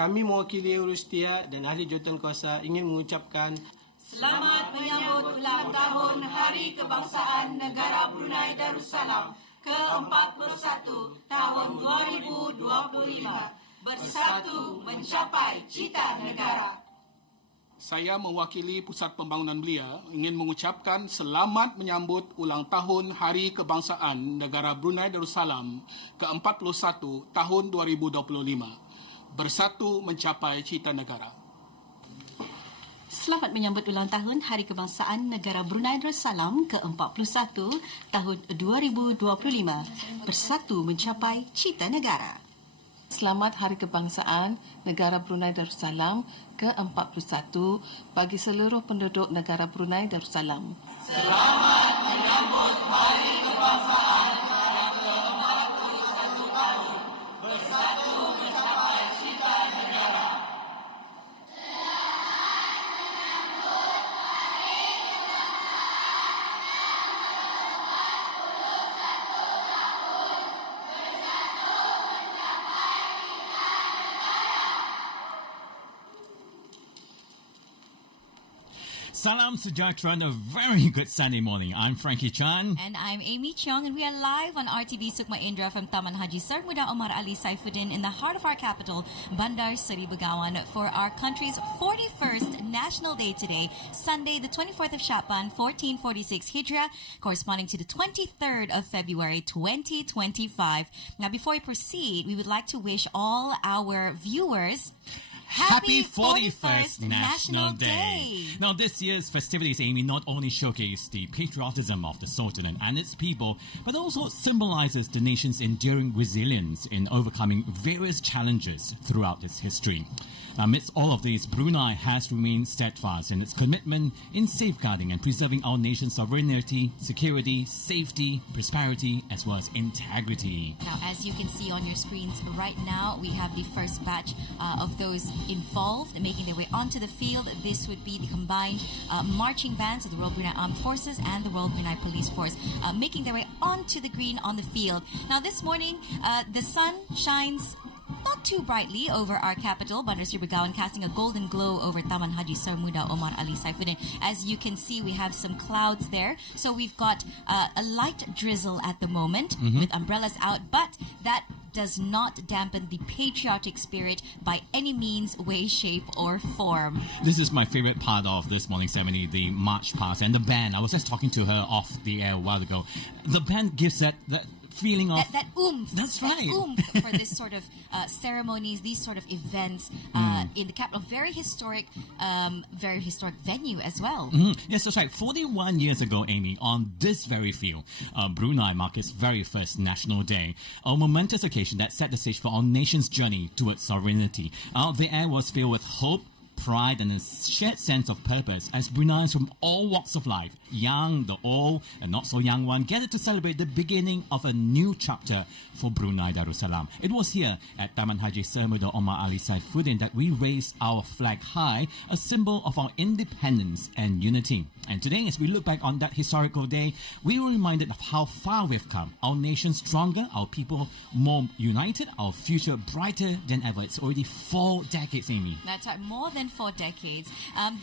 Kami mewakili Urustia dan ahli jawatankuasa ingin mengucapkan Selamat menyambut ulang tahun Hari Kebangsaan Negara Brunei Darussalam ke-41 tahun 2025. Bersatu mencapai cita negara. Saya mewakili Pusat Pembangunan Belia ingin mengucapkan selamat menyambut ulang tahun Hari Kebangsaan Negara Brunei Darussalam ke-41 tahun 2025. Bersatu mencapai cita negara. Selamat menyambut ulang tahun Hari Kebangsaan Negara Brunei Darussalam ke-41 tahun 2025. Bersatu mencapai cita negara. Selamat Hari Kebangsaan Negara Brunei Darussalam ke-41 bagi seluruh penduduk negara Brunei Darussalam. Selamat menyambut Hari Kebangsaan yang ke-41 tahun. Bersatu mencapai cita negara. Salam Sejahtera and a very good Sunday morning. I'm Frankie Chan. And I'm Amy Cheong, and we are live on RTV Sukma Indra from Taman Haji Sarmuda Omar Ali Saifuddin in the heart of our capital, Bandar Seri Begawan, for our country's 41st National Day today, Sunday, the 24th of Sha'ban, 1446 Hijrah, corresponding to the 23rd of February, 2025. Now, before we proceed, we would like to wish all our viewers Happy 41st National Day! Now, this year's festivities, Amy, not only showcase the patriotism of the Sultanate and its people, but also symbolizes the nation's enduring resilience in overcoming various challenges throughout its history. Now, amidst all of this, Brunei has remained steadfast in its commitment in safeguarding and preserving our nation's sovereignty, security, safety, prosperity, as well as integrity. Now, as you can see on your screens right now, we have the first batch of those involved making their way onto the field. This would be the combined marching bands of the Royal Brunei Armed Forces and the Royal Brunei Police Force making their way onto the green on the field. Now, this morning, the sun shines not too brightly over our capital, Bandar Seri Begawan, casting a golden glow over Taman Haji Sarmuda Omar Ali Saifuddin. As you can see, we have some clouds there. So we've got a light drizzle at the moment with umbrellas out, but that does not dampen the patriotic spirit by any means, way, shape, or form. This is my favorite part of this morning ceremony, the march past and the band. I was just talking to her off the air a while ago. The band gives that feeling of that oomph. That's right. That oomph for this sort of ceremonies, these sort of events in the capital. Very historic venue as well. Yes, that's right. 41 years ago, Amy, on this very field, Brunei marked its very first National Day, a momentous occasion that set the stage for our nation's journey towards sovereignty. The air was filled with hope, pride, and a shared sense of purpose as Bruneians from all walks of life, young, the old, and not so young one, gathered to celebrate the beginning of a new chapter for Brunei Darussalam. It was here at Taman Haji Sarmuda Omar Ali Saifuddin that we raised our flag high, a symbol of our independence and unity. And today, as we look back on that historical day, we were reminded of how far we've come. Our nation stronger, our people more united, our future brighter than ever. It's already 4 decades, Amy. That's right, more than 4 decades.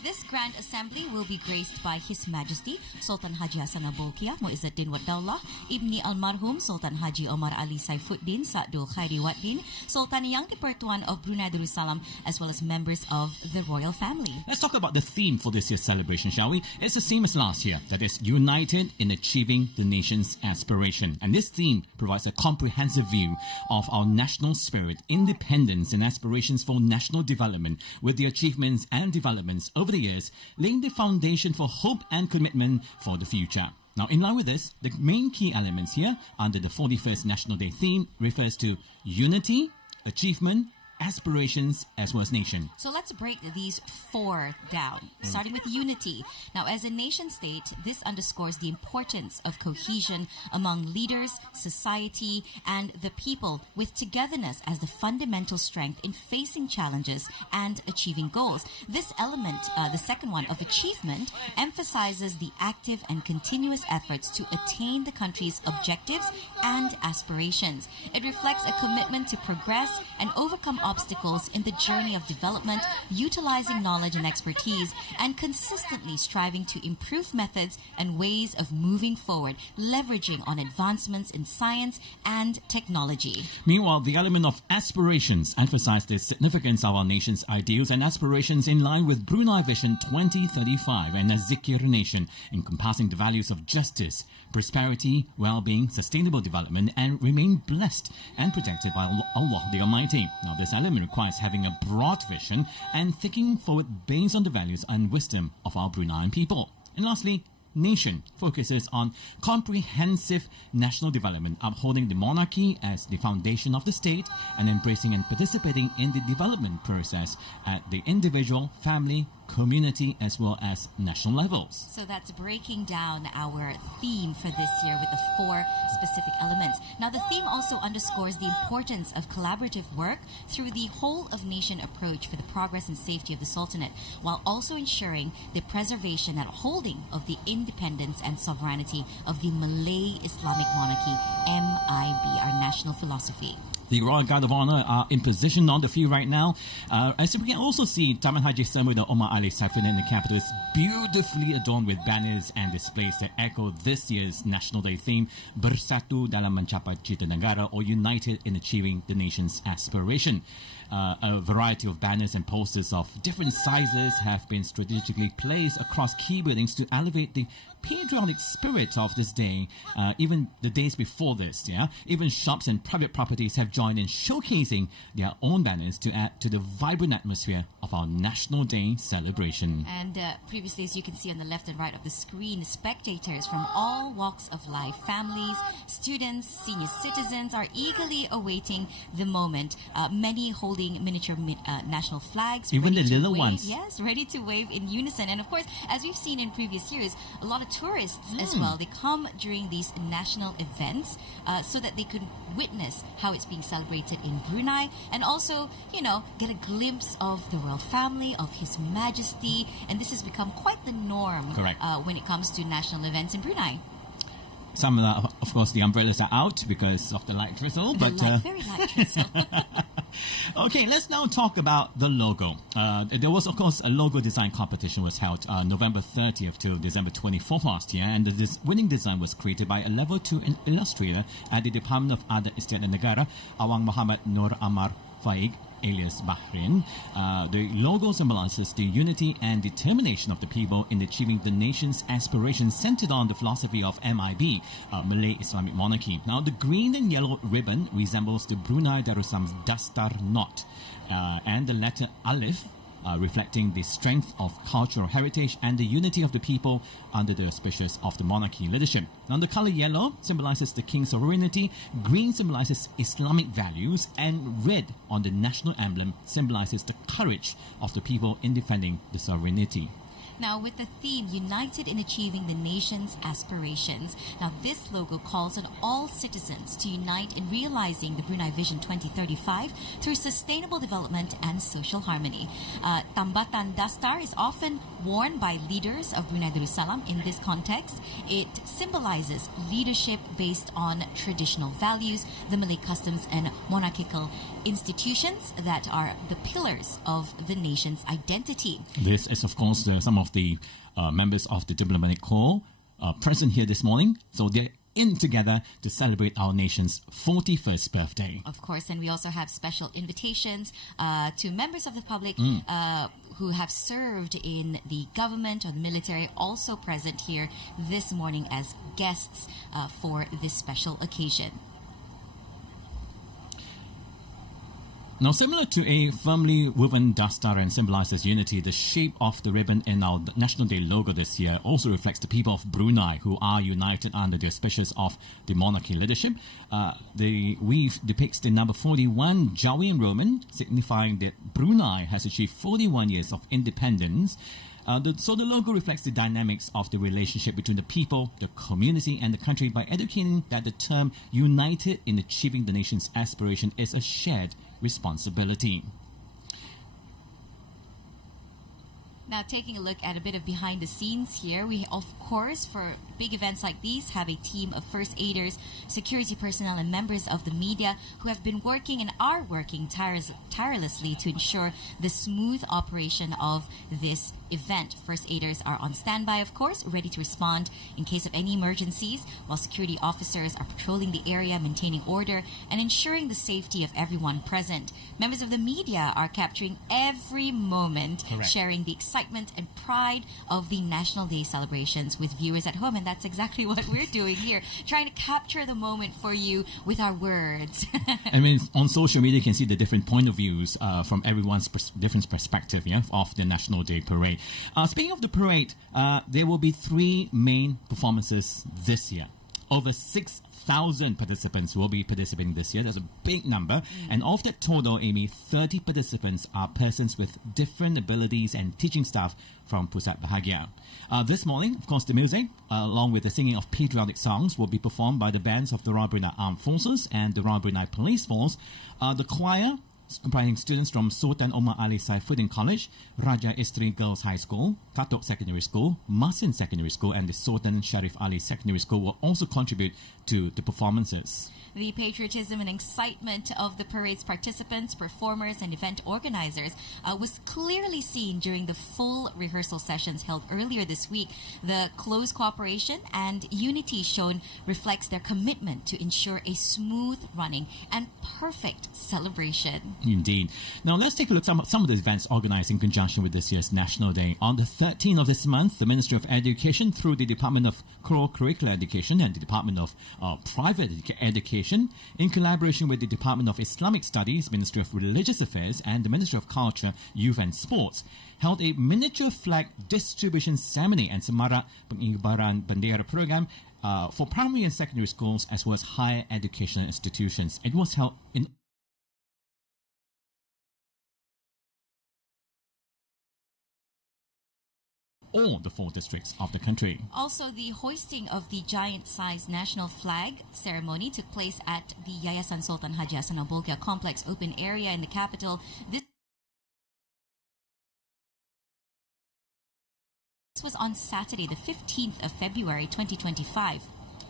This Grand Assembly will be graced by His Majesty Sultan Haji Hassan Al Bolkiah Muizzuddin Wad Daulah, Ibni Almarhum Sultan Haji Omar Ali Saifuddin Sa'dul Khairi Waddin, Sultan Yang di-Pertuan of Brunei Darussalam, as well as members of the royal family. Let's talk about the theme for this year's celebration, shall we? It's the same as last year, that is, united in achieving the nation's aspiration. And this theme provides a comprehensive view of our national spirit, independence, and aspirations for national development, with the achievements and developments over the years laying the foundation for hope and commitment for the future. Now, in line with this, the main key elements here under the 41st National Day theme refers to unity, achievement, aspirations, as well as nation. So let's break these 4 down, starting with unity. Now, as a nation state, this underscores the importance of cohesion among leaders, society, and the people, with togetherness as the fundamental strength in facing challenges and achieving goals. This element, the second one of achievement, emphasizes the active and continuous efforts to attain the country's objectives and aspirations. It reflects a commitment to progress and overcome obstacles in the journey of development, utilizing knowledge and expertise, and consistently striving to improve methods and ways of moving forward, leveraging on advancements in science and technology. Meanwhile, the element of aspirations emphasize the significance of our nation's ideals and aspirations in line with Brunei Vision 2035 and a Zikir nation, encompassing the values of justice, prosperity, well-being, sustainable development, and remain blessed and protected by Allah the Almighty. Now, this element requires having a broad vision and thinking forward based on the values and wisdom of our Bruneian people. And lastly, nation focuses on comprehensive national development, upholding the monarchy as the foundation of the state and embracing and participating in the development process at the individual, family, community, as well as national levels. So that's breaking down our theme for this year with the 4 specific elements. Now, the theme also underscores the importance of collaborative work through the whole-of-nation approach for the progress and safety of the Sultanate, while also ensuring the preservation and upholding of the independence and sovereignty of the Malay Islamic Monarchy, MIB, our national philosophy. The Royal Guard of Honor are in position on the field right now. As we can also see, Taman Haji Saifuddin Omar Ali Saifuddin in the capital is beautifully adorned with banners and displays that echo this year's National Day theme, Bersatu dalam mencapai cita negara, or United in achieving the nation's aspiration. A variety of banners and posters of different sizes have been strategically placed across key buildings to elevate the patriotic spirit of this day. Even the days before this, even shops and private properties have joined in showcasing their own banners to add to the vibrant atmosphere of our National Day celebration. And previously, as you can see on the left and right of the screen, spectators from all walks of life, families, students, senior citizens are eagerly awaiting the moment. Many holding miniature national flags. Even the little wave, ones. Yes, ready to wave in unison. And of course, as we've seen in previous years, a lot of tourists as well, they come during these national events so that they could witness how it's being celebrated in Brunei, and also, get a glimpse of the royal family, of His Majesty. And this has become quite the norm. Correct. When it comes to national events in Brunei. Some, of course, the umbrellas are out because of the light drizzle. Very light drizzle. Okay, let's now talk about the logo. There was, of course, a logo design competition was held November 30th till December 24th last year, and this winning design was created by a level 2 illustrator at the Department of Adat Istiadat Negara, Awang Muhammad Nur Amar Faik, alias Bahrain. The logo symbolizes the unity and determination of the people in achieving the nation's aspirations, centered on the philosophy of MIB, Malay Islamic Monarchy. Now, the green and yellow ribbon resembles the Brunei Darussalam's Dastar knot, and the letter Alif, reflecting the strength of cultural heritage and the unity of the people under the auspices of the monarchy leadership. Now, the color yellow symbolizes the king's sovereignty, green symbolizes Islamic values, and red on the national emblem symbolizes the courage of the people in defending the sovereignty. Now, with the theme United in Achieving the Nation's Aspirations, now this logo calls on all citizens to unite in realizing the Brunei Vision 2035 through sustainable development and social harmony. Tambatan Dastar is often worn by leaders of Brunei Darussalam. In this context, it symbolizes leadership based on traditional values, the Malay customs and monarchical institutions that are the pillars of the nation's identity. This is, of course, some of the members of the diplomatic corps present here this morning. So they're in together to celebrate our nation's 41st birthday. Of course, and we also have special invitations to members of the public who have served in the government or the military, also present here this morning as guests for this special occasion. Now, similar to a firmly woven dastar and symbolizes unity, the shape of the ribbon in our National Day logo this year also reflects the people of Brunei, who are united under the auspices of the monarchy leadership. The weave depicts the number 41 Jawi in Roman, signifying that Brunei has achieved 41 years of independence. So the logo reflects the dynamics of the relationship between the people, the community, and the country by educating that the term united in achieving the nation's aspiration is a shared responsibility. Now, taking a look at a bit of behind the scenes here, we, of course, for big events like these, have a team of first aiders, security personnel, and members of the media who have been working and are working tirelessly to ensure the smooth operation of this event. First aiders are on standby, of course, ready to respond in case of any emergencies, while security officers are patrolling the area, maintaining order, and ensuring the safety of everyone present. Members of the media are capturing every moment, Correct. sharing the excitement and pride of the National Day celebrations with viewers at home. And that's exactly what we're doing here, trying to capture the moment for you with our words. I mean, on social media, you can see the different point of views from everyone's different perspective, yeah, of the National Day Parade. Speaking of the parade, there will be 3 main performances this year. Over 6,000 participants will be participating this year. That's a big number. And of that total, Amy, 30 participants are persons with different abilities and teaching staff from Pusat Bahagia. This morning, of course, the music, along with the singing of patriotic songs, will be performed by the bands of the Royal Brunei Armed Forces and the Royal Brunei Police Force. The choir, comprising students from Sultan Omar Ali Saifuddin College, Raja Istri Girls High School, Katok Secondary School, Masin Secondary School, and the Sultan Sharif Ali Secondary School will also contribute to the performances. The patriotism and excitement of the parade's participants, performers, and event organizers was clearly seen during the full rehearsal sessions held earlier this week. The close cooperation and unity shown reflects their commitment to ensure a smooth running and perfect celebration. Indeed. Now let's take a look at some of the events organized in conjunction with this year's National Day. On the 13th of this month, the Ministry of Education, through the Department of Core Curricular Education and the Department of Private Education, in collaboration with the Department of Islamic Studies, Ministry of Religious Affairs, and the Ministry of Culture, Youth and Sports, held a miniature flag distribution ceremony and semarak pengibaran bendera program for primary and secondary schools as well as higher educational institutions. It was held in all the 4 districts of the country. Also, the hoisting of the giant-sized national flag ceremony took place at the Yayasan Sultan Haji Hassanal Bolkiah Complex open area in the capital. This was on Saturday, the 15th of February 2025.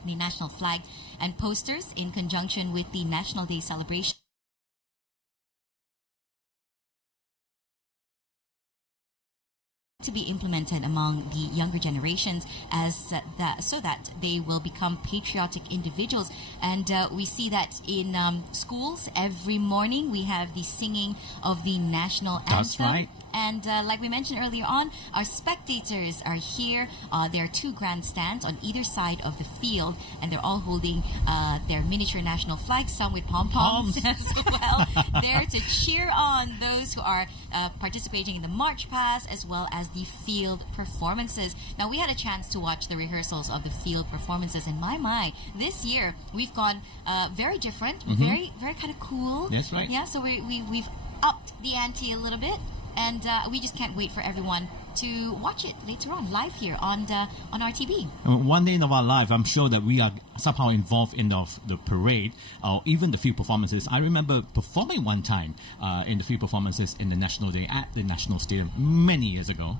The national flag and posters in conjunction with the National Day celebration to be implemented among the younger generations so that they will become patriotic individuals. And we see that in schools every morning we have the singing of the national anthem. That's right. And like we mentioned earlier on, our spectators are here. There are 2 grandstands on either side of the field, and they're all holding their miniature national flags, some with pom-poms as well, there to cheer on those who are participating in the march past as well as the field performances. Now, we had a chance to watch the rehearsals of the field performances, and my, this year we've gone very different, very kind of cool. That's right. Yeah, so we've upped the ante a little bit. And we just can't wait for everyone to watch it later on, live here on RTV. One day of our life, I'm sure that we are somehow involved in the parade or even the few performances. I remember performing one time in the few performances in the National Day at the National Stadium many years ago.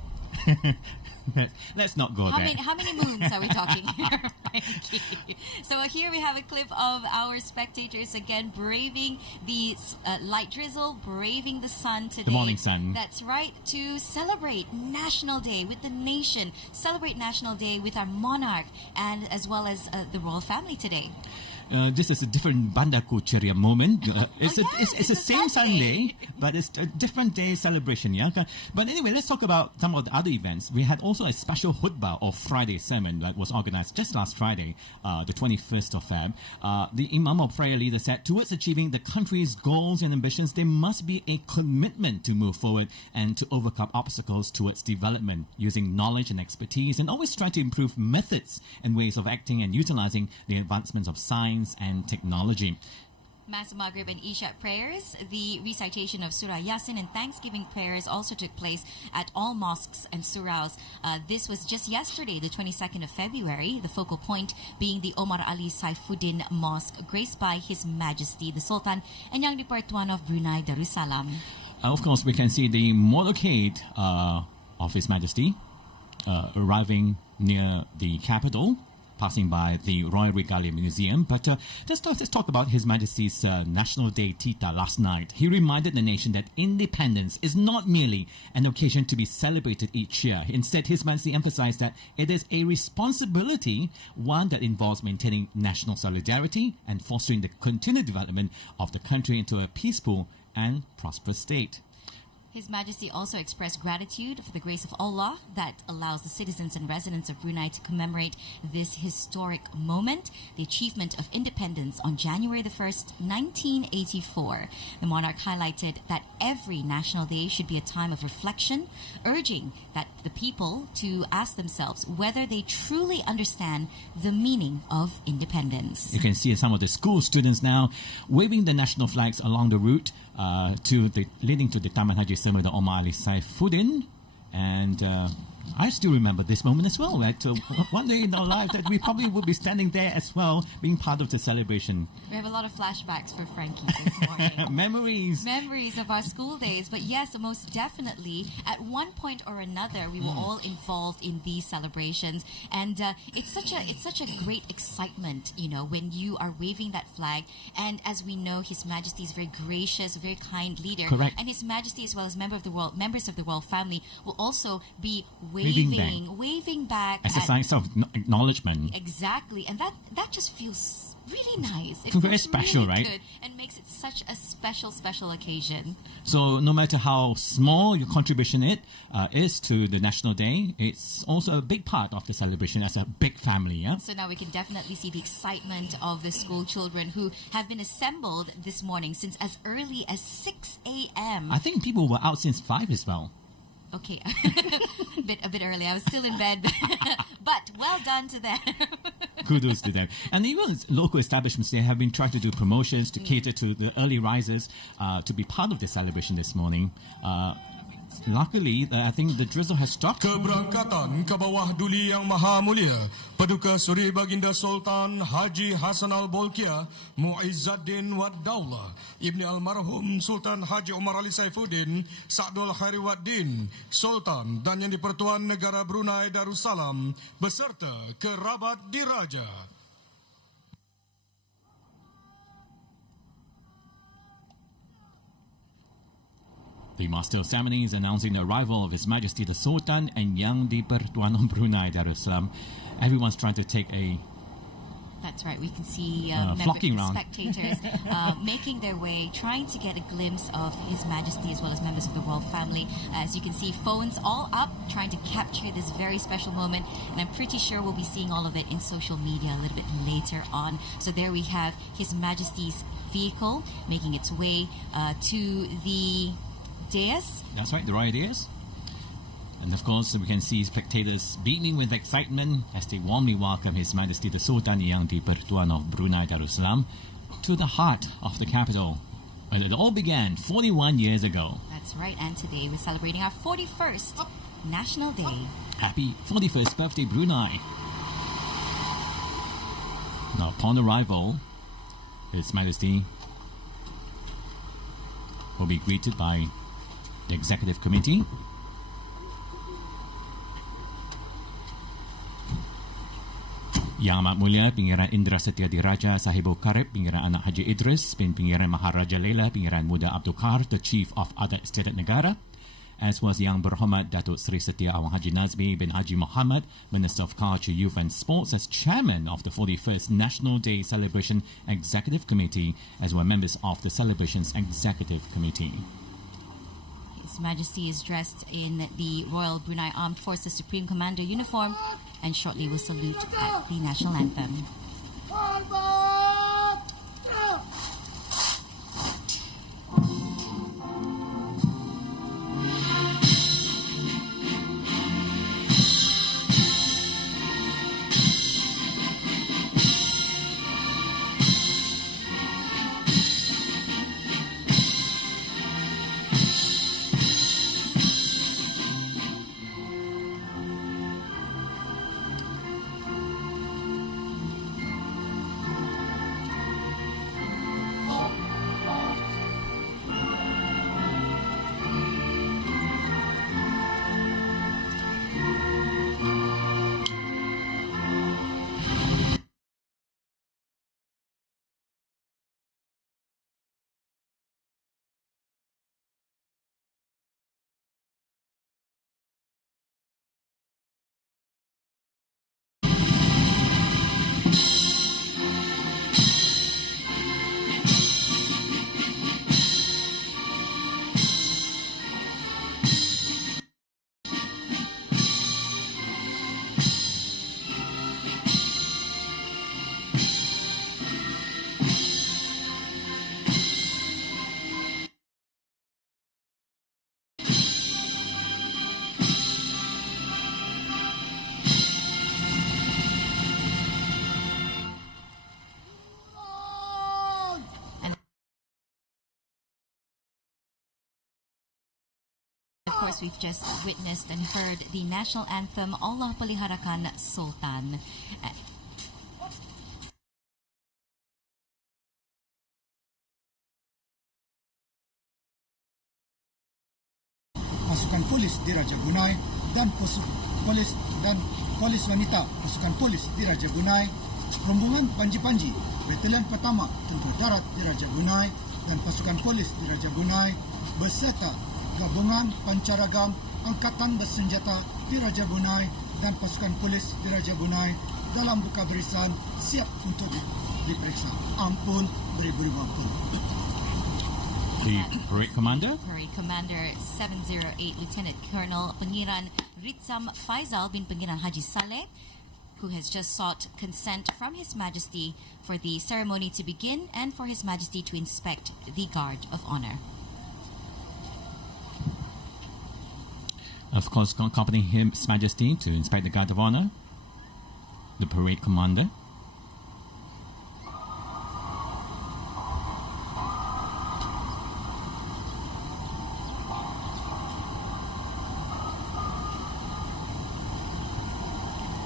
Let's not go there. How many moons are we talking here, Mikey? So here we have a clip of our spectators again braving the light drizzle, braving the sun today. The morning sun. That's right, to celebrate National Day with the nation, celebrate National Day with our monarch, and as well as the royal family today. This is a different Bandaku Ceria moment. It's the same Saturday. Sunday, but it's a different day celebration. Yeah. But anyway, let's talk about some of the other events. We had also a special khutbah or Friday sermon that was organized just last Friday, the 21st of Feb. The Imam or prayer leader said, towards achieving the country's goals and ambitions, there must be a commitment to move forward and to overcome obstacles towards development, using knowledge and expertise, and always try to improve methods and ways of acting and utilizing the advancements of science and technology. Mass Maghrib and Isha prayers, the recitation of Surah Yasin and Thanksgiving prayers also took place at all mosques and surahs. This was just yesterday, the 22nd of February, the focal point being the Omar Ali Saifuddin Mosque, graced by His Majesty the Sultan and Yang di-Pertuan of Brunei Darussalam. Of course, we can see the motorcade of His Majesty, arriving near the capital, passing by the Royal Regalia Museum. But let's talk about His Majesty's National Day Tita last night. He reminded the nation that independence is not merely an occasion to be celebrated each year. Instead, His Majesty emphasized that it is a responsibility, one that involves maintaining national solidarity and fostering the continued development of the country into a peaceful and prosperous state. His Majesty also expressed gratitude for the grace of Allah that allows the citizens and residents of Brunei to commemorate this historic moment, the achievement of independence on January the 1st, 1984. The monarch highlighted that every national day should be a time of reflection, urging that the people to ask themselves whether they truly understand the meaning of independence. You can see some of the school students now waving the national flags along the route leading to the Taman Haji Semada Omar Ali Saifuddin. And I still remember this moment as well. Right? So one day in our life that we probably will be standing there as well, being part of the celebration. We have a lot of flashbacks for Frankie this morning. Memories of our school days. But yes, most definitely, at one point or another, we were all involved in these celebrations. And it's such a great excitement, you know, when you are waving that flag. And as we know, His Majesty is very gracious, very kind leader. Correct. And His Majesty, as well as members of the royal family, will also be waving back as a sign of acknowledgement. Exactly, and that just feels really nice. It very feels special, really right? Good and makes it such a special occasion. So no matter how small your contribution is to the National Day, it's also a big part of the celebration as a big family. Yeah. So now we can definitely see the excitement of the school children who have been assembled this morning since as early as 6 a.m. I think people were out since 5 as well. Okay, a bit early. I was still in bed, but well done to them. Kudos to them. And even local establishments, they have been trying to do promotions to cater to the early risers to be part of the celebration this morning. Luckily, I think the drizzle has stopped. Keberangkatan ke bawah duli yang maha mulia Paduka Suri Baginda Sultan Haji Hasan Al-Bolkiah Muizzaddin Wad Daulah Ibni Almarhum Sultan Haji Omar Ali Saifuddin Sa'dul Khairi Waddin Sultan dan Yang di-Pertuan Negara Brunei Darussalam beserta kerabat diraja. The Master of Ceremonies announcing the arrival of His Majesty the Sultan and Yang di-Pertuan of Brunei Darussalam. Everyone's trying to take a... That's right. We can see flocking round. spectators making their way, trying to get a glimpse of His Majesty as well as members of the royal family. As you can see, phones all up, trying to capture this very special moment. And I'm pretty sure we'll be seeing all of it in social media a little bit later on. So there we have His Majesty's vehicle making its way to the dais. That's right, the royal dais. And of course, we can see spectators beaming with excitement as they warmly welcome His Majesty the Sultan Yang di-Pertuan of Brunei Darussalam to the heart of the capital, where it all began 41 years ago. That's right, and today we're celebrating our 41st National Day. Happy 41st birthday, Brunei. Now, upon arrival, His Majesty will be greeted by the Executive Committee. Yang Amat Mulia Pangeran Indra Setia Diraja Sahibul Karib Pangeran Anak Haji Idris bin Pangeran Maharaja Laila Pangeran Muda Abdul Kahar, the Chief of Adat Istiadat Negara, as was Yang Berhormat Datuk Seri Setia Awang Haji Nazmi bin Haji Muhammad, Minister of Culture, Youth and Sports, as Chairman of the 41st National Day Celebration Executive Committee, as were members of the celebration's Executive Committee. His Majesty is dressed in the Royal Brunei Armed Forces Supreme Commander uniform and shortly will salute at the national anthem. course, we've just witnessed and heard the national anthem, Allah Peliharakan Sultan. Pasukan polis di Raja Brunei dan polis wanita pasukan polis di Raja Brunei, rombongan panji-panji Batalion Pertama Tentera Darat di Raja Brunei dan pasukan polis di Raja Brunei beserta gabungan pancaragam Angkatan Bersenjata di Raja Brunei dan pasukan polis di Raja Brunei dalam buka barisan siap untuk diperiksa. Ampun, beribu-ribu ampun. The parade commander. Parade Commander 708 Lieutenant Colonel Pengiran Ritsam Faizal bin Pengiran Haji Saleh, who has just sought consent from His Majesty for the ceremony to begin and for His Majesty to inspect the Guard of Honor. Of course, accompanying His Majesty to inspect the Guard of Honor, the parade commander.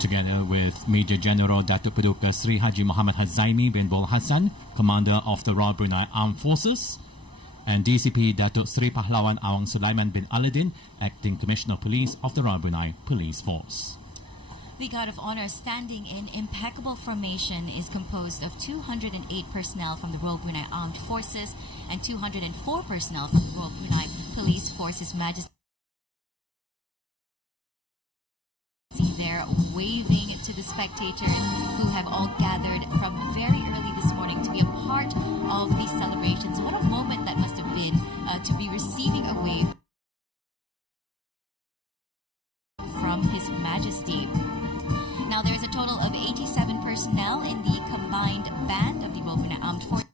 Together with Major General Datuk Paduka Sri Haji Muhammad Hazaimi bin Bol Hassan, Commander of the Royal Brunei Armed Forces, and DCP Datuk Sri Pahlawan Awang Sulaiman bin Aladdin, Acting Commissioner of Police of the Royal Brunei Police Force. The Guard of Honor, standing in impeccable formation, is composed of 208 personnel from the Royal Brunei Armed Forces and 204 personnel from the Royal Brunei Police Force. His Majesty there waving to the spectators who have all gathered from very early this morning to be a part of these celebrations. What a moment that must have been to be receiving a wave from His Majesty. Now, there's a total of 87 personnel in the combined band of the Royal Brunei Armed Forces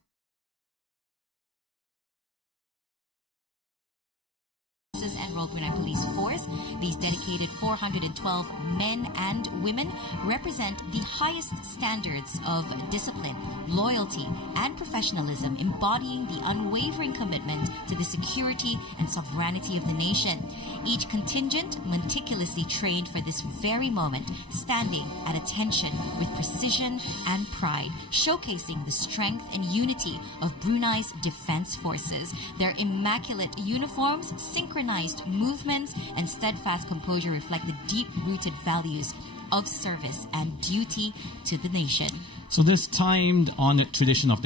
and Royal Brunei Police Force. These dedicated 412 men and women represent the highest standards of discipline, loyalty, and professionalism, embodying the unwavering commitment to the security and sovereignty of the nation. Each contingent meticulously trained for this very moment, standing at attention with precision and pride, showcasing the strength and unity of Brunei's defense forces. Their immaculate uniforms, synchronized movements, and steadfast composure reflect the deep-rooted values of service and duty to the nation. So this timed-honored tradition of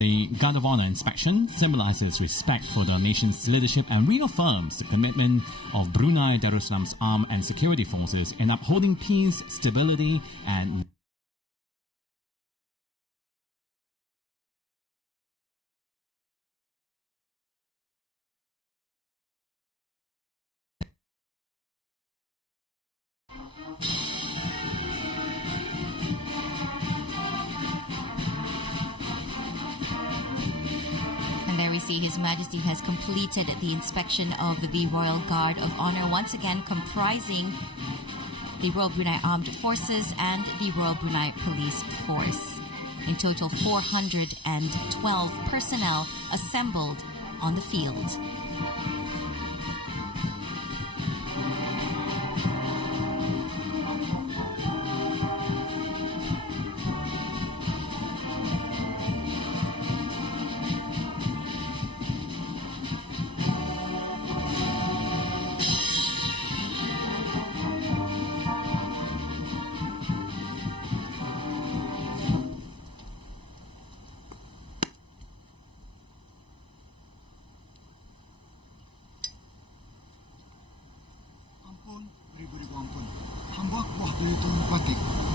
the Guard of Honor inspection symbolizes respect for the nation's leadership and reaffirms the commitment of Brunei Darussalam's armed and security forces in upholding peace, stability, and His Majesty has completed the inspection of the Royal Guard of Honor, once again comprising the Royal Brunei Armed Forces and the Royal Brunei Police Force. In total, 412 personnel assembled on the field.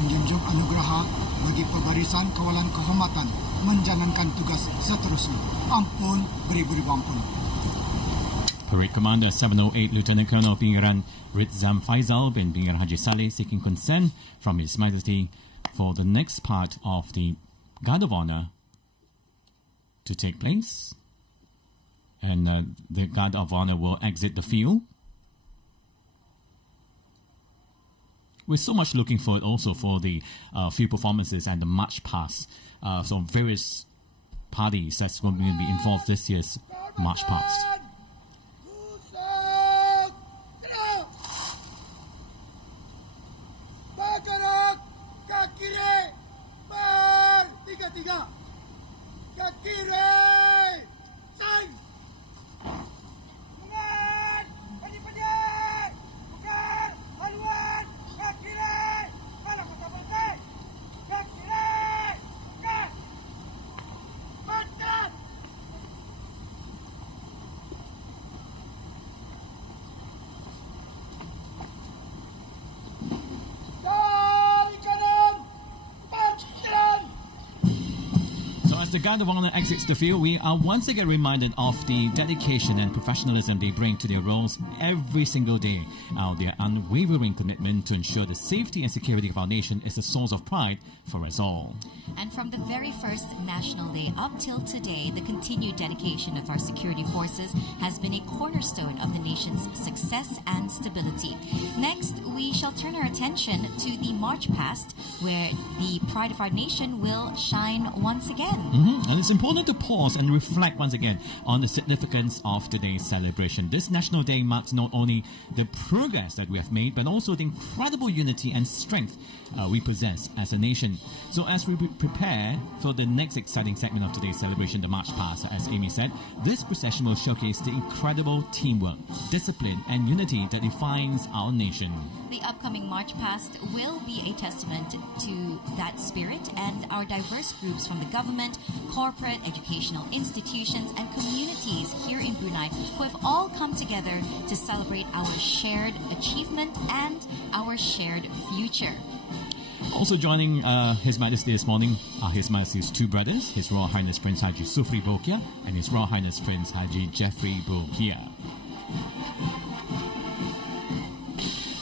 menjunjung anugerah bagi pebarisan kawalan kehormatan menjalankan tugas seterusnya. Ampun, beribu-ribu ampun. Parade Commander 708 Lieutenant Colonel Pengiran Ritsam Faizal bin Pengiran Haji Saleh seeking consent from His Majesty for the next part of the Guard of Honor to take place. And the Guard of Honor will exit the field. We're so much looking forward also for the field performances and the march past. So various parties that's going to be involved this year's March Past. Bergerak ke kiri. Tiga. Ke kiri. Sang. Mengat. Pedih. Bukan. Haluan. Ke kiri. Mana kata berhenti. Ke kiri. Ke. Mengat. Dari kanan. Kanan. So as the guard of honor exits the field, we are once again reminded of the dedication and professionalism they bring to their roles every single day. Their unwavering commitment to ensure the safety and security of our nation is a source of pride for us all. And from the very first National Day up till today, the continued dedication of our security forces has been a cornerstone of the nation's success and stability. Next, we shall turn our attention to the March Past, where the pride of our nation will shine once again. And it's important to pause and reflect once again on the significance of today's celebration. This National Day marks not only the progress that we have made, but also the incredible unity and strength we possess as a nation. So as we prepare for the next exciting segment of today's celebration, the March Past, as Amy said, this procession will showcase the incredible teamwork, discipline and unity that defines our nation. The upcoming March Past will be a testament to that spirit, and our diverse groups from the government, corporate, educational institutions and communities here in Brunei who have all come together to celebrate our shared achievement and our shared future. Also joining His Majesty this morning are His Majesty's two brothers, His Royal Highness Prince Haji Sufri Bolkiah and His Royal Highness Prince Haji Jeffrey Bolkiah.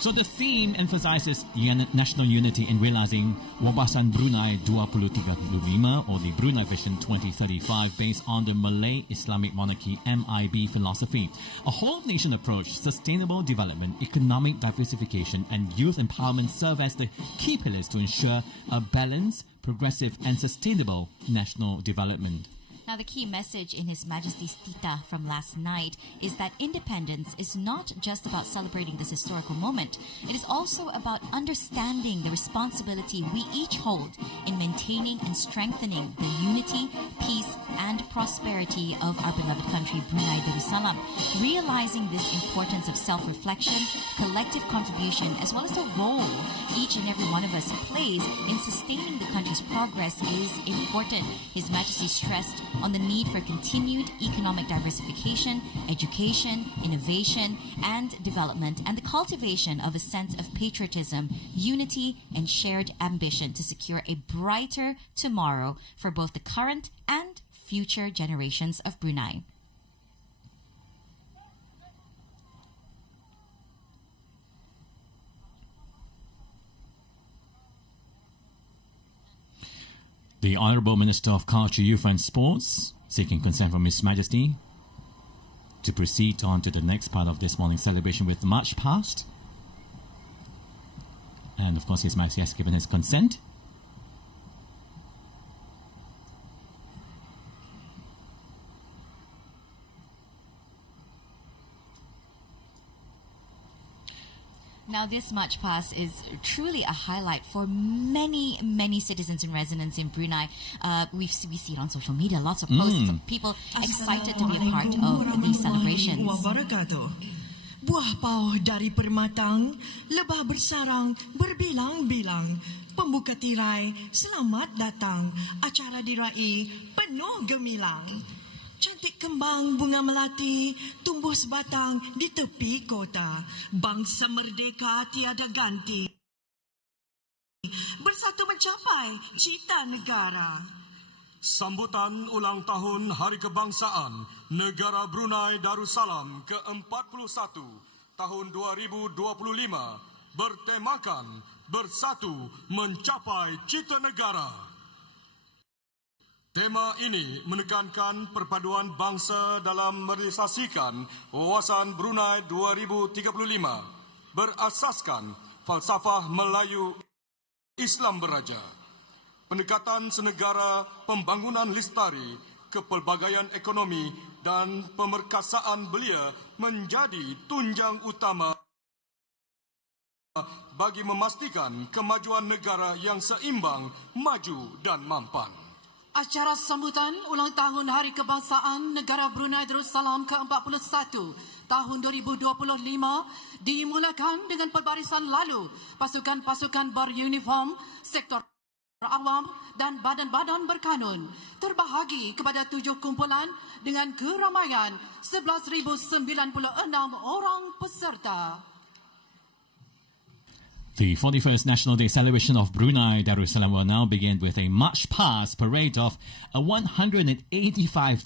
So the theme emphasizes national unity in realizing Wawasan Brunei 2035 or the Brunei Vision 2035 based on the Malay Islamic Monarchy MIB philosophy. A whole-nation approach, sustainable development, economic diversification and youth empowerment serve as the key pillars to ensure a balanced, progressive and sustainable national development. Now, the key message in His Majesty's Tita from last night is that independence is not just about celebrating this historical moment. It is also about understanding the responsibility we each hold in maintaining and strengthening the unity, peace, and prosperity of our beloved country, Brunei Darussalam. Realizing this importance of self-reflection, collective contribution, as well as the role each and every one of us plays in sustaining the country's progress is important. His Majesty stressed on the need for continued economic diversification, education, innovation, and development, and the cultivation of a sense of patriotism, unity, and shared ambition to secure a brighter tomorrow for both the current and future generations of Brunei. The Honourable Minister of Culture, Youth and Sports seeking consent from His Majesty to proceed on to the next part of this morning's celebration with March Past. And of course His Majesty has given his consent. Now, this March Past is truly a highlight for many, many citizens and residents in Brunei. We see it on social media, lots of posts of people excited to be a part of these celebrations. Buah pauh dari permatang, lebah bersarang berbilang-bilang. Pembuka tirai, selamat datang. Acara diraih penuh gemilang. Cantik kembang bunga melati tumbuh sebatang di tepi kota. Bangsa merdeka tiada ganti. Bersatu mencapai cita negara. Sambutan ulang tahun Hari Kebangsaan Negara Brunei Darussalam ke-41 tahun 2025 bertemakan Bersatu Mencapai Cita Negara. Tema ini menekankan perpaduan bangsa dalam merealisasikan wawasan Brunei 2035 berasaskan falsafah Melayu Islam Beraja, pendekatan senegara, pembangunan lestari, kepelbagaian ekonomi, dan pemerkasaan belia menjadi tunjang utama bagi memastikan kemajuan negara yang seimbang, maju dan mampan. Acara sambutan ulang tahun Hari Kebangsaan Negara Brunei Darussalam ke-41 tahun 2025 dimulakan dengan pelbarisan lalu pasukan-pasukan beruniform, sektor awam dan badan-badan berkanun terbahagi kepada 7 kumpulan dengan keramaian 11,096 orang peserta. The 41st National Day celebration of Brunei Darussalam will now begin with a march past parade of 185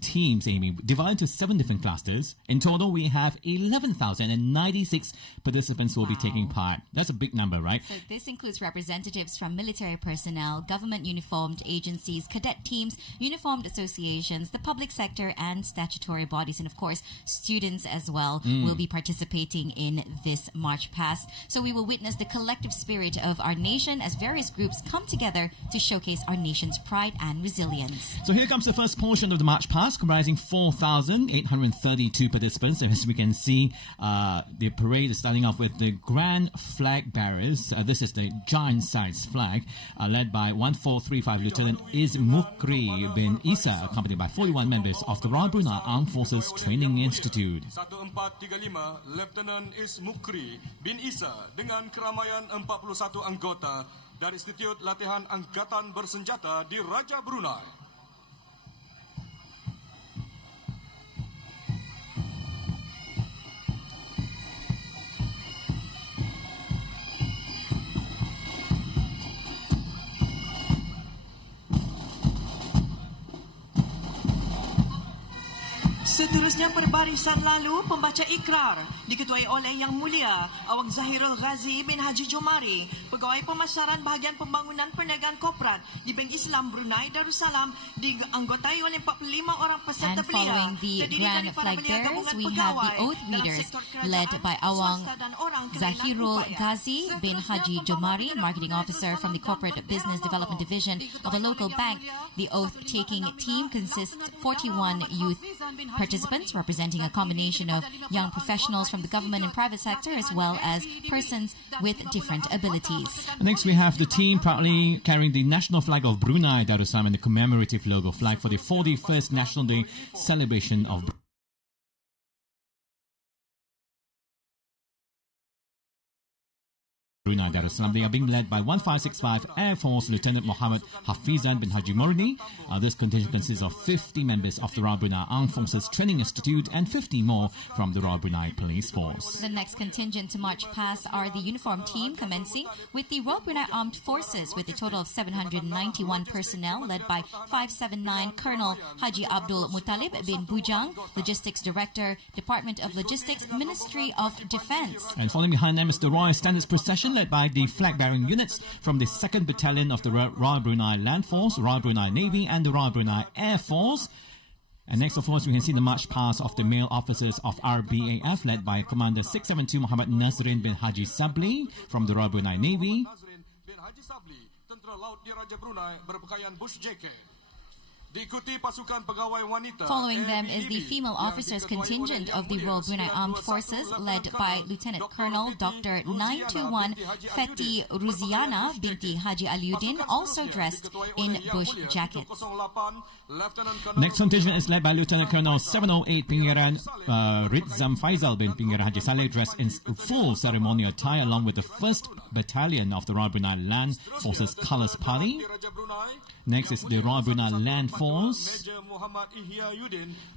teams, Amy, divided into 7 different clusters. In total, we have 11,096 participants who will be taking part. That's a big number, right? So this includes representatives from military personnel, government uniformed agencies, cadet teams, uniformed associations, the public sector and statutory bodies, and of course, students as well will be participating in this march past. So we will witness the collective spirit of our nation as various groups come together to showcase our nation's pride and resilience. So here comes the first portion of the march past, comprising 4,832 participants. As we can see, the parade is starting off with the Grand Flag Bearers. This is the giant-sized flag, led by 1435 Lieutenant Is Mukri bin Isa, accompanied by 41 members of the Royal Brunei Armed Forces Training Institute. 1435 Lieutenant Is Mukri bin Isa dengan keramaian 41 anggota dari Institut Latihan Angkatan Bersenjata di Raja Brunei. Seterusnya perbarisan lalu pembaca ikrar diketuai oleh Yang Mulia Awang Zahirul Ghazi bin Haji Jomari, Pegawai Pemasaran Bahagian Pembangunan Perniagaan Korporat di Bank Islam Brunei Darussalam, dianggotai oleh 45 orang peserta And belia. following the Grand Flag Bearers, we have the Oath Readers led by Awang Zahirul Ghazi bin Haji Jomari, Marketing Officer from the Corporate Business Development Division of a local bank. The oath-taking team consists of 41 youth participants representing a combination of young professionals from the government and private sector as well as persons with different abilities. Next, we have the team proudly carrying the national flag of Brunei Darussalam and the commemorative logo flag for the 41st National Day celebration of Brunei Darussalam. They are being led by 1565 Air Force Lieutenant Muhammad Hafizan bin Haji Morni. This contingent consists of 50 members of the Royal Brunei Armed Forces Training Institute and 50 more from the Royal Brunei Police Force. The next contingent to march past are the uniform team, commencing with the Royal Brunei Armed Forces with a total of 791 personnel led by 579 Colonel Haji Abdul Muttalib bin Bujang, Logistics Director, Department of Logistics, Ministry of Defence. And following behind them is the Royal Standards Procession led by the flag-bearing units from the 2nd Battalion of the Royal Brunei Land Force, Royal Brunei Navy and the Royal Brunei Air Force. And next, of course, we can see the march past of the male officers of RBAF led by Commander 672 Muhammad Nazrin bin Haji Sabli from the Royal Brunei Navy. Nazrin bin Haji Sabli, Tentera Laut di Raja Brunei, berpakaian bush jacket. Following them is the female officers contingent of the Royal Brunei Armed Forces led by Lieutenant Colonel Dr. 921 Feti Ruziana binti Haji Aliuddin, also dressed in bush jackets. Next contingent is led by Lieutenant Colonel 708 Pingiran Ritzam Faisal bin Pingiran Haji Saleh, dressed in full ceremonial attire along with the 1st Battalion of the Royal Brunei Land Forces Colours Party. Next is the Royal Brunei Land Force.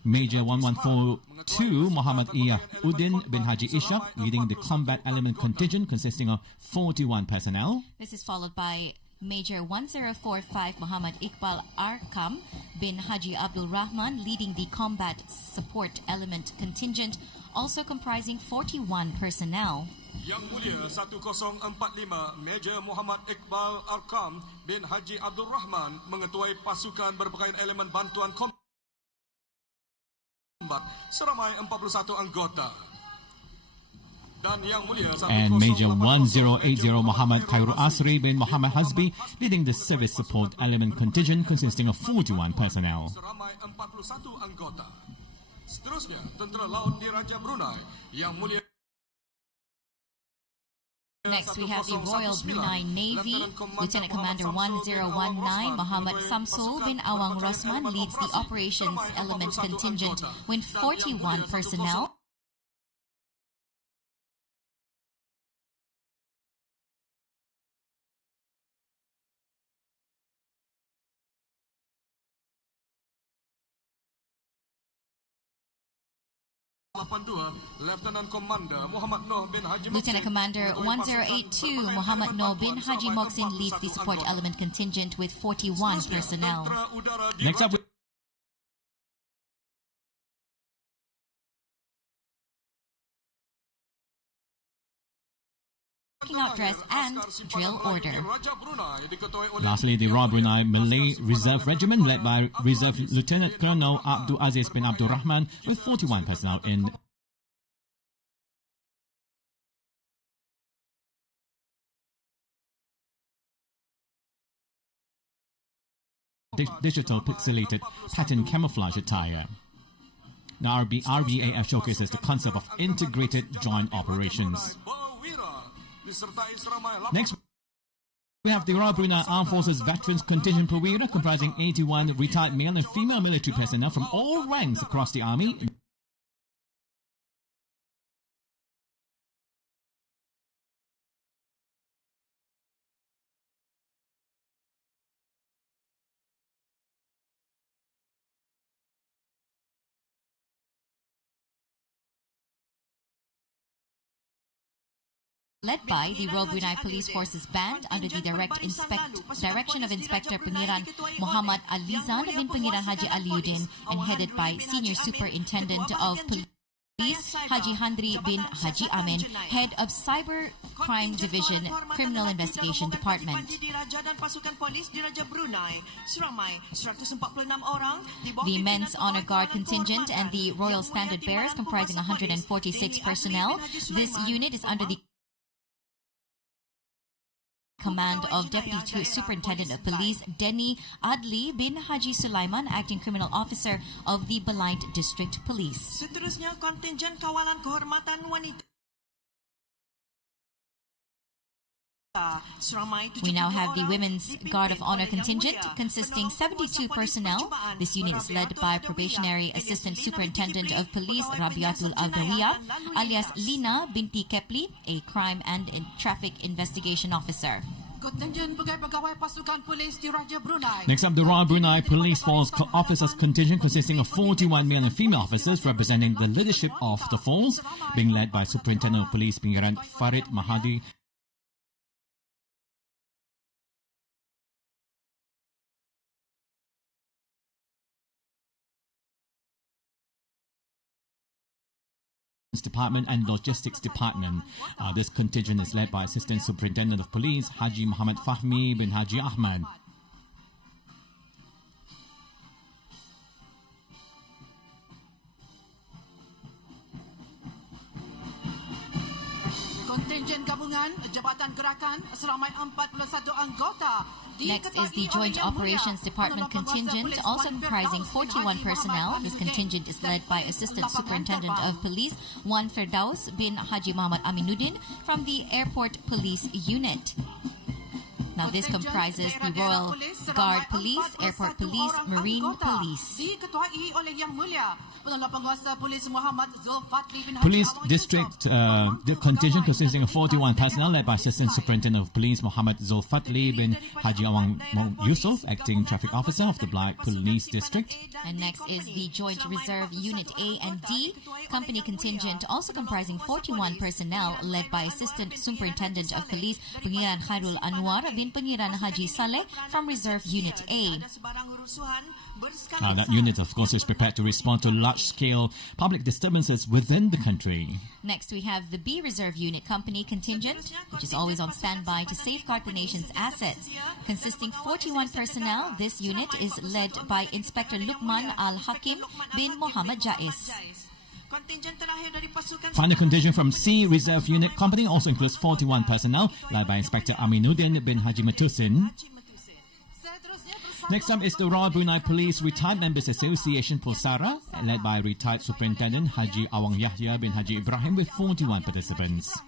Major 1142 Muhammad Iyahuddin bin Haji Ishaq leading the combat element contingent consisting of 41 personnel. This is followed by Major 1045 Muhammad Iqbal Arkam bin Haji Abdul Rahman leading the combat support element contingent, also comprising 41 personnel. Yang Mulia 1045 Major Muhammad Iqbal Arkam bin Haji Abdul Rahman mengetuai pasukan berpakaian elemen bantuan kombat seramai 41 anggota. And Major 1080 Muhammad Khairul Asri bin Muhammad Hasbi leading the service support element contingent consisting of 41 personnel. Seterusnya, Tentera Laut Diraja Brunei Yang Mulia. Next, we have the Royal Brunei Navy. Lieutenant Commander 1019 Muhammad Samsul bin Awang Rosman leads the operations element contingent with 41 personnel. Lieutenant Commander Muhammad Noh bin Haji Lieutenant Commander 1082 Muhammad Noh bin Haji Moksin leads the support element contingent with 41 personnel. Next up, Out dress and drill order. lastly, the Royal Brunei Malay Reserve Regiment, led by Reserve Lieutenant Colonel Abdul Aziz bin Abdul Rahman, with 41 personnel in digital pixelated pattern camouflage attire. Now, RBAF showcases the concept of integrated joint operations. Next, we have the Royal Brunei Armed Forces Veterans Contingent Perwira, comprising 81 retired male and female military personnel from all ranks across the army. Led by the Royal Brunei Police Forces Band under the direction of Inspector Pengiran Muhammad Alizan bin Pengiran Haji Aliuddin, and headed by Senior Superintendent of Police Haji Handri bin Haji Amin, Head of Cyber Crime Division, Criminal Investigation Department. The Men's Honor Guard Contingent and the Royal Standard Bearers, comprising 146 personnel. This unit is under the command of Deputy Superintendent of Police Denny Adli bin Haji Sulaiman, Acting Criminal Officer of the Belaid District Police. Seterusnya, kontinjen kawalan kehormatan wanita. We now have the Women's Guard of Honor contingent, consisting 72 personnel. This unit is led by Probationary Assistant Superintendent of Police Rabiatul Aldawiya, alias Lina binti Kepli, a Crime and Traffic Investigation Officer. Next up, the Royal Brunei Police Force Officers Contingent, consisting of 41 male and female officers representing the leadership of the force, being led by Superintendent of Police Pengiran Farid Mahadi. Department and Logistics Department. This contingent is led by Assistant Superintendent of Police Haji Muhammad Fahmi bin Haji Ahmad. Kontinjen gabungan Jabatan Gerakan seramai 41 anggota. Next is the Joint Operations Department contingent, also comprising 41 personnel. This contingent is led by Assistant Superintendent of Police Wan Firdaus bin Haji Muhammad Aminuddin from the Airport Police Unit. Now, this comprises the Royal Guard Police, Airport Police, Marine Police. Police District the contingent consisting of 41 personnel, led by Assistant Superintendent of Police Muhammad Zulfatli bin Haji Awang Yusuf, Acting Traffic Officer of the Blyth Police District. And next is the Joint Reserve Unit A and D company contingent, also comprising 41 personnel, led by Assistant Superintendent of Police Pengiran Khairul Anwar bin Pengiran Haji Saleh from Reserve Unit A. That unit, of course, is prepared to respond to large-scale public disturbances within the country. Next, we have the B Reserve Unit Company contingent, which is always on standby to safeguard the nation's assets. Consisting 41 personnel, this unit is led by Inspector Lukman Al-Hakim bin Muhammad Jais. Final contingent from C Reserve Unit Company also includes 41 personnel, led by Inspector Aminuddin bin Haji Matusin. Next up is the Royal Brunei Police Retired Members Association Pusara, led by retired Superintendent Haji Awang Yahya bin Haji Ibrahim with 41 participants.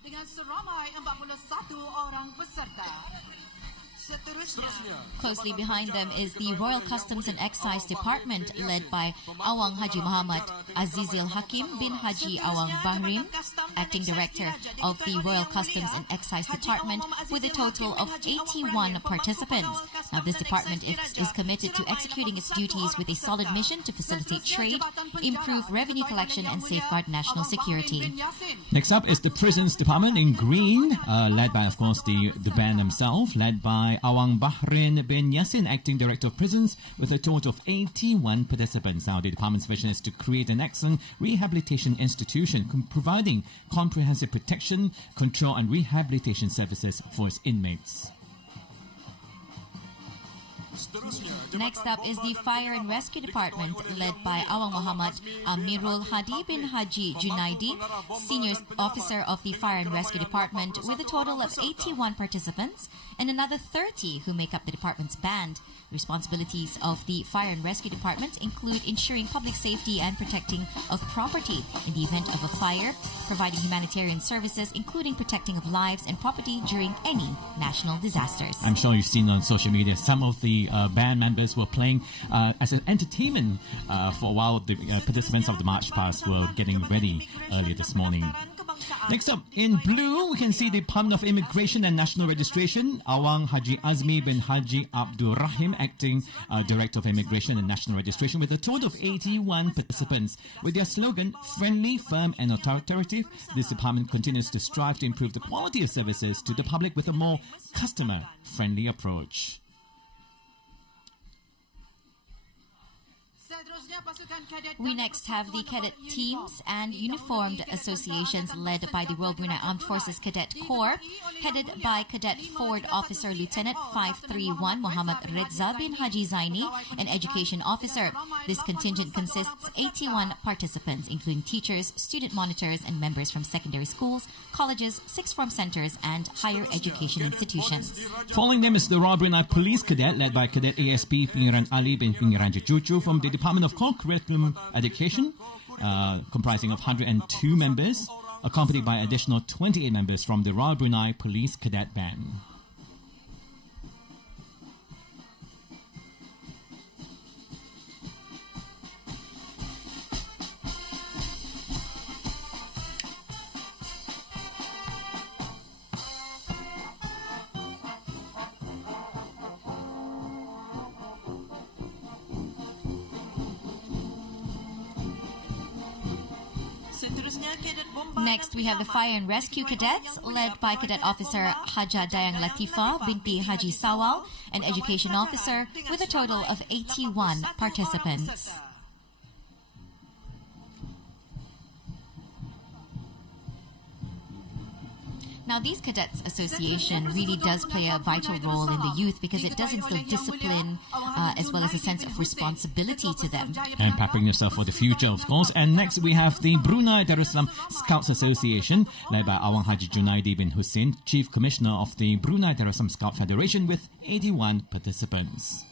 Dengan seramai 41 orang peserta. Closely behind them is the Royal Customs and Excise Department, led by Awang Haji Muhammad Azizil Hakim bin Haji Awang Bahrim, Acting Director of the Royal Customs and Excise Department, with a total of 81 participants. Now, this department is committed to executing its duties with a solid mission to facilitate trade, improve revenue collection, and safeguard national security. Next up is the Prisons Department in green, led by, of course, the band themselves, led by Awang Bahrin bin Yassin, Acting Director of Prisons, with a total of 81 participants. Now, the department's vision is to create an excellent rehabilitation institution providing comprehensive protection, control and rehabilitation services for its inmates. Next up is the Fire and Rescue Department, led by Awang Muhammad Amirul Hadi bin Haji Junaidi, Senior Officer of the Fire and Rescue Department, with a total of 81 participants and another 30 who make up the department's band. Responsibilities of the Fire and Rescue Department include ensuring public safety and protecting of property in the event of a fire, providing humanitarian services, including protecting of lives and property during any national disasters. I'm sure you've seen on social media some of the band members were playing as an entertainment for a while. The participants of the March Past were getting ready earlier this morning. Next up, in blue, we can see the Department of Immigration and National Registration, Awang Haji Azmi bin Haji Abdul Rahim, Acting Director of Immigration and National Registration, with a total of 81 participants. With their slogan, friendly, firm and authoritative, this department continues to strive to improve the quality of services to the public with a more customer-friendly approach. We next have the cadet teams and uniformed associations led by the Royal Brunei Armed Forces Cadet Corps, headed by Cadet Forward Officer Lieutenant 531 Muhammad Reza bin Haji Zaini, an education officer. This contingent consists 81 participants, including teachers, student monitors, and members from secondary schools, colleges, sixth form centres, and higher education institutions. Following them is the Royal Brunei Police Cadet, led by Cadet ASP Pengiran Ali bin Pengiran Jejuju from the Department of Curriculum Education, comprising of 102 members, accompanied by additional 28 members from the Royal Brunei Police Cadet Band. Next, we have the Fire and Rescue Cadets, led by Cadet Officer Haja Dayang Latifah binti Haji Sawal, an education officer, with a total of 81 participants. Now, these Cadets Association really does play a vital role in the youth because it does instill discipline as well as a sense of responsibility to them. And preparing yourself for the future, of course. And next we have the Brunei Darussalam Scouts Association, led by Awang Haji Junaidi bin Hussein, Chief Commissioner of the Brunei Darussalam Scout Federation, with 81 participants.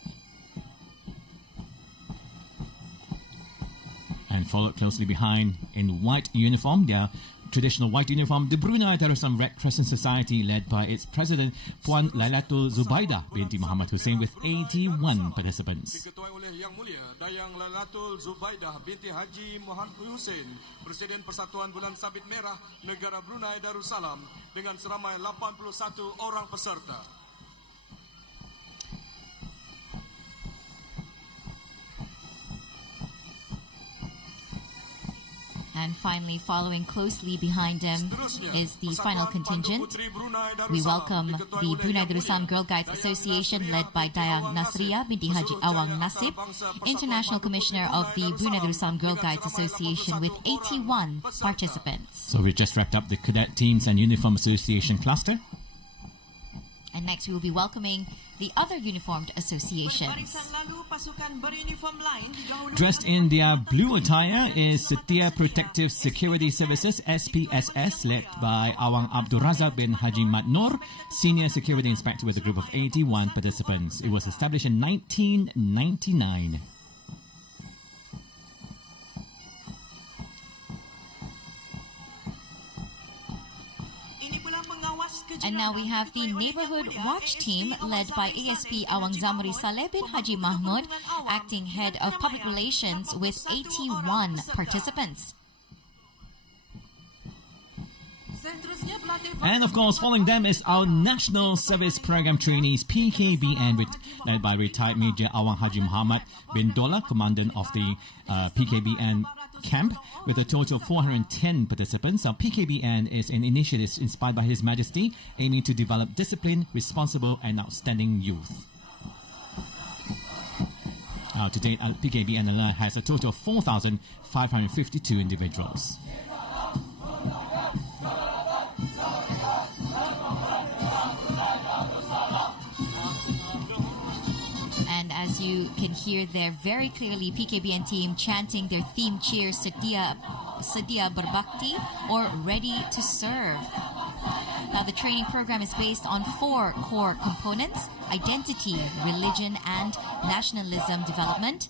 And followed closely behind in white uniform, their traditional white uniform, the Brunei Darussalam Red Crescent Society, led by its president Puan Lailatul Zubaidah binti Muhammad Hussein, with 81 participants. Diketuai oleh Yang Mulia Dayang Lailatul Zubaidah binti Haji Muhammad Hussein, Presiden Persatuan Bulan Sabit Merah Negara Brunei Darussalam, dengan seramai 81 orang peserta. And finally, following closely behind them is the final contingent. We welcome the Brunei Darussalam Girl Guides Association, led by Dayang Nasriya binti Haji Awang Nasib, International Commissioner of the Brunei Darussalam Girl Guides Association, with 81 participants. So we just wrapped up the Cadet Teams and Uniform Association cluster. And And next, we will be welcoming the other uniformed associations. Barisan lalu pasukan beruniform lain didahului Dressed in their blue attire is Setia Protective Security Services SPSS, led by Awang Abdul Razak bin Haji Mat Noor, Senior Security Inspector with a group of 81 participants. It was established in 1999. And now we have the Neighborhood Watch Team led by ASP Awang Zamri Saleh bin Haji Mahmud, acting head of public relations with 81 participants. And of course, following them is our National Service Program Trainees PKBN, led by retired Major Awang Haji Muhammad bin Dola, Commandant of the PKBN camp, with a total of 410 participants. Our PKBN is an initiative inspired by His Majesty, aiming to develop disciplined, responsible and outstanding youth. To date, PKBN alone has a total of 4,552 individuals. And as you can hear there very clearly, PKBN team chanting their theme cheer, Sedia Berbakti, or Ready to Serve. Now, the training program is based on 4 core components: identity, religion and nationalism development,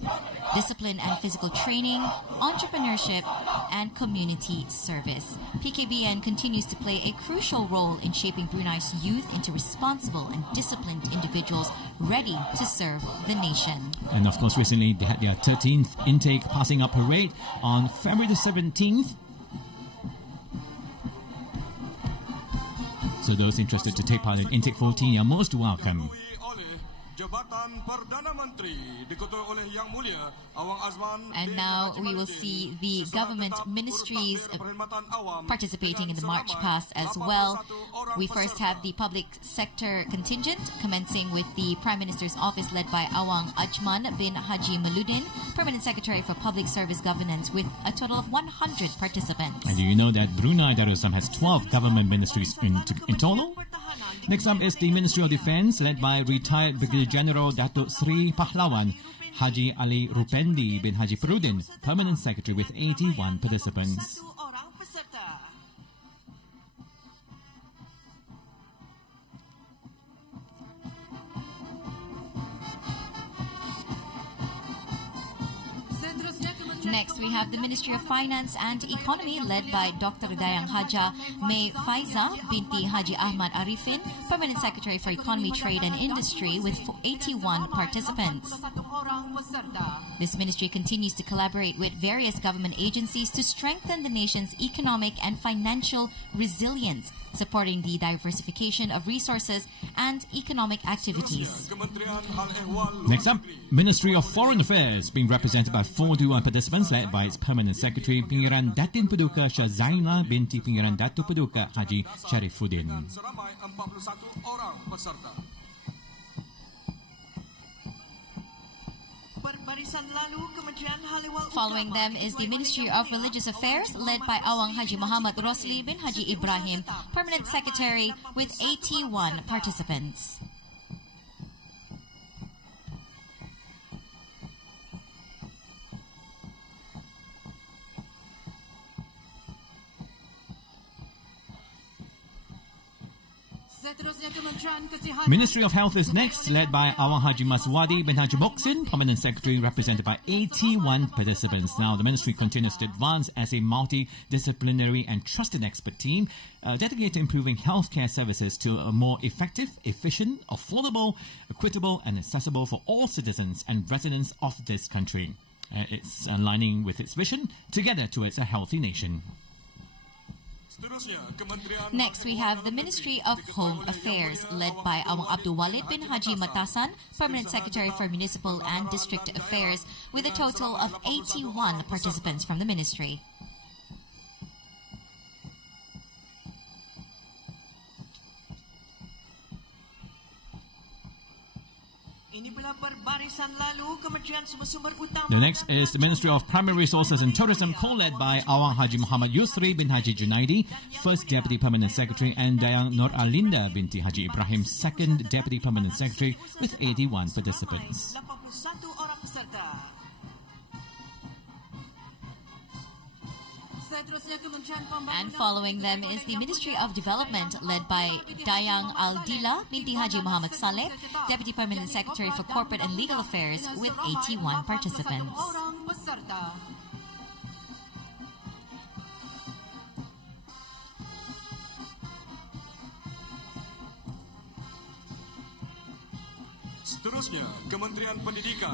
discipline and physical training, entrepreneurship, and community service. PKBN continues to play a crucial role in shaping Brunei's youth into responsible and disciplined individuals ready to serve the nation. And of course, recently they had their 13th intake passing up parade on February the 17th. So those interested to take part in Intake 14 are most welcome. And now we will see the government ministries participating in the march past as well. We first have the public sector contingent, commencing with the Prime Minister's office led by Awang Ajman bin Haji Maludin, Permanent Secretary for Public Service Governance, with a total of 100 participants. And do you know that Brunei Darussalam has 12 government ministries in total? Next up is the Ministry of Defence, led by retired Brigadier General Datuk Sri Pahlawan Haji Ali Rupendi bin Haji Perudin, Permanent Secretary with 81 participants. Next, we have the Ministry of Finance and Economy, led by Dr. Dayang Haja May Faiza binti Haji Ahmad Arifin, Permanent Secretary for Economy, Trade and Industry, with 81 participants. This ministry continues to collaborate with various government agencies to strengthen the nation's economic and financial resilience, supporting the diversification of resources and economic activities. Next up, Ministry of Foreign Affairs, being represented by 41 participants, led by its Permanent Secretary Pengiran Datin Paduka Shah Zainal binti Pengiran Datu Paduka Haji Sharifuddin. Following them is the Ministry of Religious Affairs, led by Awang Haji Muhammad Rosli bin Haji Ibrahim, Permanent Secretary, with 81 participants. Ministry of Health is next, led by Awang Haji Maswadi bin Haji Boksin, Permanent Secretary, represented by 81 participants. Now, the ministry continues to advance as a multidisciplinary and trusted expert team dedicated to improving healthcare services to a more effective, efficient, affordable, equitable and accessible for all citizens and residents of this country. It's aligning with its vision, together towards a healthy nation. Next, we have the Ministry of Home Affairs, led by Awang Abdul Walid bin Haji Matasan, Permanent Secretary for Municipal and District Affairs, with a total of 81 participants from the ministry. Ini pula perbarisan lalu Kementerian Sumber-Sumber Utama. The next is the Ministry of Primary Resources and Tourism, co-led by Awang Haji Muhammad Yusri bin Haji Junaidi, First Deputy Permanent Secretary, and Dayang Nur Alinda binti Haji Ibrahim, Second Deputy Permanent Secretary, with 81 participants. 81 orang peserta. And following them is the Ministry of Development, led by Dayang Aldila binti Haji Muhammad Saleh, Deputy Permanent Secretary for Corporate and Legal Affairs, with 81 participants.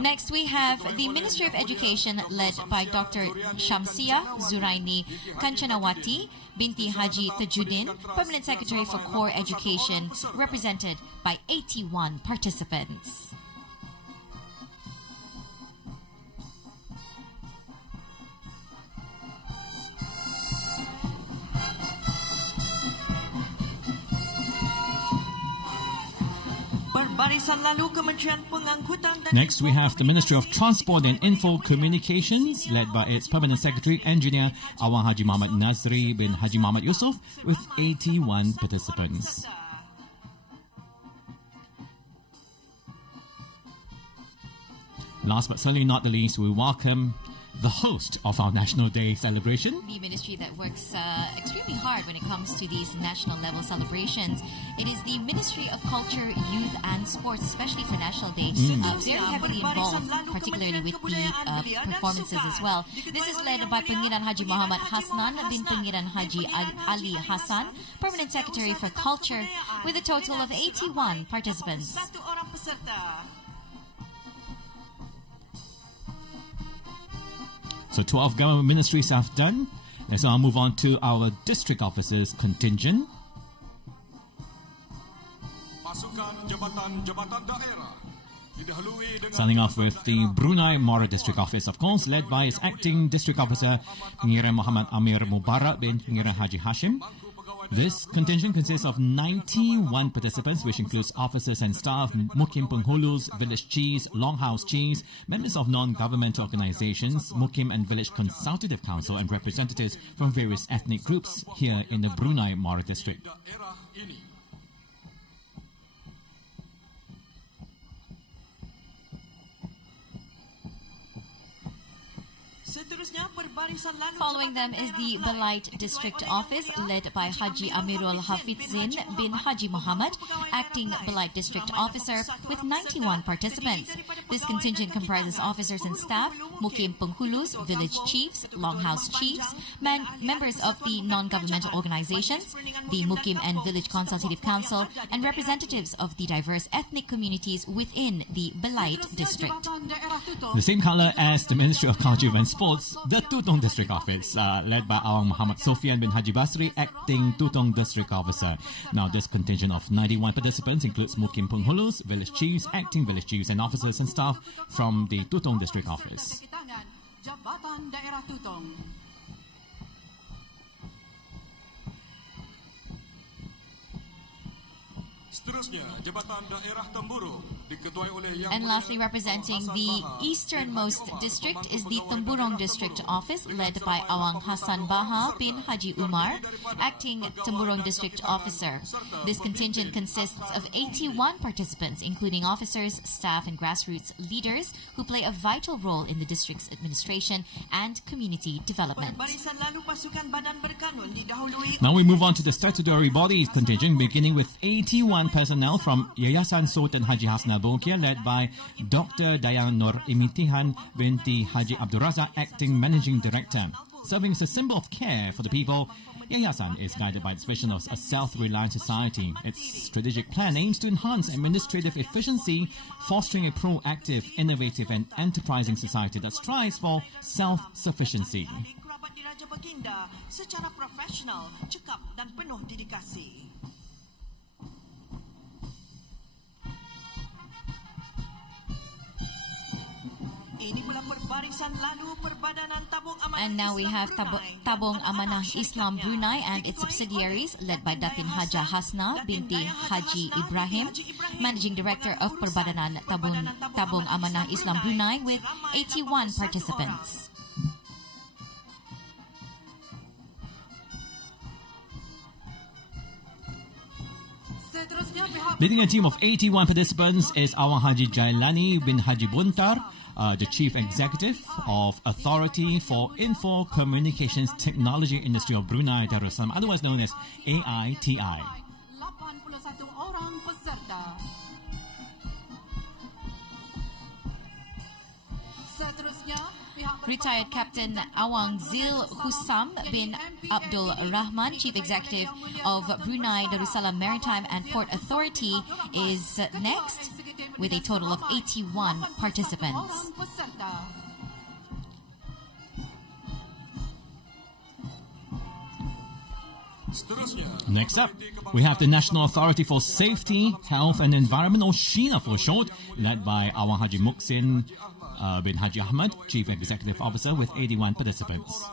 Next, we have the Ministry of Education, led by Dr. Shamsia Zuraini Kanchanawati binti Haji Tajuddin, Permanent Secretary for Core Education, represented by 81 participants. Next, we have the Ministry of Transport and Info Communications, led by its Permanent Secretary, Engineer Awang Haji Muhammad Nazri bin Haji Muhammad Yusuf, with 81 participants. Last but certainly not the least, we welcome the host of our National Day celebration. The ministry that works extremely hard when it comes to these national level celebrations. It is the Ministry of Culture, Youth and Sports, especially for National Day. Very heavily involved, particularly with the performances as well. This is led by Pengiran Haji Muhammad Hasnan bin Pengiran Haji Ali Hassan, Permanent Secretary for Culture, with a total of 81 participants. So 12 government ministries have done. Let's now move on to our district officers contingent. Starting off with the Brunei Mora District Office, of course, led by its acting district officer, Pengiran Muhammad Amir Mubarak bin Pengiran Haji Hashim. This contingent consists of 91 participants, which includes officers and staff, Mukim Penghulus, village chiefs, longhouse chiefs, members of non-governmental organizations, Mukim and Village Consultative Council, and representatives from various ethnic groups here in the Brunei Mora District. Following them is the Belait District Office, led by Haji Amirul Hafizin bin Haji Muhammad, acting Belait District Officer, with 91 participants. This contingent comprises officers and staff, Mukim Penghulus, village chiefs, longhouse chiefs, members of the non-governmental organizations, the Mukim and Village Consultative Council, and representatives of the diverse ethnic communities within the Belait District. The same color as the Ministry of Culture and Sports, the Tutong District Office, led by Awang Muhammad Sofian bin Haji Basri, acting Tutong District Officer. Now, this contingent of 91 participants includes Mukim Penghulus, village chiefs, acting village chiefs, and officers and staff from the Tutong District Office. Jabatan Daerah Tutong. And lastly, representing the easternmost district is the Temburong District Office, led by Awang Hassan Baha bin Haji Umar, acting Temburong District Officer. This contingent consists of 81 participants, including officers, staff, and grassroots leaders who play a vital role in the district's administration and community development. Now we move on to the statutory bodies contingent, beginning with 81 personnel from Yayasan Sultan Haji Hassan Al-Bolkiah, led by Dr. Dayang Nur Imitihan binti Haji Abdul Razak, acting Managing Director. Serving as a symbol of care for the people, Yayasan is guided by its vision of a self-reliant society. Its strategic plan aims to enhance administrative efficiency, fostering a proactive, innovative and enterprising society that strives for self-sufficiency. Secara profesional, cekap dan penuh dedikasi. Ini pula perbarisan lalu Perbadanan Tabung Amanah And now we Islam have Brunei Tabung dan Amanah anak-anak Islam syarikat Brunei yang and its diketuai subsidiaries oleh led by Datin Haja Hasna binti Haji Ibrahim, Managing Director of Perbadanan Tabung Amanah Islam Brunei with 81 participants. Seterusnya pihak Leading a team of 81 participants is Awang Haji Jailani bin Haji Buntar, the Chief Executive of Authority for Info Communications Technology Industry of Brunei Darussalam, otherwise known as AITI. 81 orang peserta. Seterusnya pihak Retired Captain Awang Zil Hussam bin Abdul Rahman, Chief Executive of Brunei Darussalam Maritime and Port Authority, is next with a total of 81 participants. orang peserta. Next up, we have the National Authority for Safety, Health and Environment, or SHINA for short, led by Awang Haji Muksin bin Haji Ahmad, Chief Executive Officer, with 81 participants.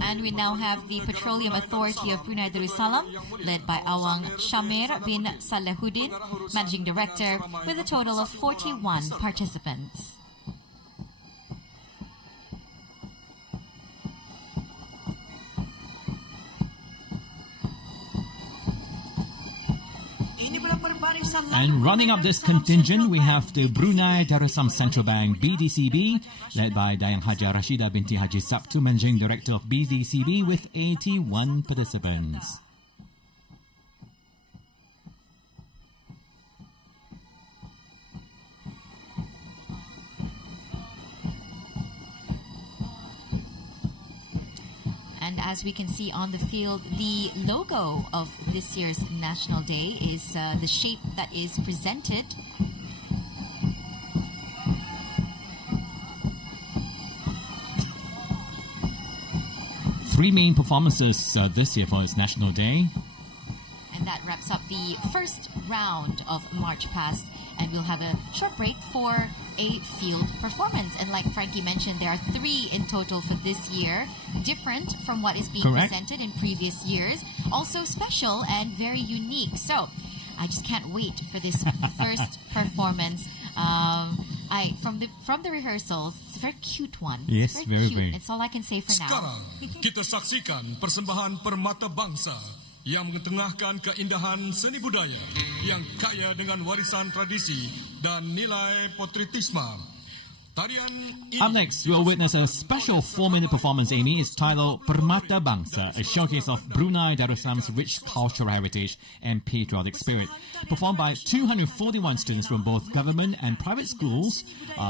And we now have the Petroleum Authority of Brunei Darussalam, led by Awang Shamir bin Salehuddin, Managing Director, with a total of 41 participants. And running up this contingent, we have the Brunei Darussalam Central Bank BDCB, led by Dayang Haja Rashida binti Haji Sabtu, Managing Director of BDCB, with 81 participants. And as we can see on the field, the logo of this year's National Day is the shape that is presented. Three main performances this year for its National Day. And that wraps up the first round of March Past. And we'll have a short break for a field performance. And like Frankie mentioned, there are 3 in total for this year, different from what is being presented in previous years. Also special and very unique. So I just can't wait for this first performance. From the rehearsals, it's a very cute one. Yes, it's very, cute. very. That's all I can say for now. Sekarang kita saksikan persembahan permata bangsa yang mengetengahkan keindahan seni budaya yang kaya dengan warisan tradisi dan nilai patriotisme. Up next, we'll witness a special 4-minute performance, Amy. It's titled Permata Bangsa, a showcase of Brunei Darussalam's rich cultural heritage and patriotic spirit. Performed by 241 students from both government and private schools.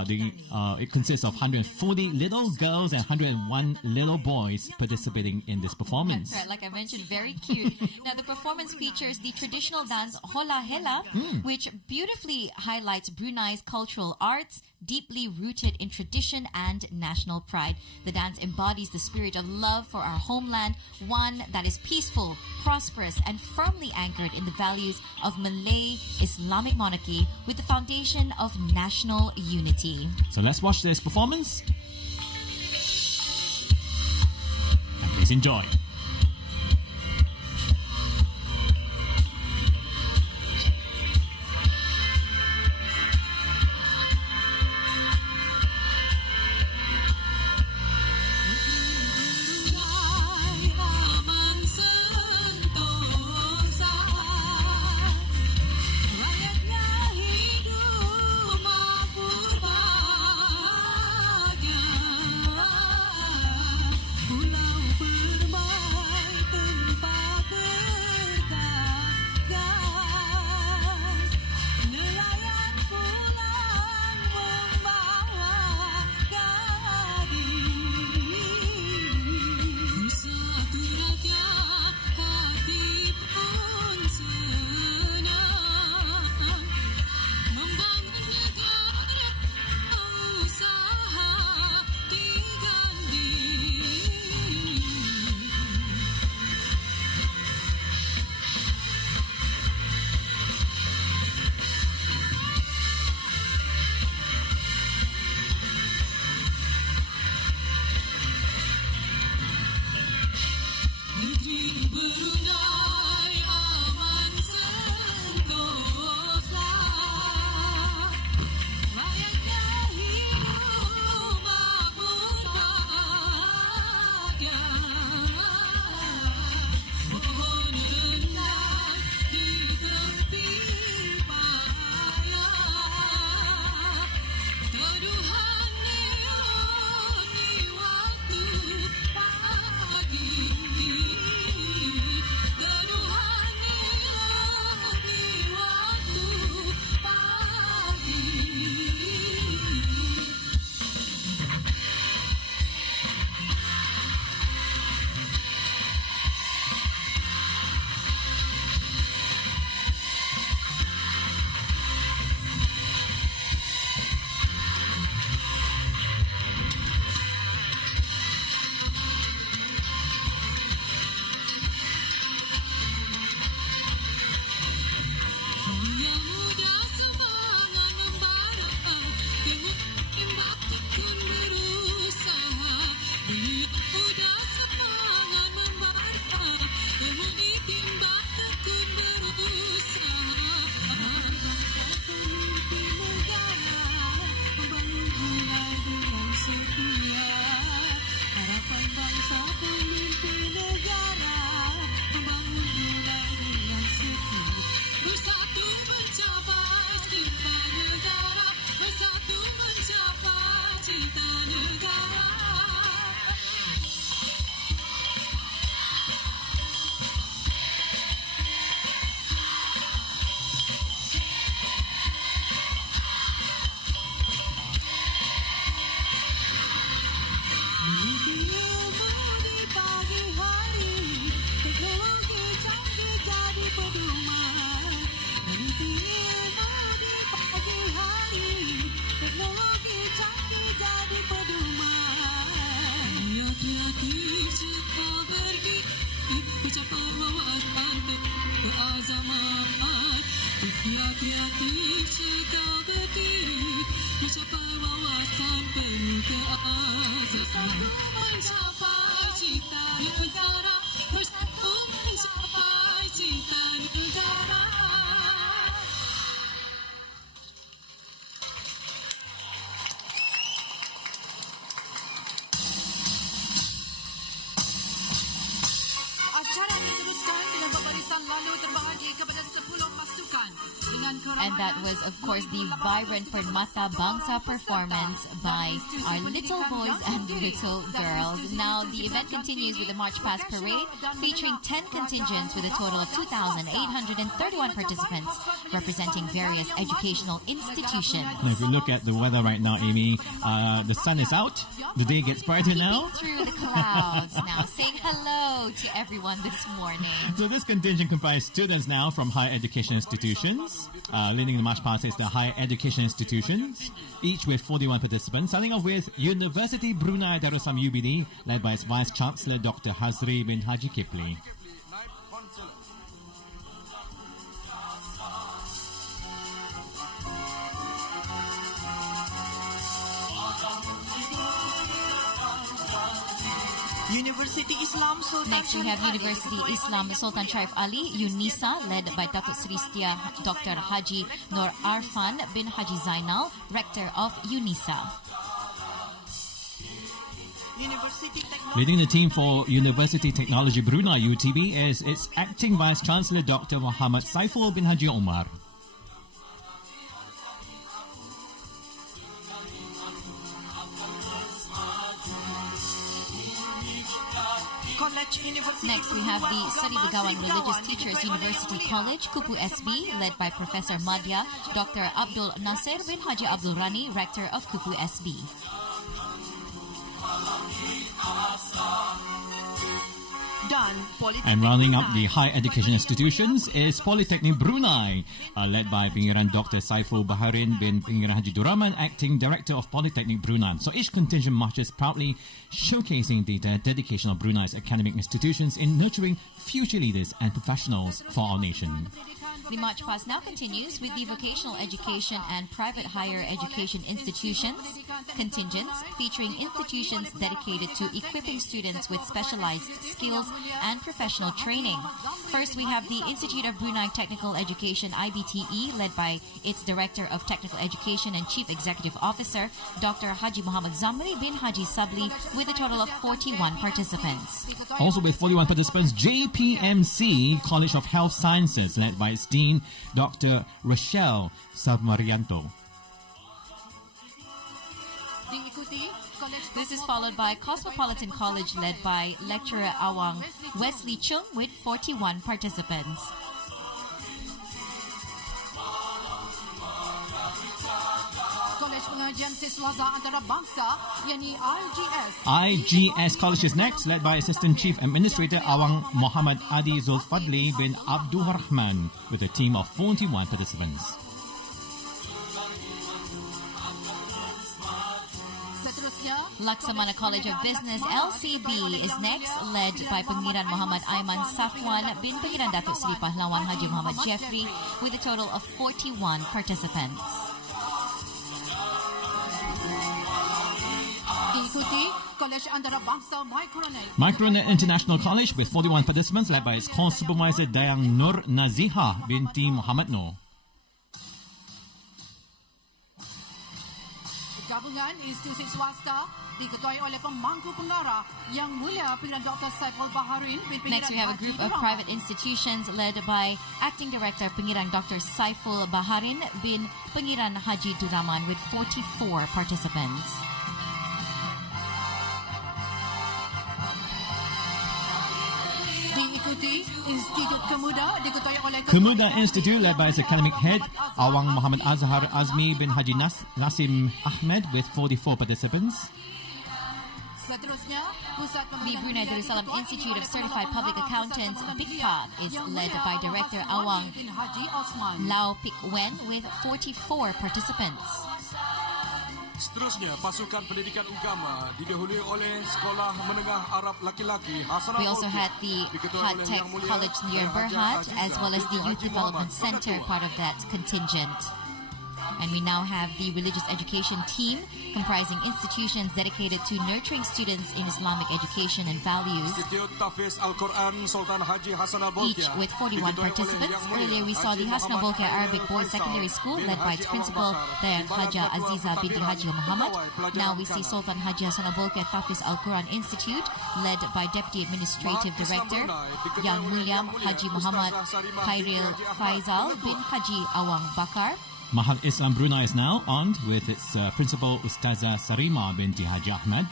It consists of 140 little girls and 101 little boys participating in this performance. That's right, like I mentioned, very cute. Now, the performance features the traditional dance Hola Hela, which beautifully highlights Brunei's cultural arts, deeply rooted in tradition and national pride. The dance embodies the spirit of love for our homeland, one that is peaceful, prosperous, and firmly anchored in the values of Malay Islamic monarchy with the foundation of national unity. So let's watch this performance. And please enjoy. Pulau Bermata And that was, of course, the vibrant Permata Bangsa performance by our little boys and little girls. Now, the event continues with the March Past Parade, featuring 10 contingents with a total of 2,831 participants, representing various educational institutions. Now, if you look at the weather right now, Amy, the sun is out. The day gets brighter now. Through the clouds now, saying hello to everyone this morning. So this contingent comprises students now from higher education institutions. Leading the march past is the higher education institutions, each with 41 participants, starting off with University Brunei Darussalam UBD, led by its Vice Chancellor Dr. Hazri bin Haji Kipli. University Islam Sultan Next, we have University Islam Sultan Sharif Ali, UNISA, led by Datuk Seri Setia Dr. Haji Nur Arfan bin Haji Zainal, Rector of UNISA. Leading the team for University Technology Brunei UTB is its Acting Vice Chancellor Dr. Muhammad Saiful bin Haji Omar. Next, we have the Seri Begawan Religious Teachers University College, Kupu SB, led by Professor Madya Dr. Abdul Nasir bin Haji Abdul Rani, Rector of Kupu SB. And rounding up the higher education institutions is Polytechnic Brunei, led by Pengiran Dr. Saiful Baharin bin Pengiran Haji Duraman, Acting Director of Polytechnic Brunei. So each contingent marches proudly showcasing the dedication of Brunei's academic institutions in nurturing future leaders and professionals for our nation. The March Past now continues with the vocational education and private higher education institutions, contingents featuring institutions dedicated to equipping students with specialized skills and professional training. First, we have the Institute of Brunei Technical Education, IBTE, led by its Director of Technical Education and Chief Executive Officer, Dr. Haji Muhammad Zamri bin Haji Sabli, with a total of 41 participants. Also with 41 participants, JPMC, College of Health Sciences, led by its Dean, Dr. Rochelle Sabmarianto. This is followed by Cosmopolitan College, led by Lecturer Awang Wesley Chung, with 41 participants. IGS College is next, led by Assistant Chief Administrator Awang Muhammad Adi Zulfadli bin Abdul Rahman, with a team of 41 participants. Laksamana College of Business, LCB, is next, led by Pengiran Muhammad Aiman Safwan bin Pengiran Datuk Seri Pahlawan Haji Muhammad Jeffrey, with a total of 41 participants. Micronet International College with 41 participants, led by its course supervisor Dayang Nur Naziha binti Muhammad Noor. Gabungan institusi swasta diketuai oleh pemangku pengarah Yang Mulia Pengiran Dr. Saiful Baharin bin Pengiran. Next, we have a group of private institutions led by Acting Director Pengiran Dr. Saiful Baharin bin Pengiran Haji Duraman, with 44 participants. Diikuti Institut Kemuda diketuai oleh Kemuda Institute, led by its academic head Awang Muhammad Azhar Azmi bin Haji Nasim Ahmed, with 44 participants. Seterusnya, Pusat The Brunei Darussalam Institute of Certified Public Accountants, BICPA, is led by Director Awang Lau Pik Wen, with 44 participants. Seterusnya, pasukan pendidikan agama didahului oleh Sekolah Menengah Arab Laki-Laki Hasanah. We also had the High Tech College near Berhad, as well as the Youth Development Center, part of that contingent. And we now have the religious education team comprising institutions dedicated to nurturing students in Islamic education and values. Each with 41 participants. Earlier we saw the Hasna Bolkiah Arabic Boys Secondary School led by its principal Dayan Haja Aziza binti Haji Muhammad. Now we see Sultan Haji Hasna Bolkiah Tafiz Al-Quran Institute led by Deputy Administrative Director Yang Mulia Haji Muhammad Khairil Faizal bin Haji Awang Bakar. Mahal Islam Brunei is now on with its principal Ustazah Sarima binti Haji Ahmad.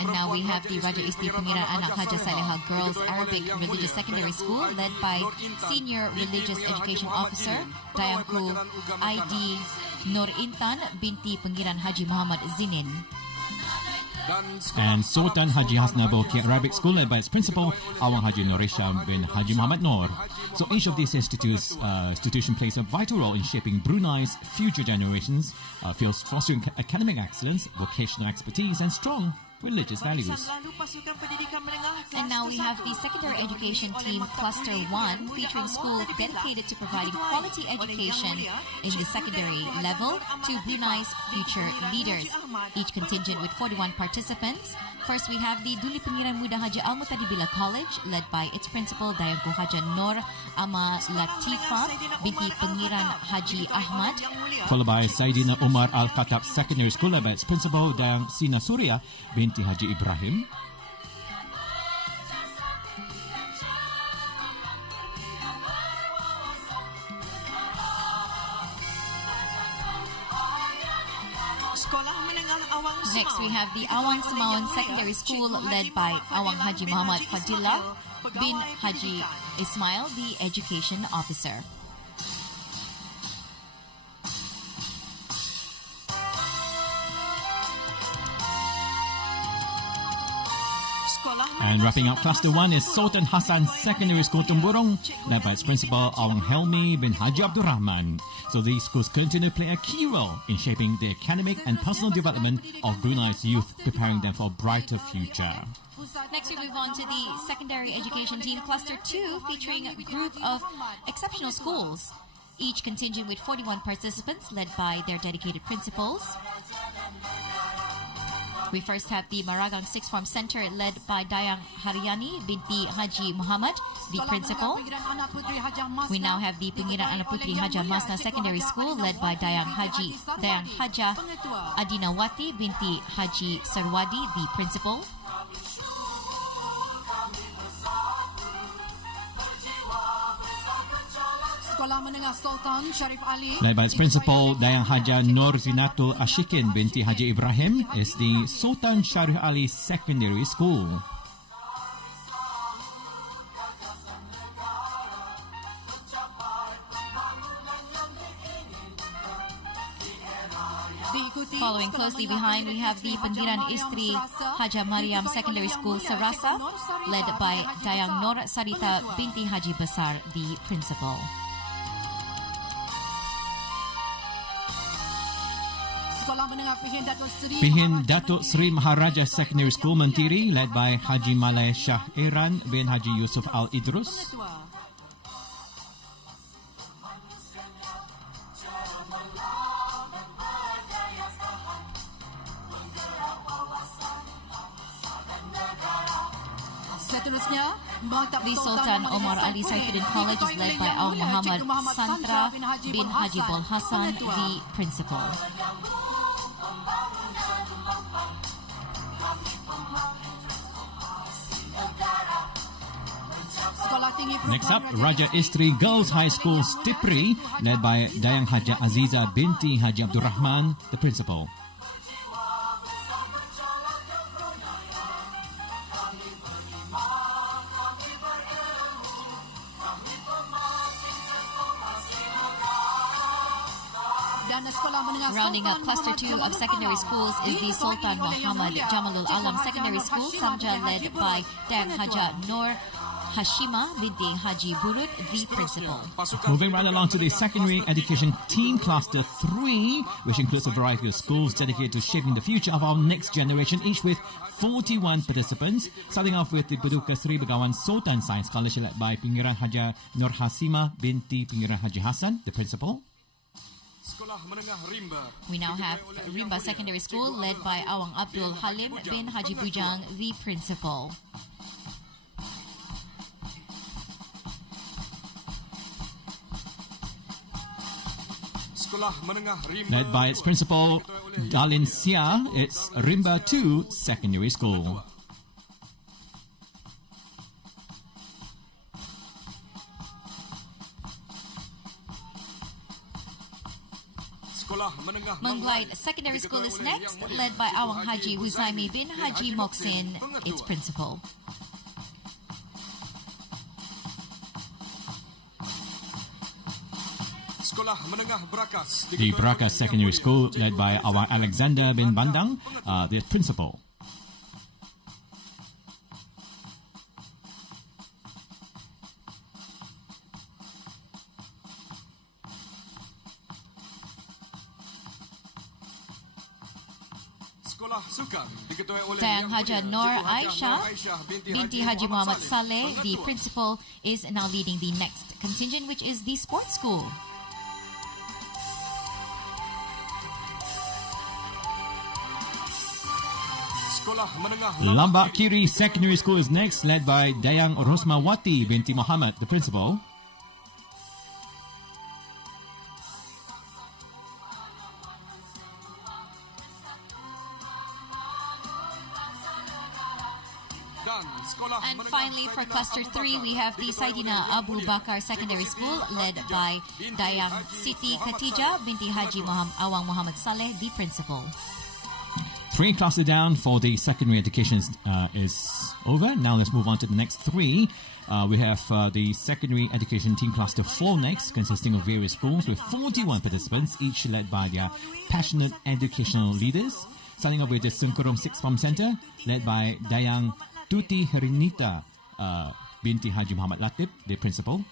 And now we have the Raja Isti Pengiran Anak Haja Saleha Girls Arabic Religious Secondary School led by Senior Religious Education Officer Dayangku ID Nur Intan binti Pengiran Haji Muhammad Zinin. And Sultan Haji Hasna Bolkiah Arabic School led by its principal Awang Haji Norisha bin Haji Muhammad Noor. So each of these institution plays a vital role in shaping Brunei's future generations, fostering academic excellence, vocational expertise and strong religious values. And now we have the secondary education team Cluster 1 featuring schools dedicated to providing quality education in the secondary level to Brunei's future leaders. Each contingent with 41 participants. First we have the Duli Pengiran Muda Haji Al-Mutadibila College led by its principal Dayangku Haja Nur Ama Latifa binti Pengiran Haji Ahmad. Followed by Saidina Umar Al-Khattab Secondary School led by its principal Dayang Sina Surya binti Haji Ibrahim. Next we have the Awang Semawan Secondary School led by Awang Haji Muhammad Fadillah bin Haji Ismail, the Education Officer. And wrapping up Cluster 1 is Sultan Hassan Secondary School Temburong, led by its principal Awang Helmi bin Haji Abdul Rahman. So these schools continue to play a key role in shaping the academic and personal development of Brunei's youth, preparing them for a brighter future. Next we move on to the secondary education team Cluster 2 featuring a group of exceptional schools. Each contingent with 41 participants led by their dedicated principals. We first have the Maragang Sixth Form Center led by Dayang Haryani binti Haji Muhammad, the principal. We now have the Pengiran Anak Putri Haja Masna Secondary School led by Dayang Haja Adinawati binti Haji Sarwadi, the principal. Led by its principal Dayang Haja Nur Zinatul Ashikin binti Haji Ibrahim is the Sultan Sharif Ali Secondary School. Following closely behind, we have the Pengiran Istri Haja Mariam Secondary School Sarasa, led by Dayang Nur Sarita binti Haji Besar, the principal. Pihin Datuk Sri Maharaja Secondary School Mentiri led by Haji Malay Shah Iran bin Haji Yusuf Al Idrus. The Sultan Omar Ali Saifuddin College is led by Al Muhammad Santra bin Haji Bol Hassan, the principal. Next up, Raja Istri Girls High School Stipri, led by Dayang Haja Aziza binti Haji Abdul Rahman, the principal. Rounding up Cluster 2 of secondary schools is the Sultan Muhammad Jamalul Alam Secondary School, Samja, led by Dayang Haja Nur Hashima binti Haji Burut, the principal. Moving right along to the secondary education team cluster 3, which includes a variety of schools dedicated to shaping the future of our next generation, each with 41 participants. Starting off with the Paduka Sri Begawan Sultan Science College led by Pengiran Haja Nur Hasima binti Pengiran Haji Hassan, the principal. We now have Rimba Secondary School led by Awang Abdul Halim bin Haji Bujang, the principal. Led by its principal, Dalin Sia, it's Rimba 2 Secondary School. Manglait Secondary School is next, led by Awang Haji Huzaimi bin Haji Moksin, its principal. The Brakas Secondary School, led by Awang Alexander bin Bandang, the principal. Dayang Haja Nur Aisyah binti Haji Muhammad Saleh, the principal, is now leading the next contingent, which is the sports school. Lambak Kiri Secondary School is next, led by Dayang Rosmawati binti Muhammad, the principal. And finally, for Cluster 3, we have the Saidina Abu Bakar Secondary School, led by Dayang Siti Khatijah binti Haji Awang Muhammad Saleh, the principal. 3 cluster down for the secondary education is over. Now let's move on to the next 3. We have the secondary education team cluster 4 next, consisting of various schools with 41 participants, each led by their passionate educational leaders. Starting off with the Sungkurung Sixth Form Centre, led by Dayang Tuti Herinita binti Haji Muhammad Latif, the principal.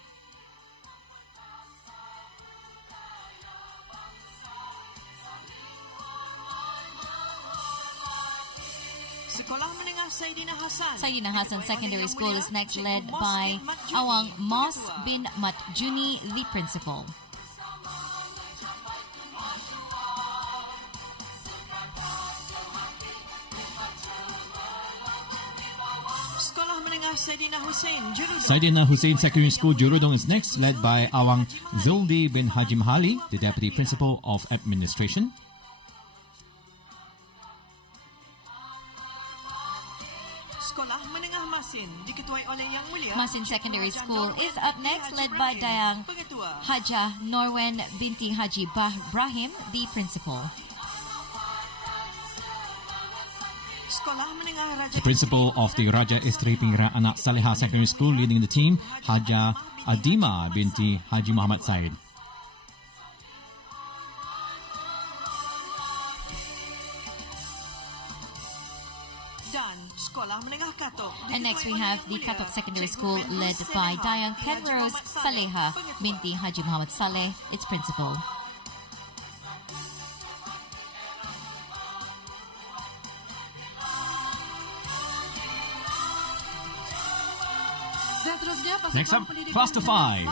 Saidina Hassan Secondary School is next, led by Awang Mos bin Mat Juni, the principal. Saidina Hussein Secondary School Jurudong is next, led by Awang Zuldi bin Haji Mahali, the Deputy Principal of Administration. Masin Secondary School is up next, led by Dayang Haja Norwen binti Haji Brahim, the principal. The principal of the Raja Istri Pengiran Anak Saleha Secondary School, leading the team, Haja Adima binti Haji Muhammad Said. And next we have the Katok Secondary School, led by Dayang Penrose Saleha binti Haji Muhammad Saleh, its principal. Next up, Cluster 5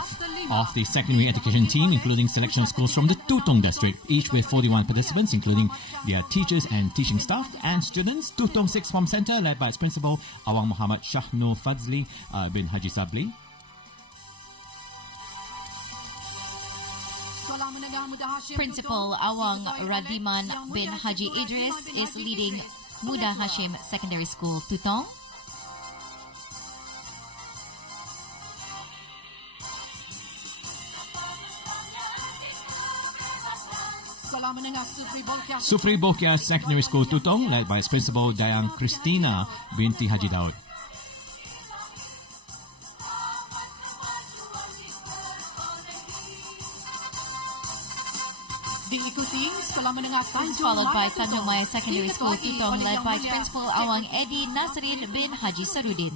of the secondary education team, including selection of schools from the Tutong district, each with 41 participants, including their teachers and teaching staff and students. Tutong Sixth Form Centre, led by its principal, Awang Muhammad Shahno Fazli bin Haji Sabli. Principal Awang Radiman bin Haji Idris is leading Muda Hashim Secondary School, Tutong. Supri Bokia Secondary School Tutong, led by its principal Dayang Christina binti Haji Daud. Followed by Tanjung Maya Secondary School Tutong, led by its principal Awang Edi Nasrin bin Haji Sarudin.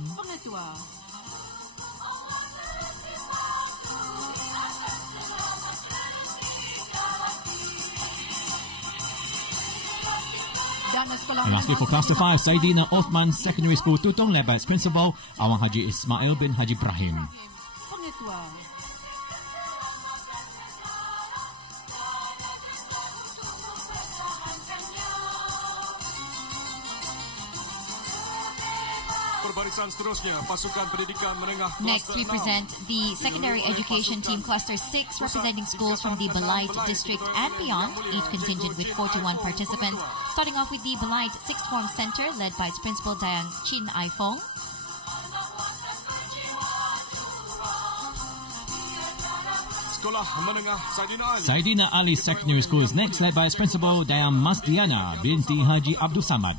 dan sekolah And lastly, for Cluster 5, Saidina Othman Secondary School Tutong, led by its principal, Awang Haji Ismail bin Haji Ibrahim. Pengetua. Perbarisan seterusnya, pasukan pendidikan menengah Next, Kluster we 6. present the secondary education team Cluster 6, representing schools from the Belait district and beyond, each contingent with 41 participants. Starting off with the Belait Sixth Form Center, led by its principal Dayang Chin Ai Fong. Sekolah menengah Saidina Ali. Saidina Ali Secondary School is next, led by its principal Dayang Masdiana binti Haji Abdul Samad.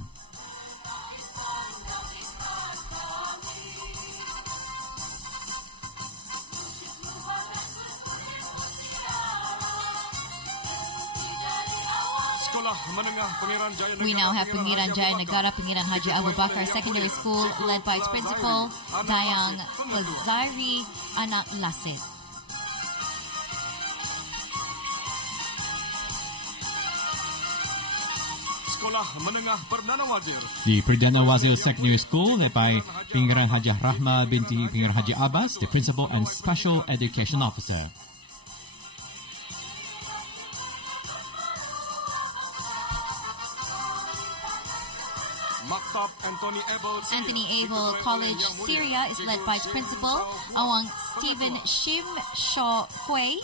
Sekolah menengah Pengiran Jaya Negara. We now have Pengiran Jaya Negara Pengiran Haji Abu Bakar Secondary School, led by its principal Dayang Fazairi Anak Lasid. Sekolah menengah Perdana Wazir. The Perdana Wazir Secondary School, led by Pengiran Hajah Rahma binti Pengiran Haji Abbas, the principal and special education officer. Maktab Anthony Abel College, Syria, is led by its principal, Awang Stephen Shim Shaw Hui.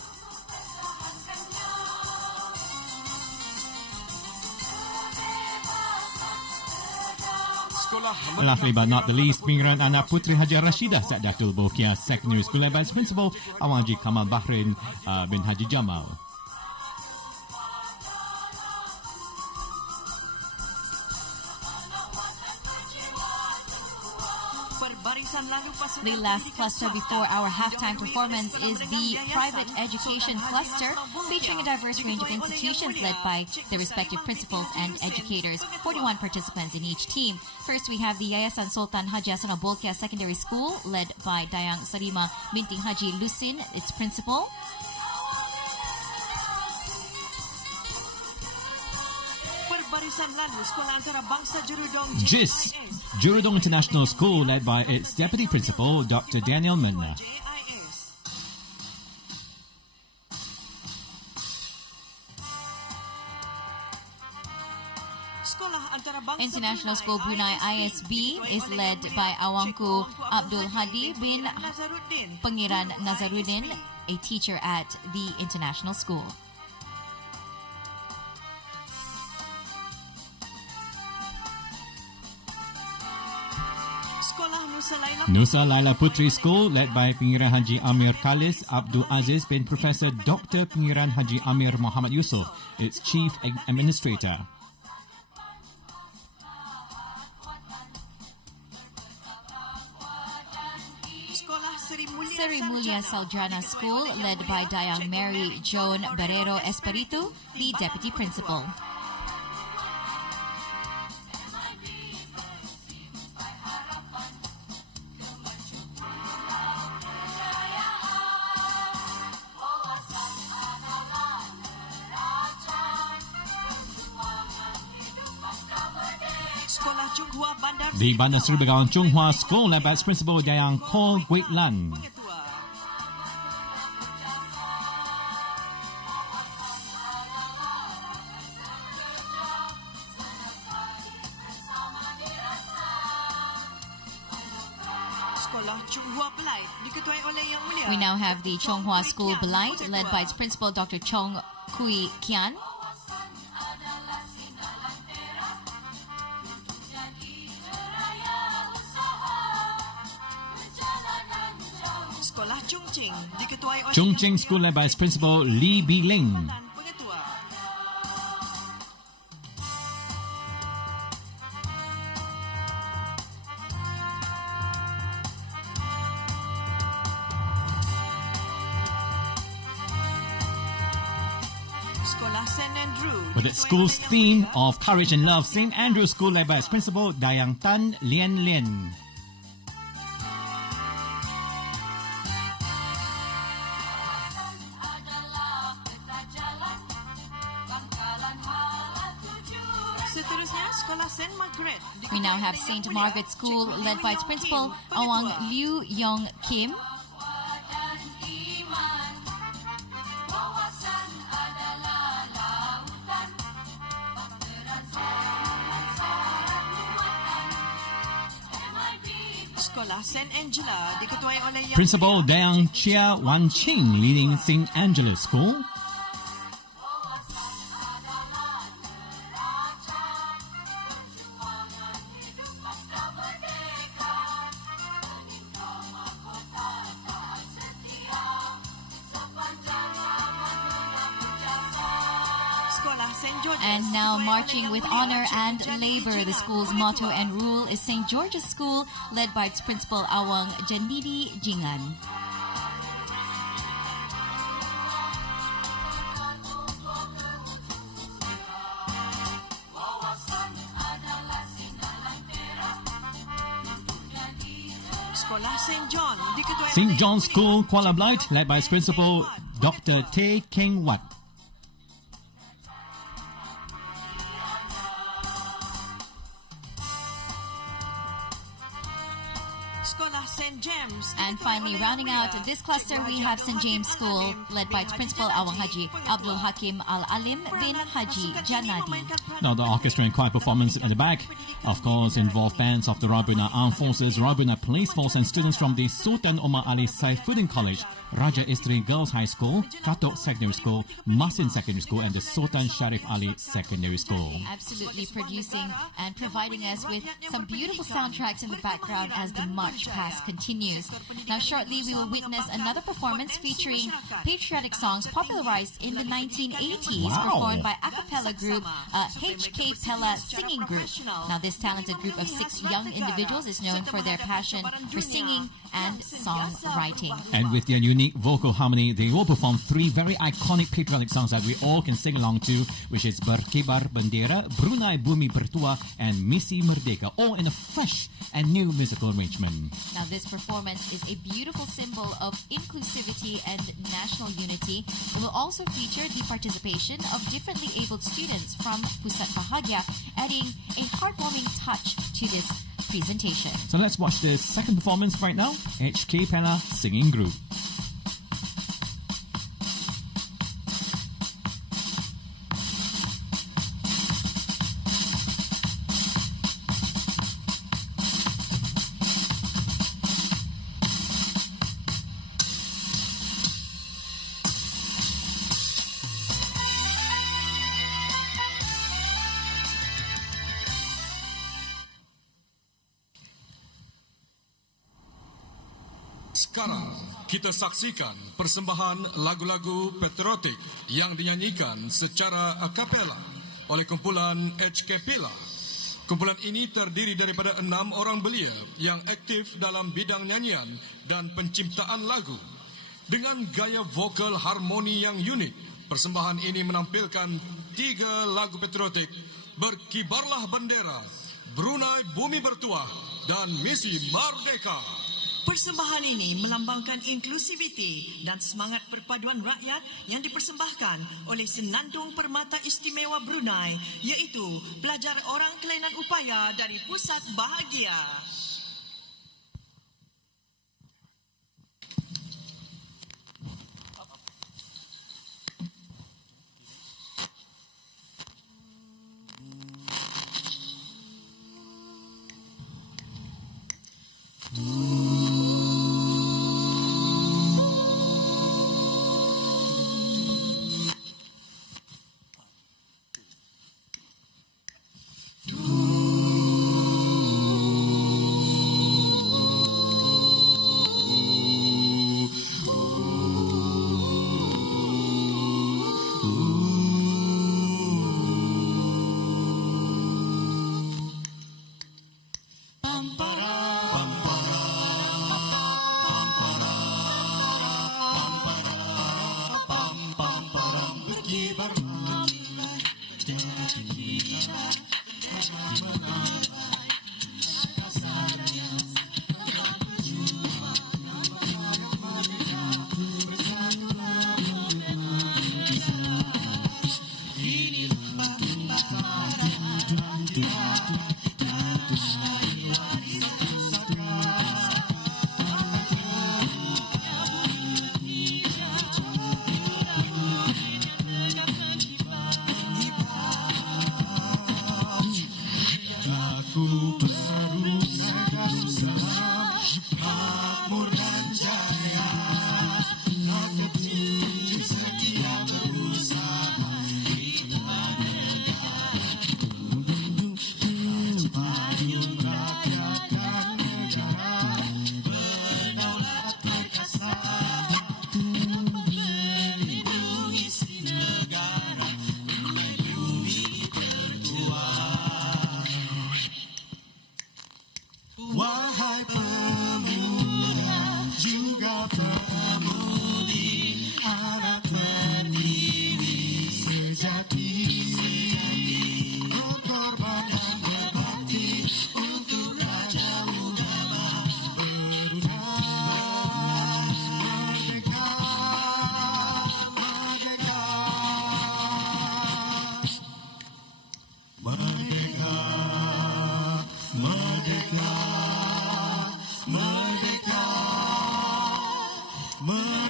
Lastly but not the least, Pengiran Anak Putri Haji Rashidah Sa'datul Bolkiah Secondary School, led by its principal, Awang Haji Kamal Bahrain bin Haji Jamal. The last cluster before our halftime performance is the private education cluster, featuring a diverse range of institutions led by their respective principals and educators. 41 participants in each team. First, we have the Yayasan Sultan Haji Hasanal Bolkiah Secondary School, led by Dayang Sarima binti Haji Lusin, its principal. JIS, Jurudong International School, led by its Deputy Principal, Dr. Daniel Menna. International School Brunei ISB is led by Awangku Abdul Hadi bin Pengiran Nazaruddin, a teacher at the international school. Nusa Laila Putri School, led by Pengiran Haji Amir Khalis Abdul Aziz bin Professor Dr. Pengiran Haji Amir Muhammad Yusof, its Chief Administrator. Seri Mulia Saldrana School, led by Dayang Mary Joan Barrero Espiritu, the Deputy Principal. The Bandar Seri Begawan Chonghua School, led by its principal Dayang Ko Guit Lan. We now have the Chonghua School Belait, led by its principal Dr. Chong Kui Kian. Chongqing School, led by its principal Lee Bi Ling. With its school's theme of courage and love, St. Andrew's School, led by its principal Dayang Tan Lien Lien. Seterusnya, Sekolah St. Margaret. We now have St. Margaret School, led by its principal, Awang Liu Yong Kim. Sekolah St. Angela diketuai oleh Yang Principal Dayang Chia Wan Ching leading St. Angela's School. Sekolah St. George's. And now diketuai marching oleh with Yang Mulia honor Encik and Janidi labor, the Jingan, school's Bumi motto Tua. and rule is St. George's School, led by its principal, Awang Janidi Jingan. Sekolah St. John diketuai St. oleh John's Yang School, Mulia Kuala Blight, led by its principal Dr. Tay Keng Wat. Sekolah St. James. And finally, rounding out this cluster, we have St. James School, led by its principal, Awang Haji Abdul Hakim Al-Alim bin Haji Janadi. Now, the orchestra and choir performance at the back, of course, involve bands of the Royal Brunei Armed Forces, Royal Brunei Police Force, and students from the Sultan Omar Ali Saifuddin College, Raja Istri Girls High School, Katok Secondary School, Masin Secondary School, and the Sultan Sharif Ali Secondary School. Absolutely producing and providing us with some beautiful soundtracks in the background as the march past continues. Now, shortly, we will witness another performance featuring patriotic songs popularized in the 1980s, Wow. performed by a cappella group, HK Pella Singing Group. Now, this talented group of 6 young individuals is known for their passion for singing and songwriting. And with their unique vocal harmony, they will perform 3 very iconic patriotic songs that we all can sing along to, which is Berkibar Bendera, Brunei Bumi Bertua, and Misi Merdeka, all in a fresh and new musical arrangement. Now, this performance is a beautiful symbol of inclusivity and national unity. It will also feature the participation of differently abled students from Pusat Bahagia, adding a heartwarming touch to this presentation. So let's watch the second performance right now, HK Pella Singing Group. Sekarang kita saksikan persembahan lagu-lagu patriotik yang dinyanyikan secara a cappella oleh kumpulan HK Pella. Kumpulan ini terdiri daripada 6 orang belia yang aktif dalam bidang nyanyian dan penciptaan lagu. Dengan gaya vokal harmoni yang unik, persembahan ini menampilkan 3 lagu patriotik, Berkibarlah Bendera, Brunei Bumi Bertuah, dan Misi Merdeka. Persembahan ini melambangkan inklusiviti dan semangat perpaduan rakyat yang dipersembahkan oleh Senandung Permata Istimewa Brunei, iaitu pelajar orang kelainan upaya dari Pusat Bahagia.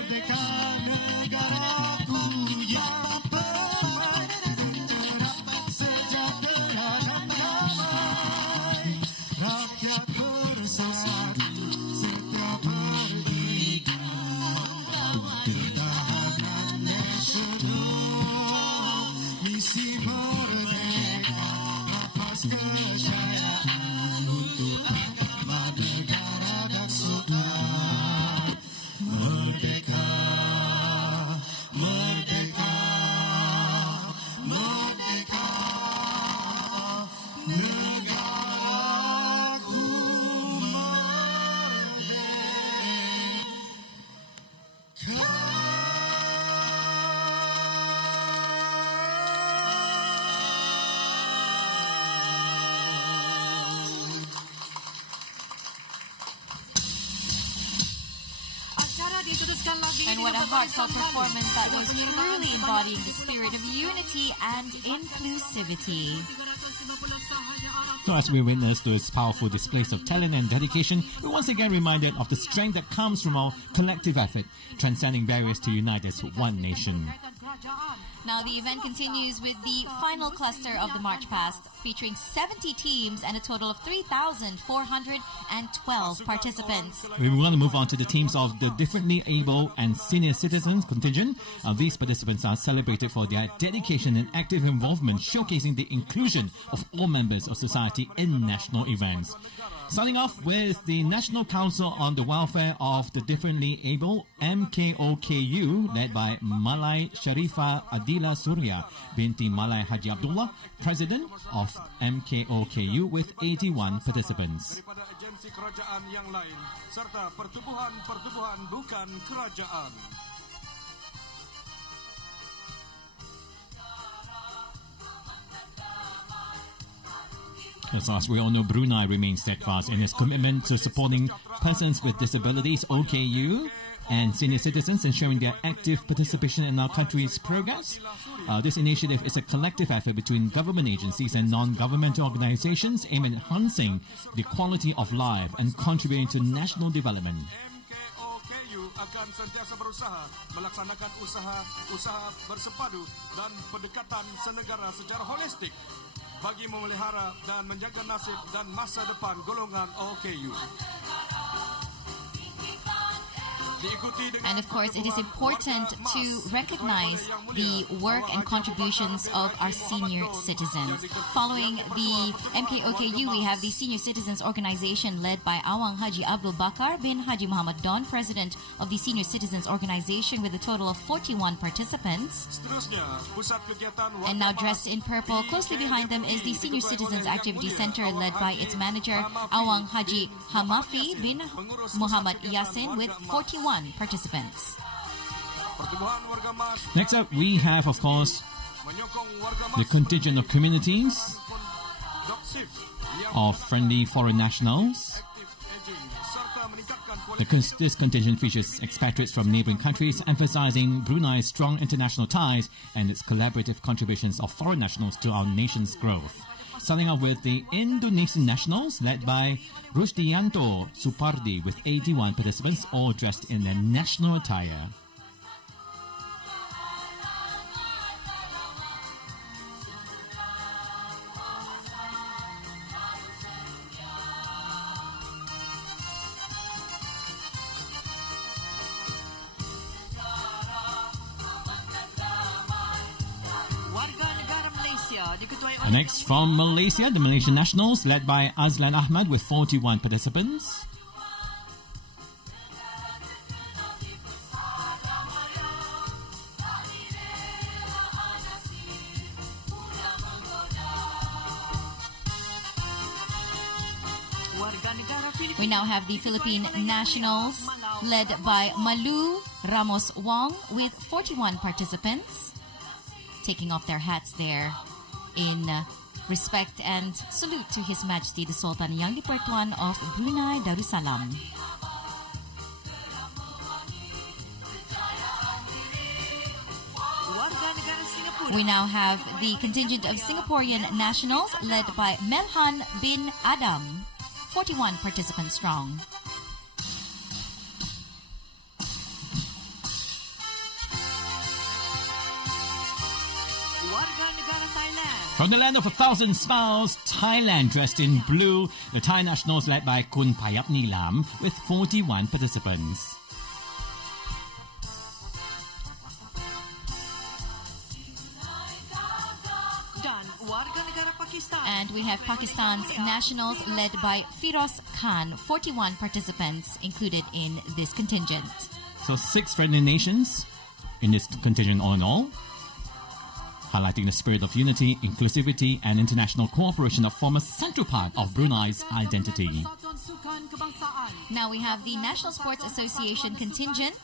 Merdeka negaraku yang permai, sejahtera dan damai. Rakyat bersatu setiap berdirikan, pertahanan nasional, misi merdeka, nafas kejayaan untuk agama, negara dan sultan. Merdeka, merdeka, merdeka, negaraku Acara diteruskan lagi. And what a heartfelt performance that was, truly embodying the spirit of unity and inclusivity. So as we witness those powerful displays of talent and dedication, we're once again reminded of the strength that comes from our collective effort, transcending barriers to unite as one nation. Now the event continues with the final cluster of the March Past, featuring 70 teams and a total of 3,412 participants. We want to move on to the teams of the differently able and senior citizens contingent. These participants are celebrated for their dedication and active involvement, showcasing the inclusion of all members of society in national events. Starting off with the National Council on the Welfare of the Differently Able, MKOKU, led by Malai Sharifah Adila Surya binti Malai Haji Abdullah, President of MKOKU, with 81 participants. Daripada agensi kerajaan yang lain serta pertubuhan-pertubuhan bukan kerajaan. As we all know, Brunei remains steadfast in its commitment to supporting persons with disabilities, OKU, and senior citizens, ensuring their active participation in our country's progress. This initiative is a collective effort between government agencies and non-governmental organizations aimed at enhancing the quality of life and contributing to national development. MKOKU akan sentiasa berusaha melaksanakan usaha bersepadu dan pendekatan senegara secara holistik bagi memelihara dan menjaga nasib dan masa depan golongan OKU. And of course, it is important to recognize the work and contributions of our senior citizens. Following the MKOKU, we have the Senior Citizens Organization led by Awang Haji Abdul Bakar bin Haji Muhammad Don, President of the Senior Citizens Organization, with a total of 41 participants. And now dressed in purple, closely behind them is the Senior Citizens Activity Center led by its manager, Awang Haji Hamafi bin Muhammad Yasin, with 41 participants. Next up, we have, of course, the contingent of communities of friendly foreign nationals. This contingent features expatriates from neighboring countries, emphasizing Brunei's strong international ties and its collaborative contributions of foreign nationals to our nation's growth. Starting off with the Indonesian nationals, led by Rusdianto Supardi, with 81 participants, all dressed in their national attire. Next, from Malaysia, the Malaysian nationals, led by Azlan Ahmad, with 41 participants. We now have the Philippine nationals, led by Malu Ramos Wong, with 41 participants, taking off their hats there in respect and salute to His Majesty the Sultan Yang Dipertuan of Brunei Darussalam. We now have the contingent of Singaporean nationals, led by Melhan bin Adam, 41 participants strong. From the land of 1,000 smiles, Thailand dressed in blue, the Thai nationals led by Kun Payap Nilam with 41 participants. Dan warga negara Pakistan. And we have Pakistan's nationals led by Firoz Khan, 41 participants included in this contingent. So 6 friendly nations in this contingent all in all, highlighting the spirit of unity, inclusivity and international cooperation that form a central part of Brunei's identity. Persatuan Sukan Kebangsaan. Now we have the National Sports Association contingent.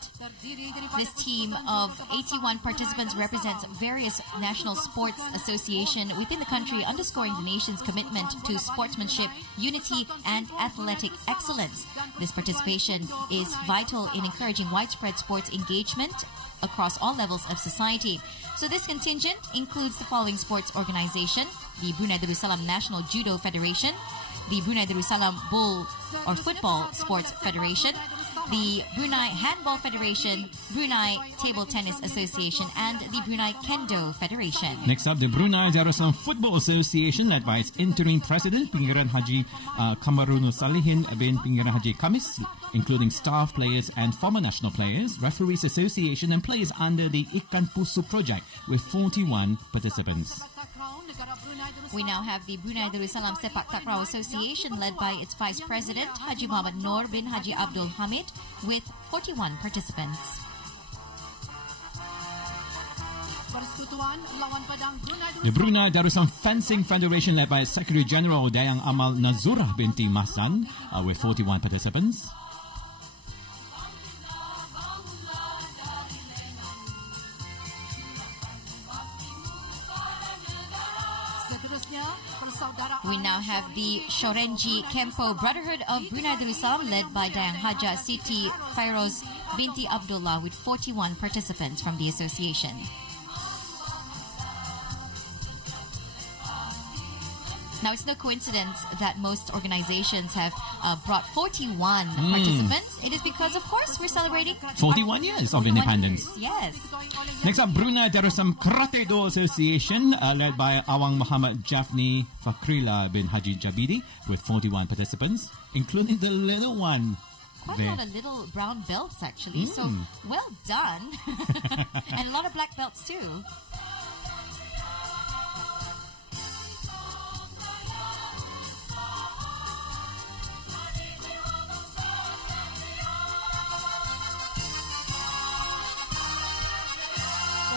This team of 81 participants represents various national sports association within the country, underscoring the nation's commitment to sportsmanship, unity and athletic excellence. This participation is vital in encouraging widespread sports engagement across all levels of society. So this contingent includes the following sports organization: the Brunei Darussalam National Judo Federation, the Brunei Darussalam Bull or Football Sports Federation, the Brunei Handball Federation, Brunei Table Tennis Association, and the Brunei Kendo Federation. Next up, the Brunei Darussalam Football Association, led by its interim president, Pengiran Haji Kamarunus Salihin bin Pengiran Haji Kamis, including staff players and former national players, Referees Association, and players under the Ikan Pusu project with 41 participants. We now have the Brunei Darussalam Sepak Takraw Association, led by its Vice President Haji Muhammad Noor bin Haji Abdul Hamid with 41 participants. Persekutuan Lawan Padang Brunei The Brunei Darussalam Fencing Federation, led by its Secretary General Dayang Amal Nazurah binti Mahsan with 41 participants. Seterusnya, persaudaraan We now have the Shorenji Kempo Brotherhood of Brunei Darussalam, led by Dayang Haja Siti Fairoz binti Abdullah with 41 participants from the association. Now, it's no coincidence that most organizations have brought 41 participants. It is because, of course, we're celebrating 41 years of independence. Yes. Next up, Brunei Darussalam Karate Do Association, led by Awang Muhammad Jafni Fakrila bin Haji Jabidi with 41 participants, including the little one. Quite a lot of little brown belts, actually. So, well done. And a lot of black belts, too.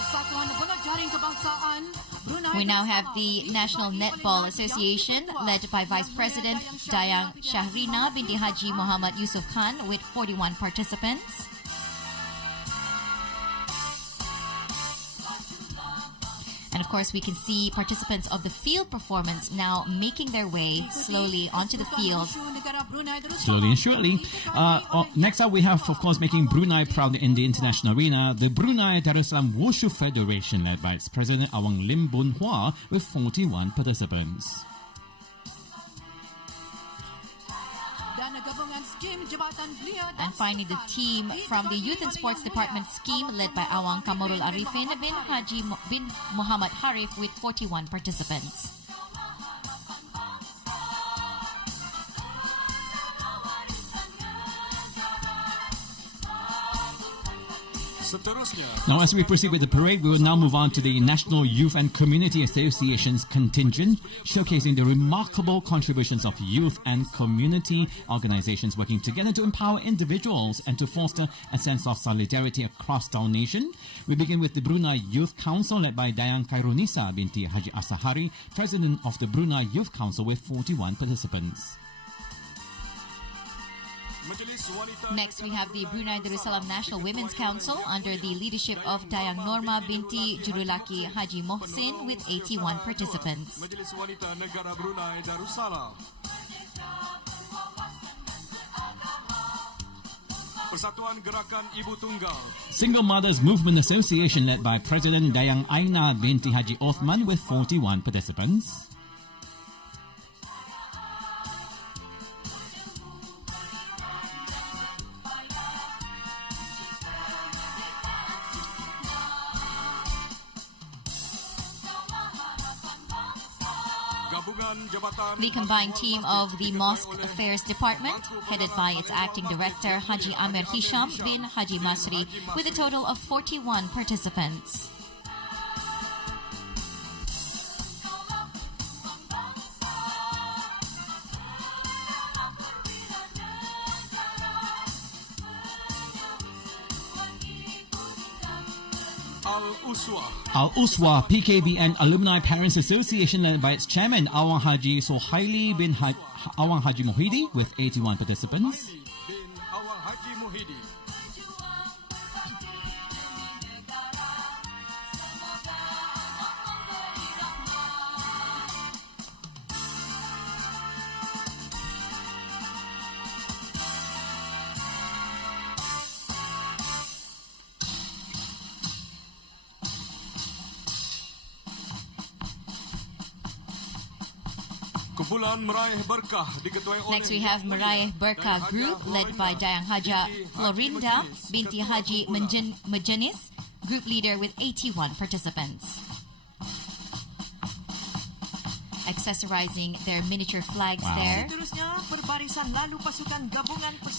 Persatuan Bola Jaring Kebangsaan Brunei We now have the National Netball Association, led by Vice President Dayang Shahrina binti Haji Muhammad Yusuf Khan with 41 participants. And of course, we can see participants of the field performance now making their way slowly onto the field. Slowly and surely. Next up, we have, of course, making Brunei proud in the international arena, the Brunei Darussalam Wushu Federation, led by its president Awang Lim Bun Hua with 41 participants. dan gabungan skim Jabatan Belia dan And finally, the team from the Youth and Sports Department scheme, led by Awang Kamarul Arifin bin Haji bin Muhammad Harif with 41 participants. Now, as we proceed with the parade, we will now move on to the National Youth and Community Association's contingent, showcasing the remarkable contributions of youth and community organizations working together to empower individuals and to foster a sense of solidarity across our nation. We begin with the Brunei Youth Council, led by Dayang Khairunisa binti Haji Asahari, president of the Brunei Youth Council with 41 participants. Next, we have the Brunei Darussalam National Women's Council under the leadership of Dayang Norma binti Jurulaki Haji Mohsin with 81 participants. Majlis Wanita Negara Brunei Darussalam. Persatuan Gerakan Ibu Tunggal. Single Mothers Movement Association, led by President Dayang Aina binti Haji Othman with 41 participants. The combined team of the Mosque Affairs Department, headed by its acting director Haji Amir Hisham bin Haji Masri, with a total of 41 participants. Al-Uswa PKB and Alumni Parents Association, led by its chairman Awang Haji Sohaili bin Awang Haji Mohidi, with 81 participants. Next, we have Meraih Berkah Group, led by Dayang Haja Florinda binti Haji Majenis, group leader with 81 participants. Accessorizing their miniature flags there.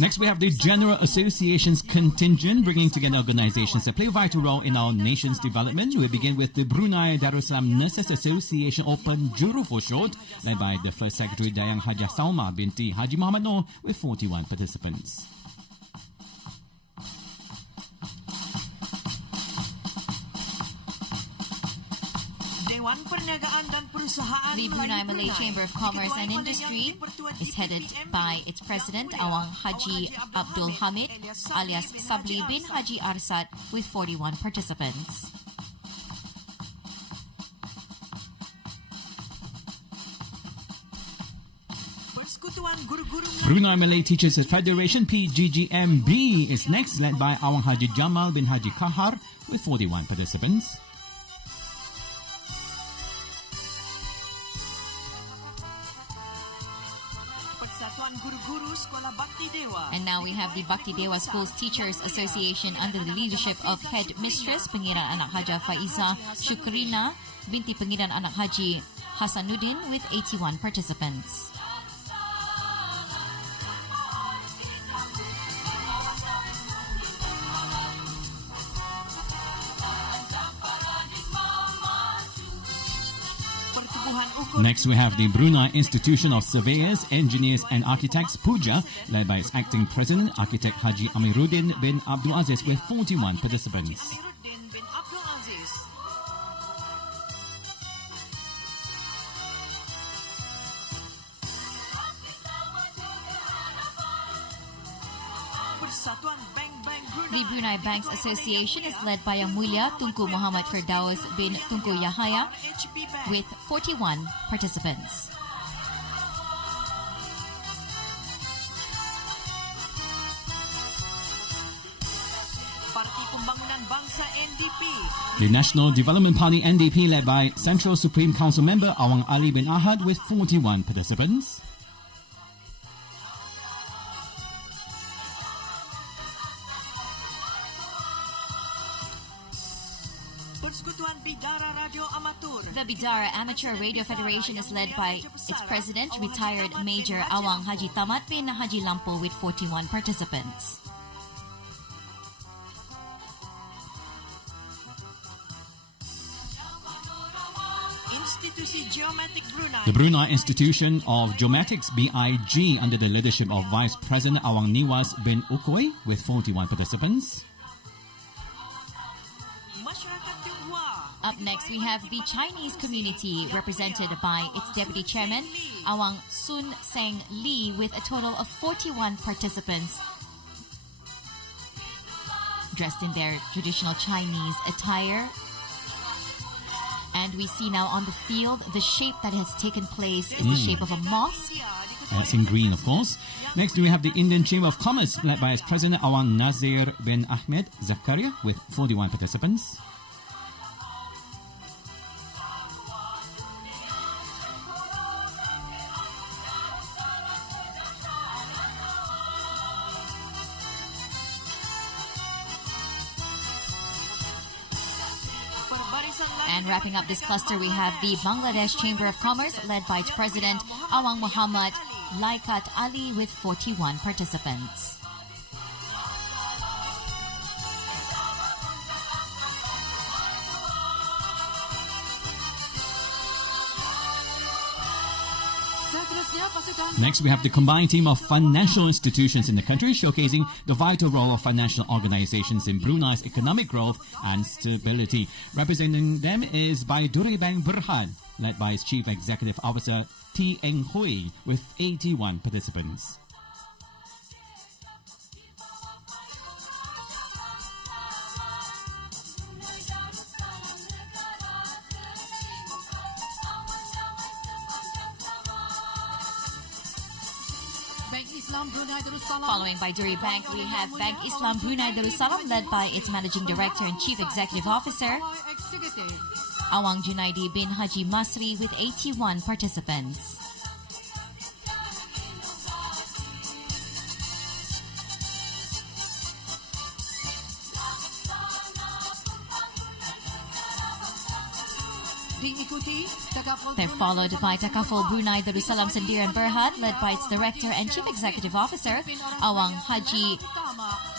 Next, we have the General Association's contingent, bringing together organizations that play a vital role in our nation's development. We begin with the Brunei Darussalam Nurses Association Open Juru for short, led by the First Secretary Dayang Hajah Salma binti Haji Muhammad Noor, with 41 participants. The Brunei Malay Chamber of Commerce and Industry is headed by its president, Awang Haji Abdul Hamid, alias Sabli bin Haji Arsad, with 41 participants. Brunei Malay Teachers Federation PGGMB is next, led by Awang Haji Jamal bin Haji Kahar, with 41 participants. And now we have the Bhakti Dewa Schools Teachers Association under the leadership of Head Mistress Pengiran Anak Haja Faiza Syukrina binti Pengiran Anak Haji Hasanuddin, with 81 participants. Next, we have the Brunei Institution of Surveyors, Engineers and Architects, Puja, led by its acting president, Architect Haji Amiruddin bin Abdul Aziz, with 41 participants. The Brunei Banks Association is led by Yang Mulia Tunku Muhammad Firdaus bin Tunku Yahaya, with 41 participants. The National Development Party NDP, led by Central Supreme Council member Awang Ali bin Ahad, with 41 participants. The Bidara Amateur Radio Federation is led by its president, retired Major Awang Haji Tamat bin Haji Lampo, with 41 participants. The Brunei Institution of Geomatics BIG, under the leadership of Vice President Awang Niwas bin Ukoi, with 41 participants. Up next, we have the Chinese community, represented by its deputy chairman, Awang Sun Seng Lee, with a total of 41 participants, dressed in their traditional Chinese attire. And we see now on the field, the shape that has taken place is the shape of a mosque. That's in green, of course. Next, we have the Indian Chamber of Commerce, led by its president Awang Nazir bin Ahmed Zakaria, with 41 participants. And wrapping up this cluster, we have the Bangladesh Chamber of Commerce, led by its president, Awang Muhammad Laikat Ali, with 41 participants. Next, we have the combined team of financial institutions in the country, showcasing the vital role of financial organizations in Brunei's economic growth and stability. Representing them is Baiduri Bank Berhad, led by its Chief Executive Officer T. Eng Hui, with 81 participants. Following Baiduri Bank, we have Bank Islam Brunei Darussalam, led by its Managing Director and Chief Executive Officer, Awang Junaidi bin Haji Masri, with 81 participants. They're followed by Takaful Brunei Darussalam Sendirian Berhad, led by its Director and Chief Executive Officer, Awang Haji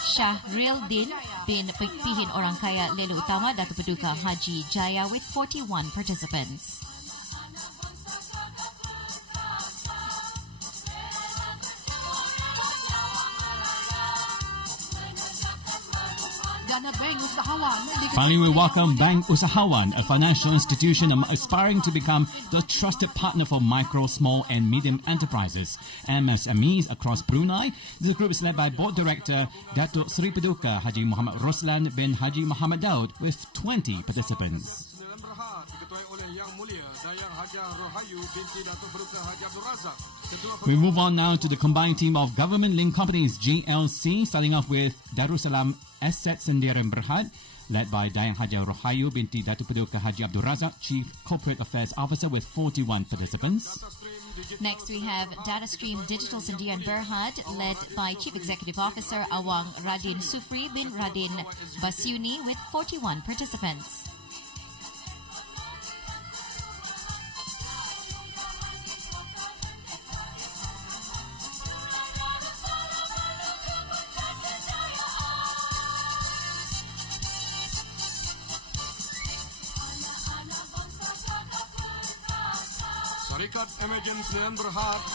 Shahrildin bin Pihin Orang Kaya Lelu Utama Datu Paduka Haji Jaya, with 41 participants. Finally, we welcome Bank Usahawan, a financial institution aspiring to become the trusted partner for micro, small and medium enterprises, MSMEs, across Brunei. This group is led by Board Director Datuk Seri Paduka Haji Muhammad Roslan bin Haji Muhammad Daud, with 20 participants. We move on now to the combined team of government-linked companies, GLC, starting off with Darussalam Asset Sendirian Berhad, led by Dayang Haja Rohayu binti Datuk Paduka Haji Abdul Razak, Chief Corporate Affairs Officer, with 41 participants. Next, we have DataStream Digital Sendirian Berhad, led by Chief Executive Officer Awang Radin Sufri bin Radin Basyuni, with 41 participants.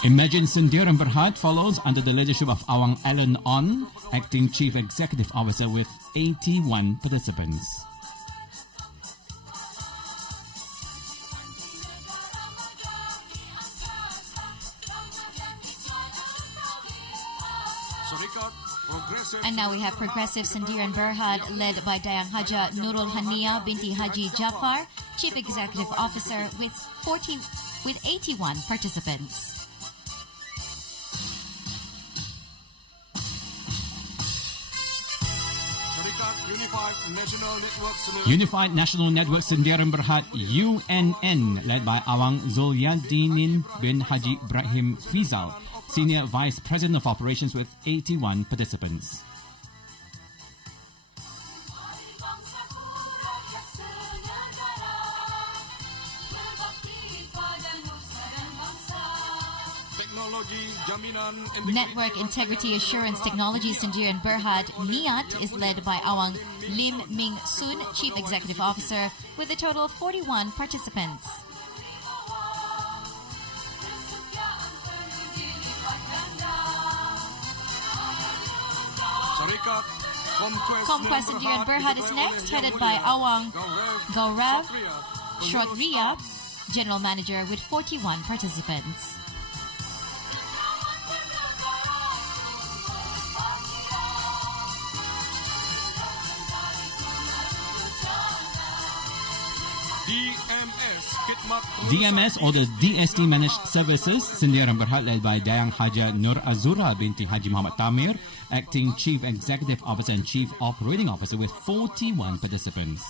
Imagine Sendirian Berhad follows under the leadership of Awang Alan On, Acting Chief Executive Officer, with 81 participants. And now we have Progressive Sendirian Berhad, led by Dayang Haja Nurul Hania binti Haji Jafar, Chief Executive Officer, with 81 participants. Unified National Network Sendirian Berhad, UNN, led by Awang Zulyadinin bin Haji Ibrahim Fizal, Senior Vice President of Operations, with 81 participants. Network Integrity Assurance Technologies Sendirian Berhad, NIAT, is led by Awang Lim Ming Sun, Chief Executive Officer, with a total of 41 participants. Conquest Sendirian Berhad is next, headed by Awang Gaurav Shrotriya, General Manager, with 41 participants. DMS, or the DST Managed Services Sendirian Berhad, led by Dayang Haja Nur Azura binti Haji Muhammad Tamir, Acting Chief Executive Officer and Chief Operating Officer, with 41 participants.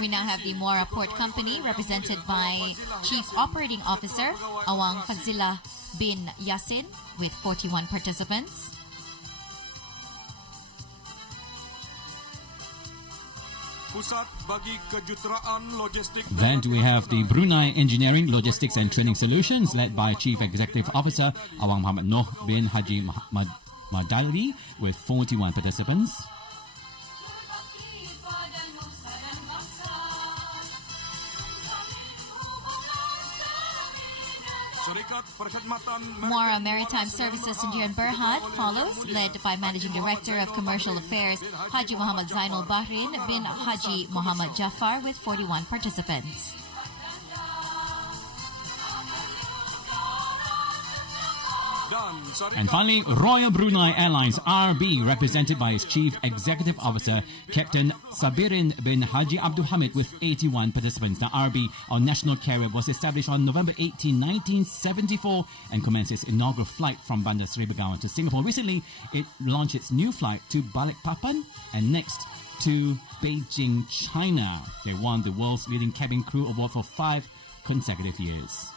We now have the Muara Port Company, represented by Chief Operating Officer Awang Fazila bin Yassin with 41 participants. Pusat bagi Kejuruteraan Logistik. Then we have the Brunei Engineering, Logistics and Training Solutions led by Chief Executive Officer Awang Muhammad Noh bin Haji Madali with 41 participants. Muara Maritime Services Sendirian Berhad follows, led by Managing Director of Commercial Affairs Haji Muhammad Zainul Bahrin bin Haji Muhammad Jafar with 41 participants. And finally, Royal Brunei Airlines RB, represented by its Chief Executive Officer, Captain Sabirin bin Haji Abdul Hamid with 81 participants. Now, RB, our national carrier, was established on November 18, 1974 and commenced its inaugural flight from Bandar Seri Begawan to Singapore. Recently, it launched its new flight to Balikpapan and next to Beijing, China. They won the world's leading cabin crew award for 5 consecutive years.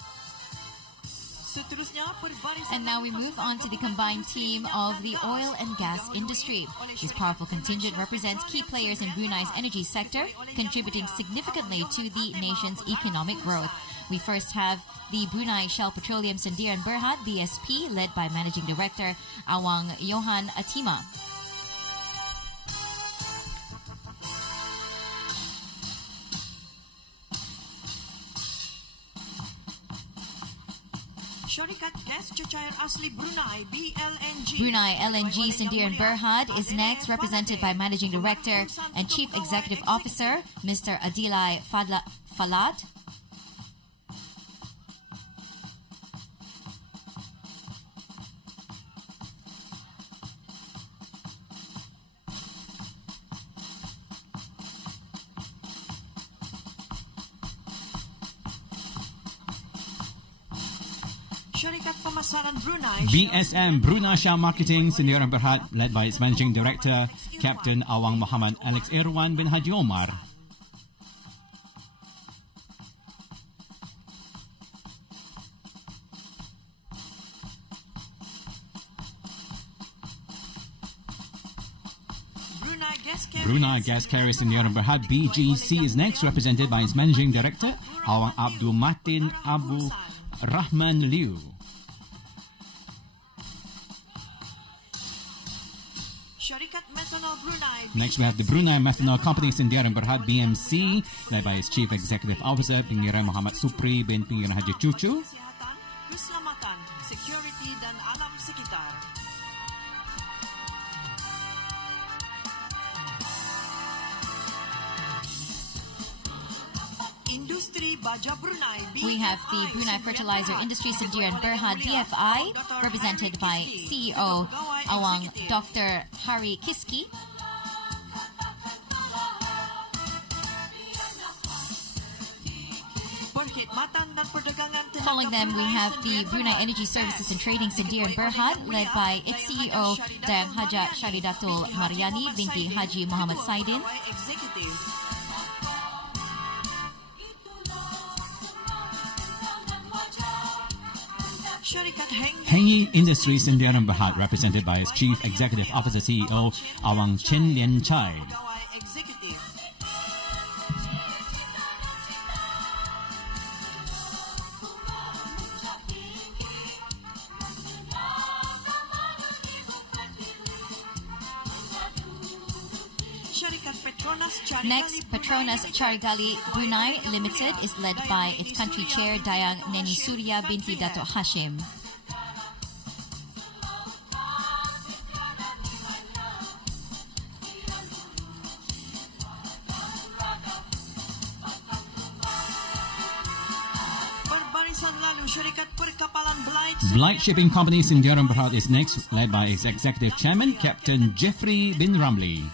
And now we move on to the combined team of the oil and gas industry. This powerful contingent represents key players in Brunei's energy sector, contributing significantly to the nation's economic growth. We first have the Brunei Shell Petroleum Sendirian Berhad, BSP, led by Managing Director Awang Johan Atima. Syarikat Gas Cecair Asli Brunei BLNG. Brunei LNG Sendirian Berhad is next, represented by Managing Director and Chief Executive Officer Mr. Adilai Falad. Syarikat Pemasaran Brunei BSM Brunei Shell Marketing Sendirian Berhad, led by its Managing Director Captain Awang Muhammad Alex Irwan bin Haji Omar. Brunei Gas Carrier Sendirian Berhad BGC is next, represented by its Managing Director Awang Abdul Matin Abu Rahman Liu. Next, we have the Brunei Methanol Company Sendirian Berhad BMC, led by its Chief Executive Officer Pengiran Muhammad Supri bin Pengiran Haji Cucu. Keselamatan, Security dan Alam Sekitar. Industri Baja Brunei. We have the Brunei Fertilizer Industry Sendirian Berhad BFI, represented by CEO Awang Dr. Hari Kiski. Following them, we have the Brunei Energy Services and Trading Sendirian Berhad, led by its CEO Dayang Haja Syaridatul Mariani binti Haji Muhammad Saidin. Hengi Industries Sendirian Berhad, represented by its Chief Executive Officer CEO Awang Chen Lian Chai. Next, Petronas Carigali Brunei Limited is led by its country chair Dayang Neni Surya binti Datuk Hashim. Blight Shipping Company Sendirian Berhad is next, led by its Executive Chairman Captain Jeffrey bin Ramli.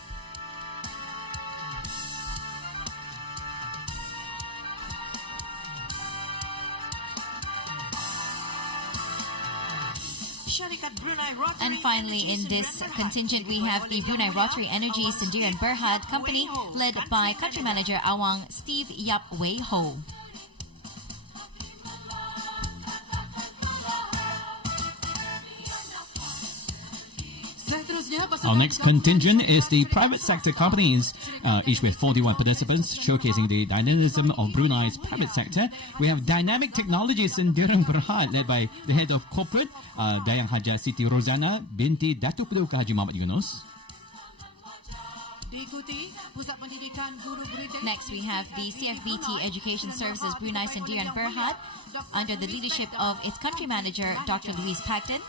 And finally, in this contingent, we have the Brunei Rotary Energy Sendirian Berhad Company, led by Country Manager Awang Steve Yap Wei Ho. Our next contingent is the private sector companies, each with 41 participants, showcasing the dynamism of Brunei's private sector. We have Dynamic Technologies Sendirian Berhad, led by the head of corporate, Dayang Haja Siti Rozana binti Datuk Paduka Haji Muhammad Yunus. Next, we have the CFBT Education Services Brunei Sendirian Berhad, under the leadership of its country manager, Dr. Louise Pagden.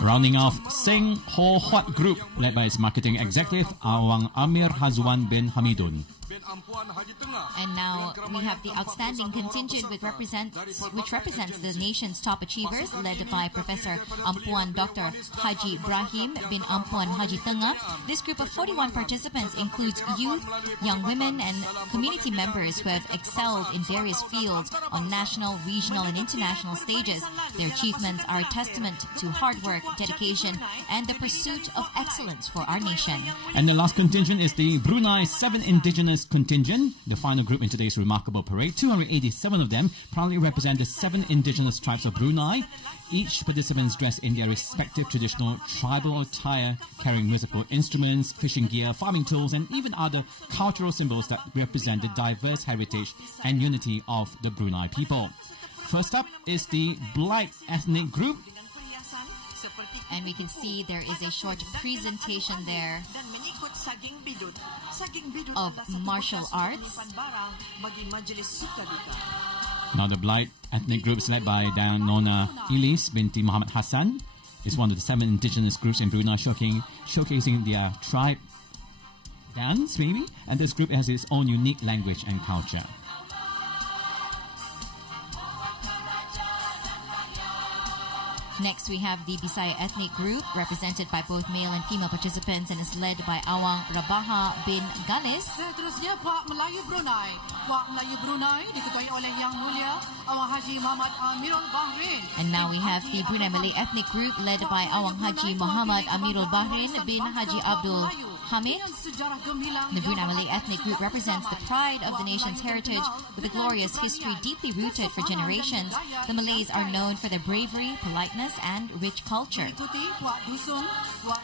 Rounding off Seng Ho Hot Group, led by its marketing executive, Awang Amir Hazwan bin Hamidun. And now we have the outstanding contingent which represents the nation's top achievers, led by Professor Ampuan Dr. Haji Ibrahim bin Ampuan Haji Tengah. This group of 41 participants includes youth, young women, and community members who have excelled in various fields on national, regional, and international stages. Their achievements are a testament to hard work, dedication, and the pursuit of excellence for our nation. And the last contingent is the Brunei 7 Indigenous Contingent, the final group in today's remarkable parade. 287 of them proudly represent the 7 indigenous tribes of Brunei. Each participant is dressed in their respective traditional tribal attire, carrying musical instruments, fishing gear, farming tools, and even other cultural symbols that represent the diverse heritage and unity of the Brunei people. First up is the Blight ethnic group. And we can see there is a short presentation there of martial arts. Now the Blight ethnic group is led by Nona Ilis binti Muhammad Hassan. It's one of the 7 indigenous groups in Brunei showcasing their tribe dance, maybe. And this group has its own unique language and culture. Next, we have the Bisaya ethnic group, represented by both male and female participants, and is led by Awang Rabaha bin Galis. Seterusnya, Puak Melayu Brunei. Puak Melayu Brunei diketuai oleh Yang Mulia Awang Haji Muhammad Amirul Bahrain. And now we have the Brunei Malay ethnic group, led by Awang Haji Muhammad Amirul Bahrain bin Haji Abdul Hamid. The Brunei Malay ethnic group represents the pride of the nation's heritage with a glorious history deeply rooted for generations. The Malays are known for their bravery, politeness, and rich culture.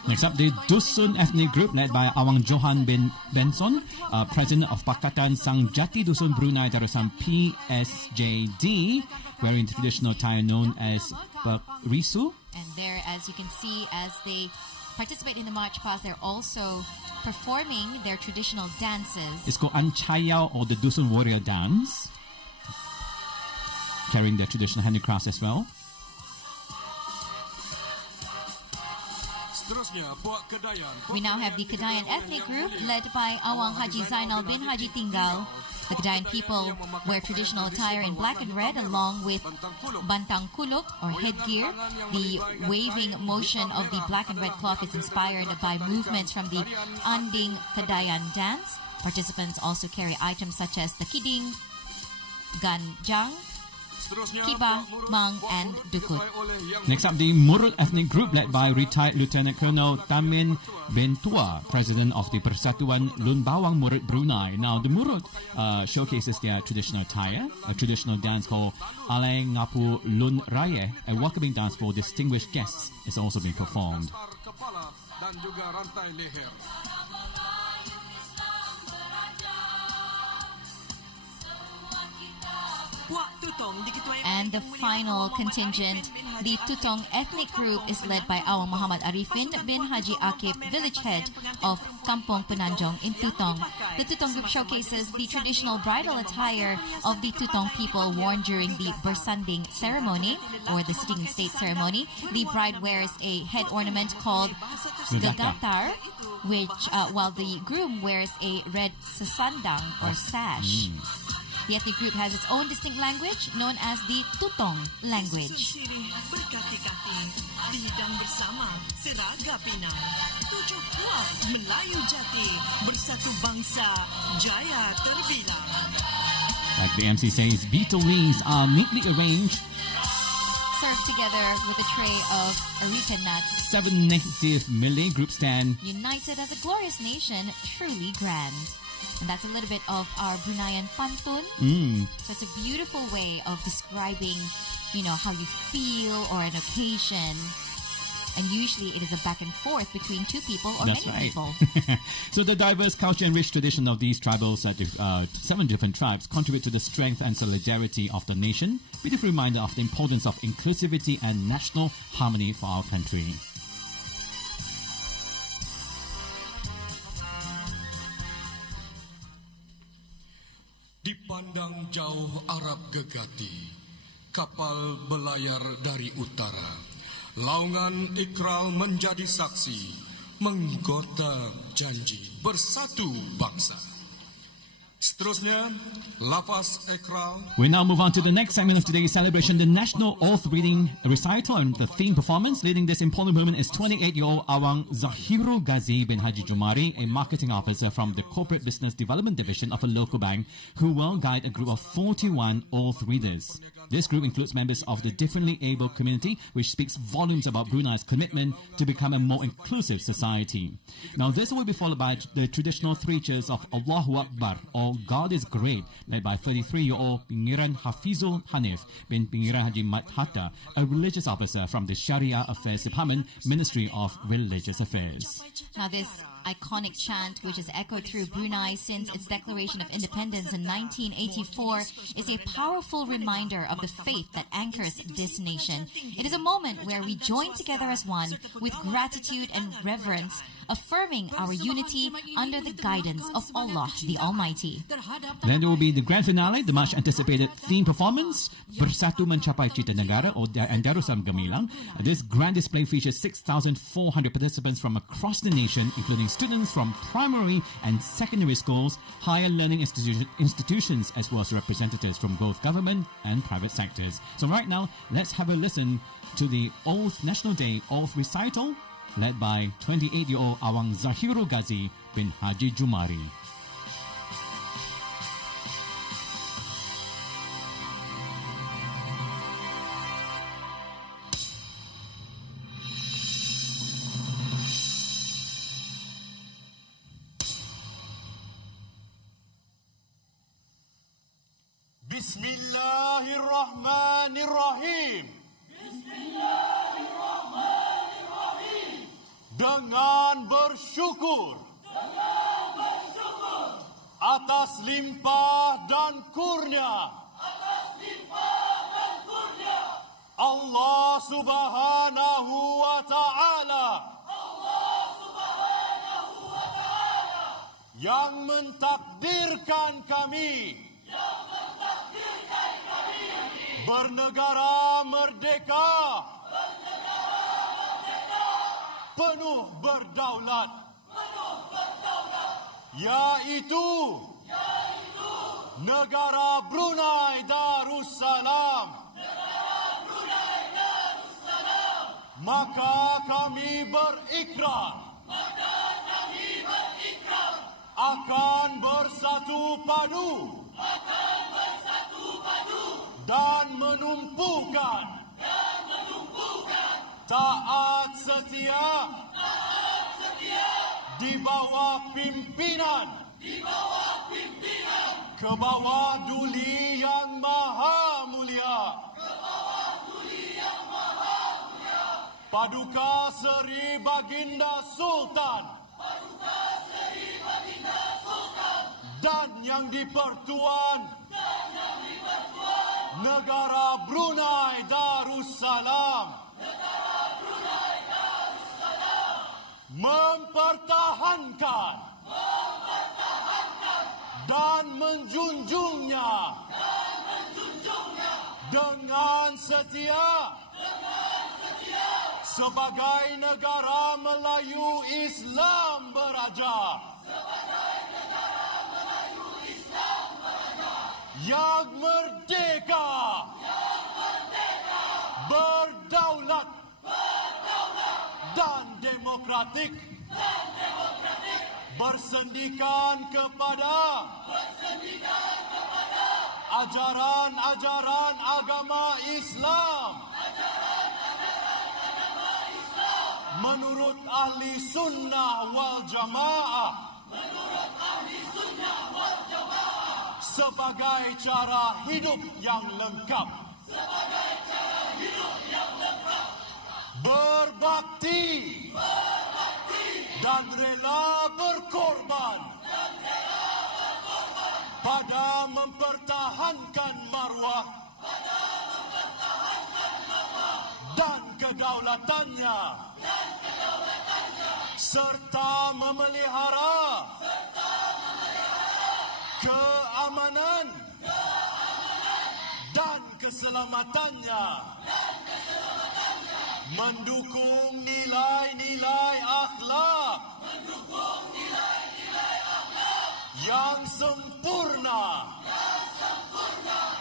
Next up, the Dusun ethnic group led by Awang Johan bin Benson, president of Pakatan Sang Jati Dusun Brunei Darussalam PSJD, wearing traditional attire known as Risu. And there, as you can see, as they participate in the march past, they're also performing their traditional dances. It's called Anchayao, or the Dusun warrior dance, carrying their traditional handicrafts as well. We now have the Kedayan ethnic group, led by Awang Haji Zainal bin Haji Tinggal. The Kedayan people wear traditional attire in black and red, along with bantang kuluk, or headgear. The waving motion of the black and red cloth is inspired by movements from the Anding Kedayan dance. Participants also carry items such as the kiding, ganjang, Kiba, Mang, and Dukut. Next up, the Murut ethnic group led by retired Lieutenant Colonel Tamin bin Tua, president of the Persatuan Lun Bawang Murut Brunei. Now, the Murut showcases their traditional attire, a traditional dance called Alai Ngapu Lun Raya, a welcoming dance for distinguished guests, is also being performed. And the final contingent, the Tutong ethnic group, is led by Awang Muhammad Arifin bin Haji Akib, village head of Kampong Penanjong in Tutong. The Tutong group showcases the traditional bridal attire of the Tutong people worn during the bersanding ceremony, or the sitting in state ceremony. The bride wears a head ornament called gagatar, while the groom wears a red sasandang, or sash. The ethnic group has its own distinct language, known as the Tutong language. Like the MC says, Beetleweeds are neatly arranged. served together with a tray of areca nuts. 7 native Malay groups stand. United as a glorious nation, truly grand. And that's a little bit of our Bruneian pantun. So it's a beautiful way of describing, how you feel or an occasion. And usually it is a back and forth between two people or That's many right. people. So the diverse culture and rich tradition of these tribals, 7 different tribes, contribute to the strength and solidarity of the nation. Beautiful reminder of the importance of inclusivity and national harmony for our country. Dipandang jauh Arab gegati, kapal belayar dari utara. Laungan ikral menjadi saksi, menggoda janji bersatu bangsa. Seterusnya, lafaz ikral. We now move on to the next segment of today's celebration, the National Oath Reading Recital and the theme performance. Leading this important movement is 28-year-old Awang Zahirul Ghazi bin Haji Jumari, a marketing officer from the Corporate Business Development Division of a local bank, who will guide a group of 41 oath readers. This group includes members of the differently able community, which speaks volumes about Brunei's commitment to become a more inclusive society. Now, this will be followed by the traditional 3 cheers of Allahu Akbar, or God is Great, led by 33-year-old Pengiran Hafizul Hanif bin Pengiran Haji Mat Hatta, a religious officer from the Sharia Affairs Department, Ministry of Religious Affairs. Now this iconic chant, which has echoed through Brunei since its declaration of independence in 1984, is a powerful reminder of the faith that anchors this nation. It is a moment where we join together as one with gratitude and reverence, affirming our unity under the guidance of Allah the Almighty. Then there will be the grand finale, the much anticipated theme performance, Bersatu Mencapai Cita Negara, or Darussalam Gemilang. This grand display features 6,400 participants from across the nation, including students from primary and secondary schools, higher learning institutions, as well as representatives from both government and private sectors. So right now, let's have a listen to the National Day Oath Recital, led by 28-year-old Awang Zahirul Ghazi bin Haji Jumari. Bismillahirrahmanirrahim. Dengan bersyukur atas limpah dan kurnia Allah Subhanahu wa Ta'ala yang mentakdirkan kami bernegara merdeka, penuh berdaulat, yaitu negara Brunei Darussalam. Maka kami berikrar akan bersatu padu dan menumpukan taat setia di bawah pimpinan ke bawah duli yang maha mulia Paduka Seri Baginda Sultan dan yang di-Pertuan negara Brunei Darussalam mempertahankan dan menjunjungnya dengan setia sebagai negara Melayu Islam beraja yang merdeka, berdaulat dan demokratik, bersendikan kepada ajaran-ajaran agama Islam menurut ahli sunnah wal jamaah sebagai cara hidup yang lengkap. Berbakti dan rela berkorban pada mempertahankan maruah dan kedaulatannya serta memelihara keamanan dan keselamatannya, mendukung nilai-nilai akhlak yang sempurna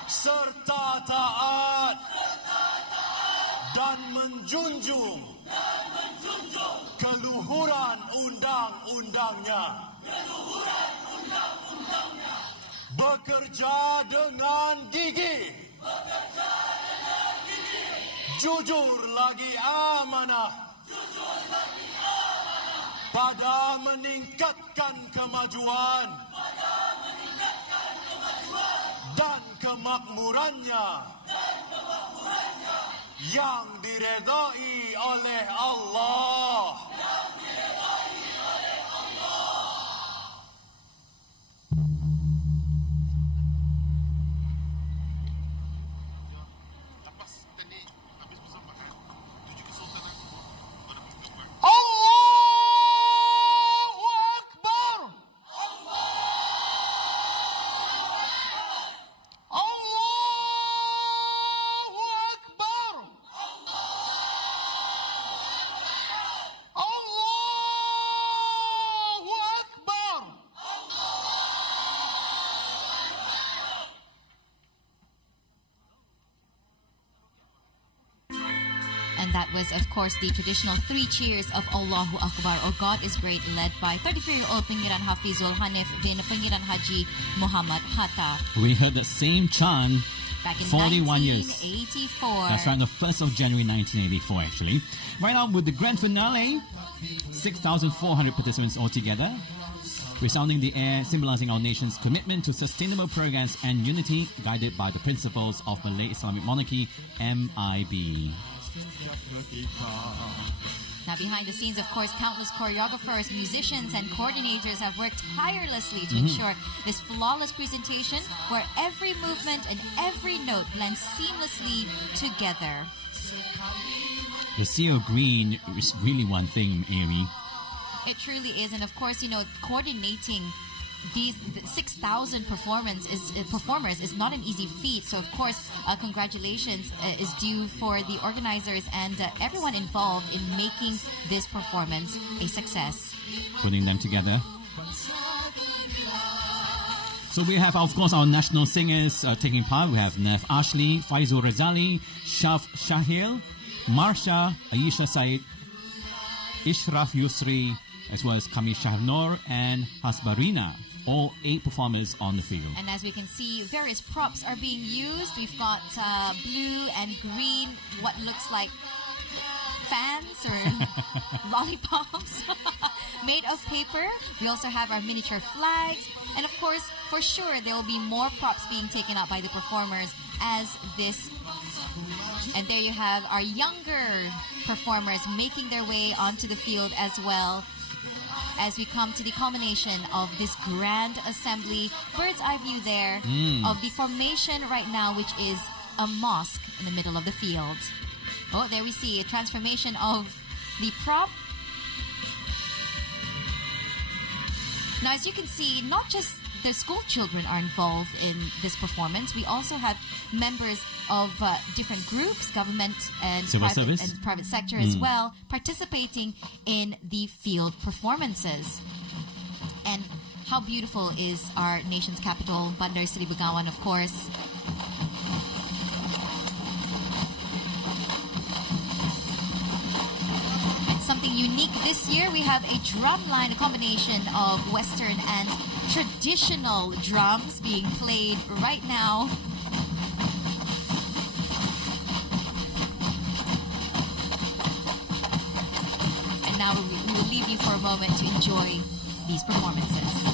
serta taat dan menjunjung keluhuran undang-undangnya, bekerja dengan gigih, jujur lagi amanah pada meningkatkan kemajuan dan kemakmurannya yang diredai oleh Allah. And that was, of course, the traditional 3 cheers of Allahu Akbar, or God is Great, led by 33-year-old Pengiran Hafizul Hanif bin Pengiran Haji Muhammad Hatta. We heard the same chant Back in 41 years. 1984. That's right, on the 1st of January 1984, actually. Right now, with the grand finale, 6,400 participants altogether, resounding the air, symbolizing our nation's commitment to sustainable progress and unity, guided by the principles of Malay Islamic Monarchy, MIB. Now, behind the scenes, of course, countless choreographers, musicians, and coordinators have worked tirelessly to ensure this flawless presentation where every movement and every note blends seamlessly together. The sea of green is really one thing, Amy. It truly is. And of course, you know, coordinating these 6,000 performers is not an easy feat. So, of course, congratulations is due for the organizers and everyone involved in making this performance a success. Putting them together. So we have, of course, our national singers taking part. We have Nef Ashley, Faizul Razali, Shaf Shahil, Marsha, Aisha Said, Ishraf Yusri, as well as Kami Shahnor and Hasbarina. All 8 performers on the field. And as we can see, various props are being used. We've got blue and green, what looks like fans or lollipops made of paper. We also have our miniature flags. And of course, for sure, there will be more props being taken out by the performers as this. And there you have our younger performers making their way onto the field as well, as we come to the culmination of this grand assembly. Bird's eye view there of the formation right now, which is a mosque in the middle of the field. Oh, there we see a transformation of the prop. Now, as you can see, not just the school children are involved in this performance. We also have members of different groups, government and private sector as well, participating in the field performances. And how beautiful is our nation's capital, Bandar Seri Begawan, of course. Something unique this year, we have a drum line, a combination of Western and traditional drums being played right now. now we will leave you for a moment to enjoy these performances.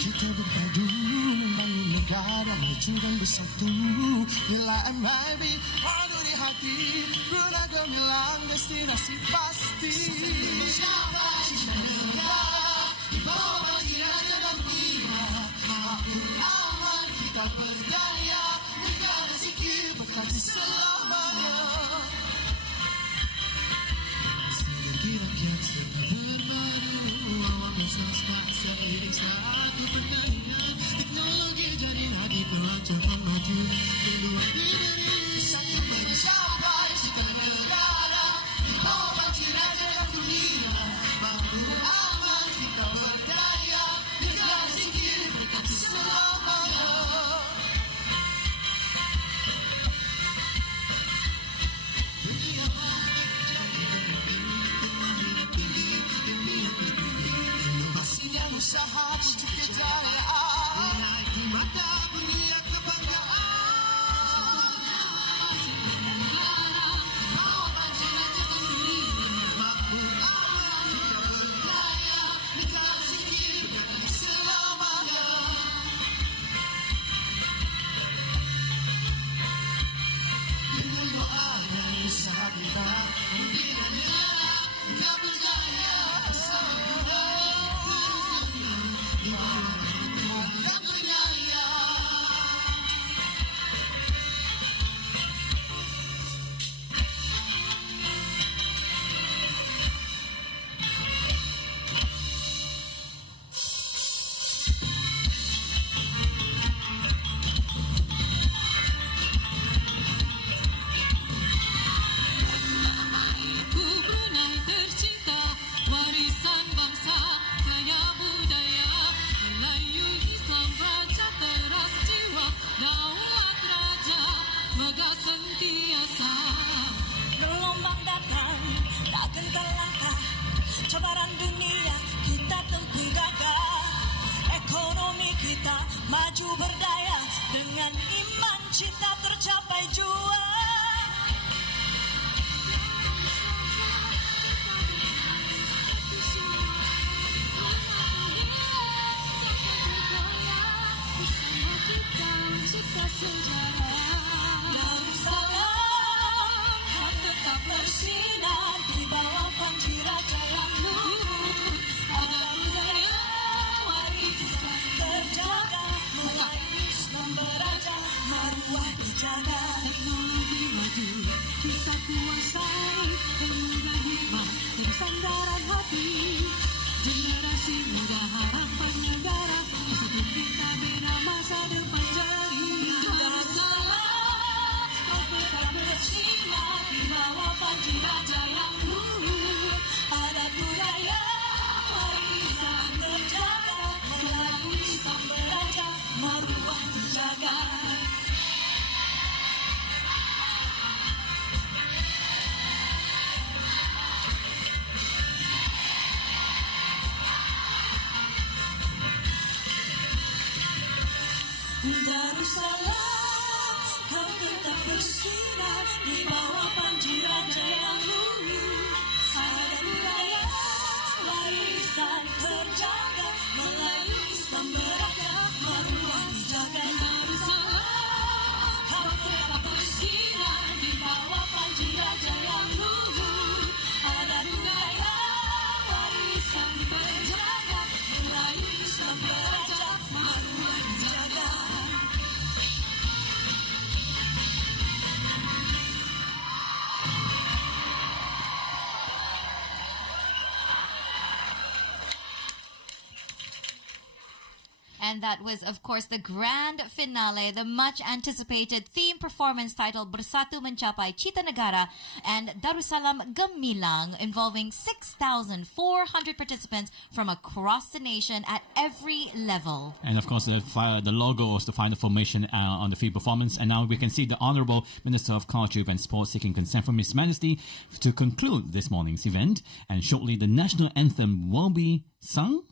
Kita berpadu membangun negara maju dan bersatu. Bila MIB padu di hati, Brunei gemilang destinasi pasti. Siapa cinta negara di bawah banjiran dan dunia. Makmur aman kita berdaya, negara zikir berkasih selamanya. Sinergi rakyat serta berbadu, awam dan swasta seiring satu pertanian. Teknologi jaringan diperlancarkan maju, peluang diberi satu mencapai cita negara di bawah banjiran dan dunia. Makmur aman kita berdaya, negara zikir berkasih selamanya. Dunia jadi pemimpin di tengah hidup ini. Inovasi dan usaha puncak kejayaan, naik di mata dunia kebanggaan. Bawa banjiran jangan dunia, makmur aman kita berdaya, negara zikir berkasih selamanya. Dengan doa dan usaha kita, membina negara kita berdaya bersama. Di bawah yang berdaya. Brunei tercinta, warisan bangsa, kaya budaya, Melayu Islam raja teras jiwa, daulat raja, megah sentiasa. Gelombang datang, tak gentar langkah, cabaran dunia kita tempuh gagah. Ekonomi kita maju berdaya, dengan iman cinta tercapai jua. Bersama kita mencipta sejarah. Darussalam kan tetap bersinar di bawah panji raja yang luhur. Ada budaya warisan terjaga, mulai Islam beraja, maruah dijaga. Teknologi maju, kita kuasai, ilmu dan hikmah dari sandaran hati. Generasi muda harapan negara, bersatu kita bina masa depan ceria. Darussalam kan tetap bersinar di bawah panji raja yang luhur. Ada budaya warisan terjaga, mulai Islam beraja, maruah dijaga. Darussalam kau tetap bersinar di bawah panji raja yang luhur. Ada budaya warisan terjaga, Melayu Islam beragam, maruah dijaga. Darussalam, kau tetap bersinar di bawah panji raja yang luhur. Ada budaya warisan terjaga, Melayu Islam beragam, maruah dijaga. And that was, of course, the grand finale, the much-anticipated theme performance titled Bersatu Mencapai Cita Negara and Darussalam Gemilang, involving 6,400 participants from across the nation at every level. And of course, the logo was the final formation on the field performance. And now we can see the Honourable Minister of Culture and Sports seeking consent from His Majesty to conclude this morning's event. And shortly, the national anthem will be sung.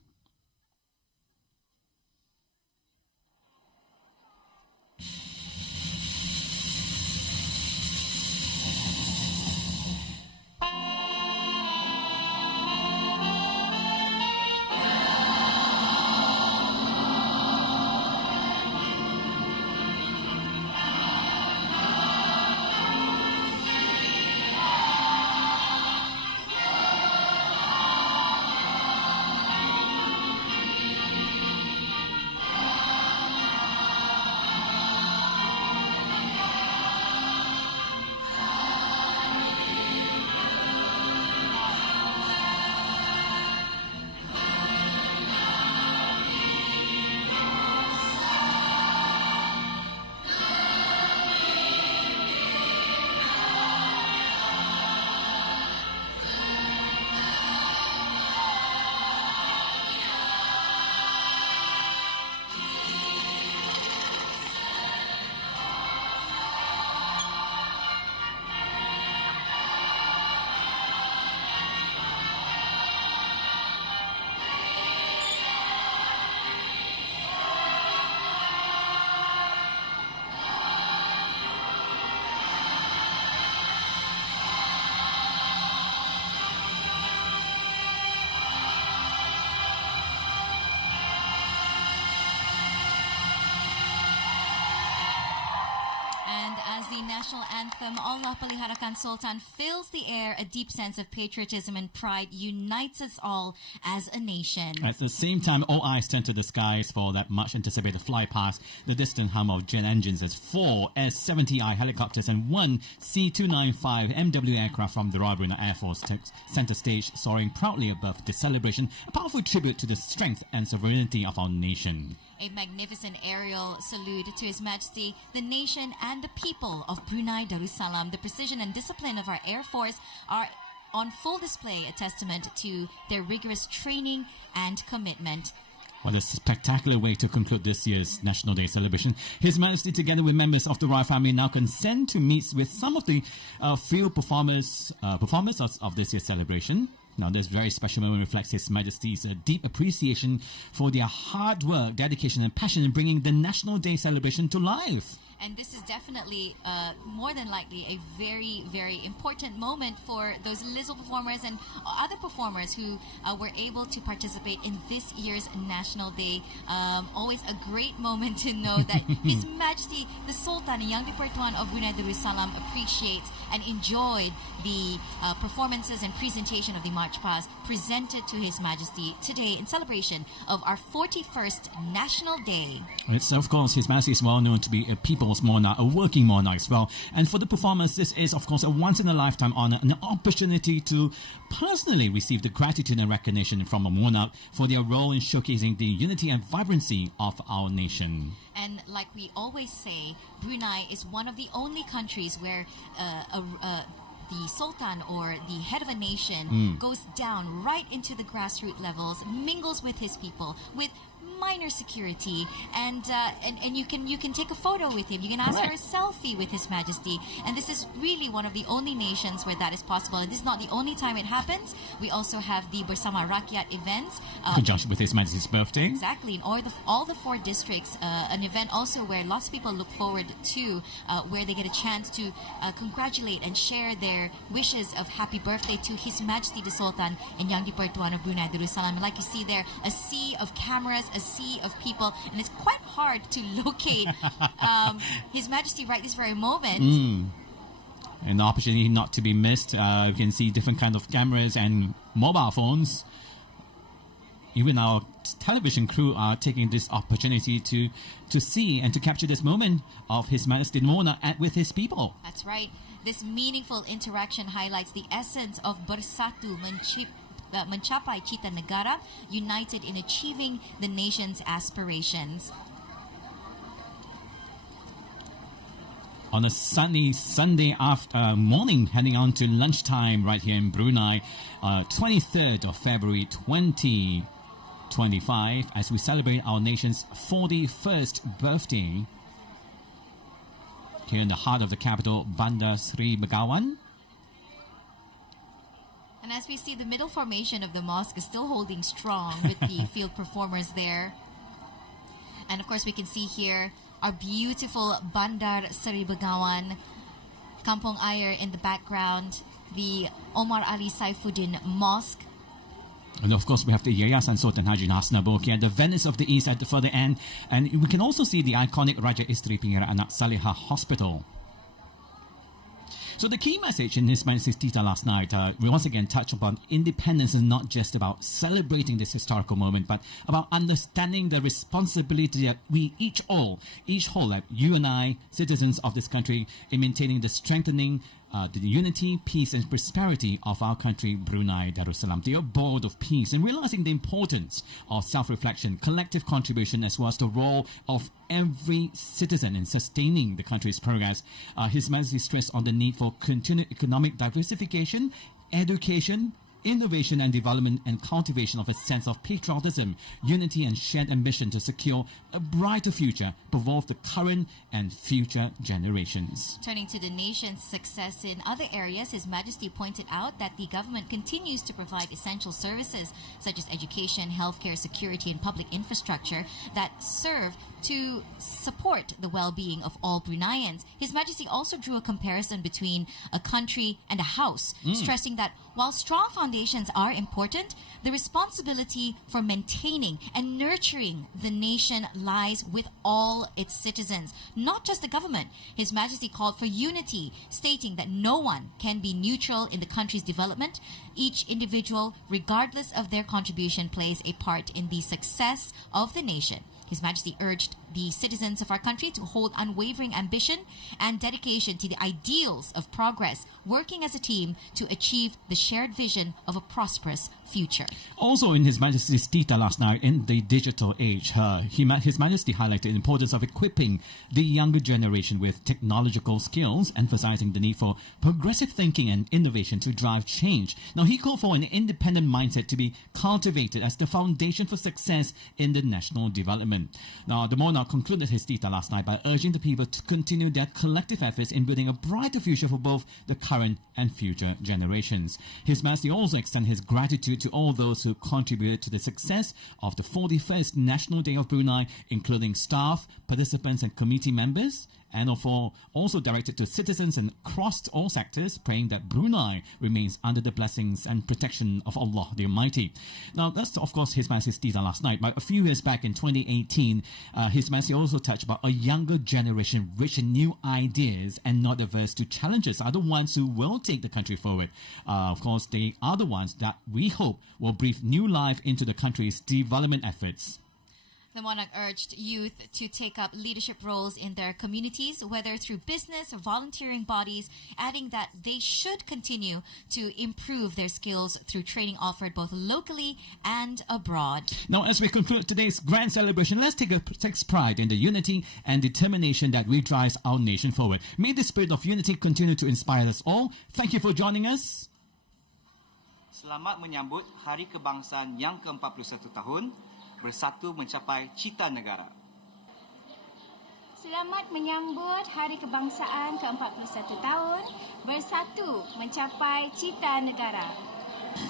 National anthem, Allah Peliharakan Sultan, fills the air. A deep sense of patriotism and pride unites us all as a nation. At the same time, all eyes turn to the skies for that much-anticipated fly past the distant hum of jet engines as 4 S-70I helicopters and 1 C-295 MW aircraft from the Royal Brunei Air Force took centre stage, soaring proudly above the celebration, a powerful tribute to the strength and sovereignty of our nation. A magnificent aerial salute to His Majesty, the nation and the people of Brunei Darussalam. The precision and discipline of our Air Force are on full display, a testament to their rigorous training and commitment. What a spectacular way to conclude this year's National Day celebration. His Majesty, together with members of the royal family, now consent to meet with some of the field performers of this year's celebration. Now, this very special moment reflects His Majesty's deep appreciation for their hard work, dedication and passion in bringing the National Day celebration to life. And this is definitely, more than likely, a very, very important moment for those Lizzo performers and other performers who were able to participate in this year's National Day. Always a great moment to know that His Majesty, the Sultan Yang di-Pertuan of Brunei Darussalam, appreciates and enjoyed the performances and presentation of the March Past presented to His Majesty today in celebration of our 41st National Day. It's, of course, His Majesty is well known to be a people's monarch, a working monarch as well. And for the performers, this is, of course, a once-in-a-lifetime honor, an opportunity to personally receive the gratitude and recognition from a monarch for their role in showcasing the unity and vibrancy of our nation. And like we always say, Brunei is one of the only countries where the Sultan or the head of a nation goes down right into the grassroots levels, mingles with his people, with minor security, and you can take a photo with him. You can ask for a selfie with His Majesty, and this is really one of the only nations where that is possible. And this is not the only time it happens. We also have the Bersama Rakyat events, conjunction with His Majesty's birthday. Exactly, in all the 4 districts, an event also where lots of people look forward to, where they get a chance to congratulate and share their wishes of happy birthday to His Majesty the Sultan and Yang di-Pertuan of Brunei Darussalam. Like you see there, a sea of cameras, a sea of people, and it's quite hard to locate His Majesty right this very moment. An opportunity not to be missed. You can see different kind of cameras and mobile phones. Even our television crew are taking this opportunity to see and to capture this moment of His Majesty the Monarch with his people. That's right. This meaningful interaction highlights the essence of Bersatu mencapai cita negara, united in achieving the nation's aspirations. On a sunny Sunday morning, heading on to lunchtime right here in Brunei, 23rd of February 2025, as we celebrate our nation's 41st birthday here in the heart of the capital, Bandar Seri Begawan. And as we see, the middle formation of the mosque is still holding strong with the field performers there. And of course, we can see here our beautiful Bandar Seri Begawan, Kampung Ayer in the background, the Omar Ali Saifuddin Mosque. And of course, we have the Yayasan Sultan Haji Hasna Bolkiah, the Venice of the East at the further end. And we can also see the iconic Raja Isteri Pengira Anak Salihah Hospital. So the key message in His Majesty's Tita last night, we once again touched upon independence is not just about celebrating this historical moment, but about understanding the responsibility that we each hold, like you and I, citizens of this country, in maintaining the strengthening the unity, peace and prosperity of our country, Brunei Darussalam. The abode of peace, and realizing the importance of self-reflection, collective contribution, as well as the role of every citizen in sustaining the country's progress. His Majesty stressed on the need for continued economic diversification, education, innovation and development, and cultivation of a sense of patriotism, unity and shared ambition to secure a brighter future for both the current and future generations. Turning to the nation's success in other areas, His Majesty pointed out that the government continues to provide essential services such as education, healthcare, security and public infrastructure that serve to support the well-being of all Bruneians. His Majesty also drew a comparison between a country and a house, stressing that while strong foundations are important, the responsibility for maintaining and nurturing the nation lies with all its citizens, not just the government. His Majesty called for unity, stating that no one can be neutral in the country's development. Each individual, regardless of their contribution, plays a part in the success of the nation. His Majesty urged the citizens of our country to hold unwavering ambition and dedication to the ideals of progress, working as a team to achieve the shared vision of a prosperous future. Also in His Majesty's Tita last night, in the digital age, His Majesty highlighted the importance of equipping the younger generation with technological skills, emphasizing the need for progressive thinking and innovation to drive change. Now, he called for an independent mindset to be cultivated as the foundation for success in the national development. Now, the monarch concluded his Tita last night by urging the people to continue their collective efforts in building a brighter future for both the current and future generations. His Majesty also extended his gratitude to all those who contributed to the success of the 41st National Day of Brunei, including staff, participants and committee members, and also directed to citizens and across all sectors, praying that Brunei remains under the blessings and protection of Allah the Almighty. Now, that's of course His Majesty's Tita last night, but a few years back in 2018, His Majesty also touched about a younger generation rich in new ideas and not averse to challenges, are the ones who will take the country forward. Of course, they are the ones that we hope will breathe new life into the country's development efforts. The monarch urged youth to take up leadership roles in their communities, whether through business or volunteering bodies, adding that they should continue to improve their skills through training offered both locally and abroad. Now, as we conclude today's grand celebration, let's take pride in the unity and determination that will drive our nation forward. May the spirit of unity continue to inspire us all. Thank you for joining us. Selamat menyambut Hari Kebangsaan yang ke-41 tahun bersatu mencapai cita negara. Selamat menyambut Hari Kebangsaan ke-41 tahun, bersatu mencapai cita negara.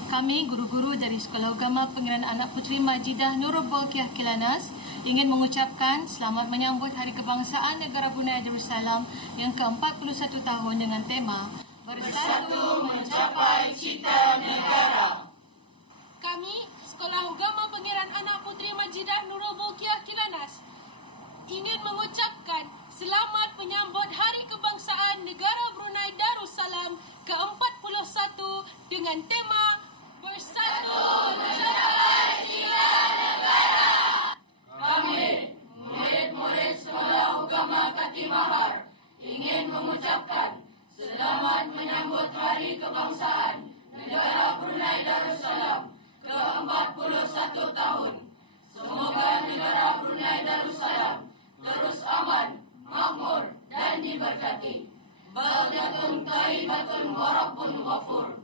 Kami guru-guru dari Sekolah Agama Pengenalan Anak Puteri Majidah Nurul Bolkiah Kilanas ingin mengucapkan selamat menyambut Hari Kebangsaan Negara Brunei Darussalam yang ke-41 tahun dengan tema Bersatu mencapai cita negara. Kami, Sekolah Agama Pengenalan Anak Puteri Majidah Nurul Bolkiah Kilanas, ingin mengucapkan selamat menyambut Hari Kebangsaan Negara Brunei Darussalam ke-41 dengan tema Bersatu mencapai cita negara. Kami, murid-murid Sekolah Agama Katimahar, ingin mengucapkan selamat menyambut Hari Kebangsaan Negara Brunei Darussalam ke-41 tahun. Semoga negara Brunei Darussalam terus aman, makmur dan diberkati. Baldatun thayyibatun wa rabbun ghafur.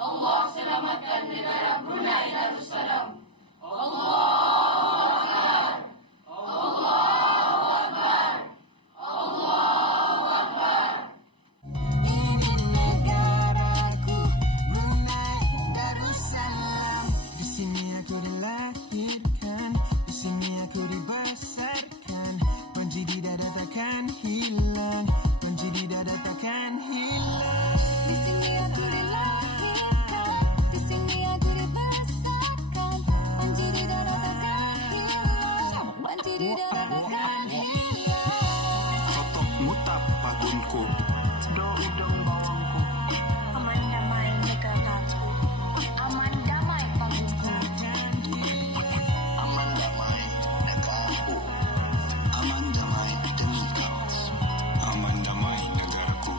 Allah selamatkan negara Brunei Darussalam. Allahu Akbar. Allahu Akbar. Allahu Akbar. Ini negaraku, Brunei Darussalam. Di sini aku dilahirkan, di sini aku dibesarkan. Panji di dada takkan hilang, panji di dada takkan hilang. Di sini aku dilahirkan, di sini aku dibesarkan. Panji di dada takkan hilang, panji di dada takkan hilang. Kotok mutah pahunku, Sedok hidung bawangku, aman damai negaraku, aman damai panggung. Aman damai negaraku, aman damai demi kau, aman damai negaraku.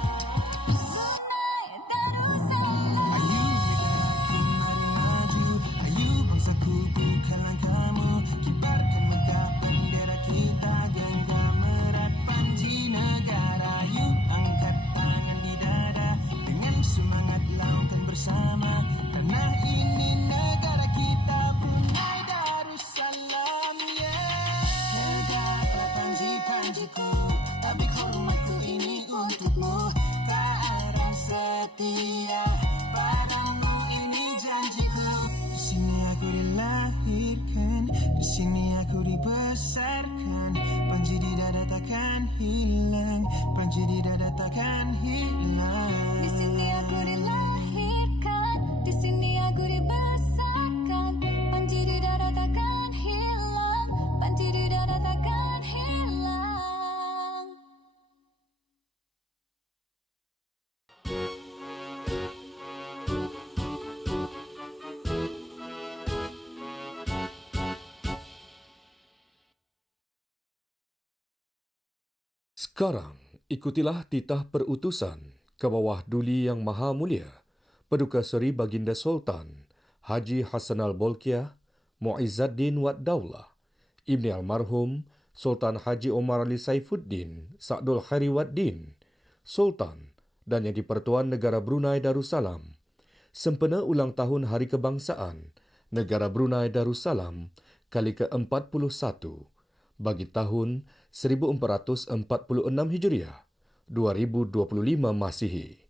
Brunei Darussalam. Ayu negaraku mari maju, ayu bangsaku buka langkahmu, kibarkan megah bendera kita, genggam erat panji negara. Yuk angkat tangan di dada, dengan semangat laungkan bersama. Tanah ini negara kita, Brunei Darussalam. Negara panji-panjiku, tabik hormatku ini untukmu. Karang setia padamu, ini janjiku. Di sini aku dilahirkan, di sini aku dibesarkan. Panji di dada takkan hilang, panji di dada takkan hilang. Di sini aku dilahirkan, di sini aku dibesarkan. Panji di dada takkan hilang, panji di dada takkan hilang. Sekarang, ikutilah titah perutusan ke bawah Duli Yang Maha Mulia, Paduka Seri Baginda Sultan Haji Hassanal Bolkiah Muizzaddin Wad Daulah, Ibni Almarhum Sultan Haji Omar Ali Saifuddin Sa'dul Khairi Waddin, Sultan dan Yang di-Pertuan Negara Brunei Darussalam, sempena ulang tahun Hari Kebangsaan Negara Brunei Darussalam kali ke-41 bagi tahun 1446 Hijriah, 2025 Masihi.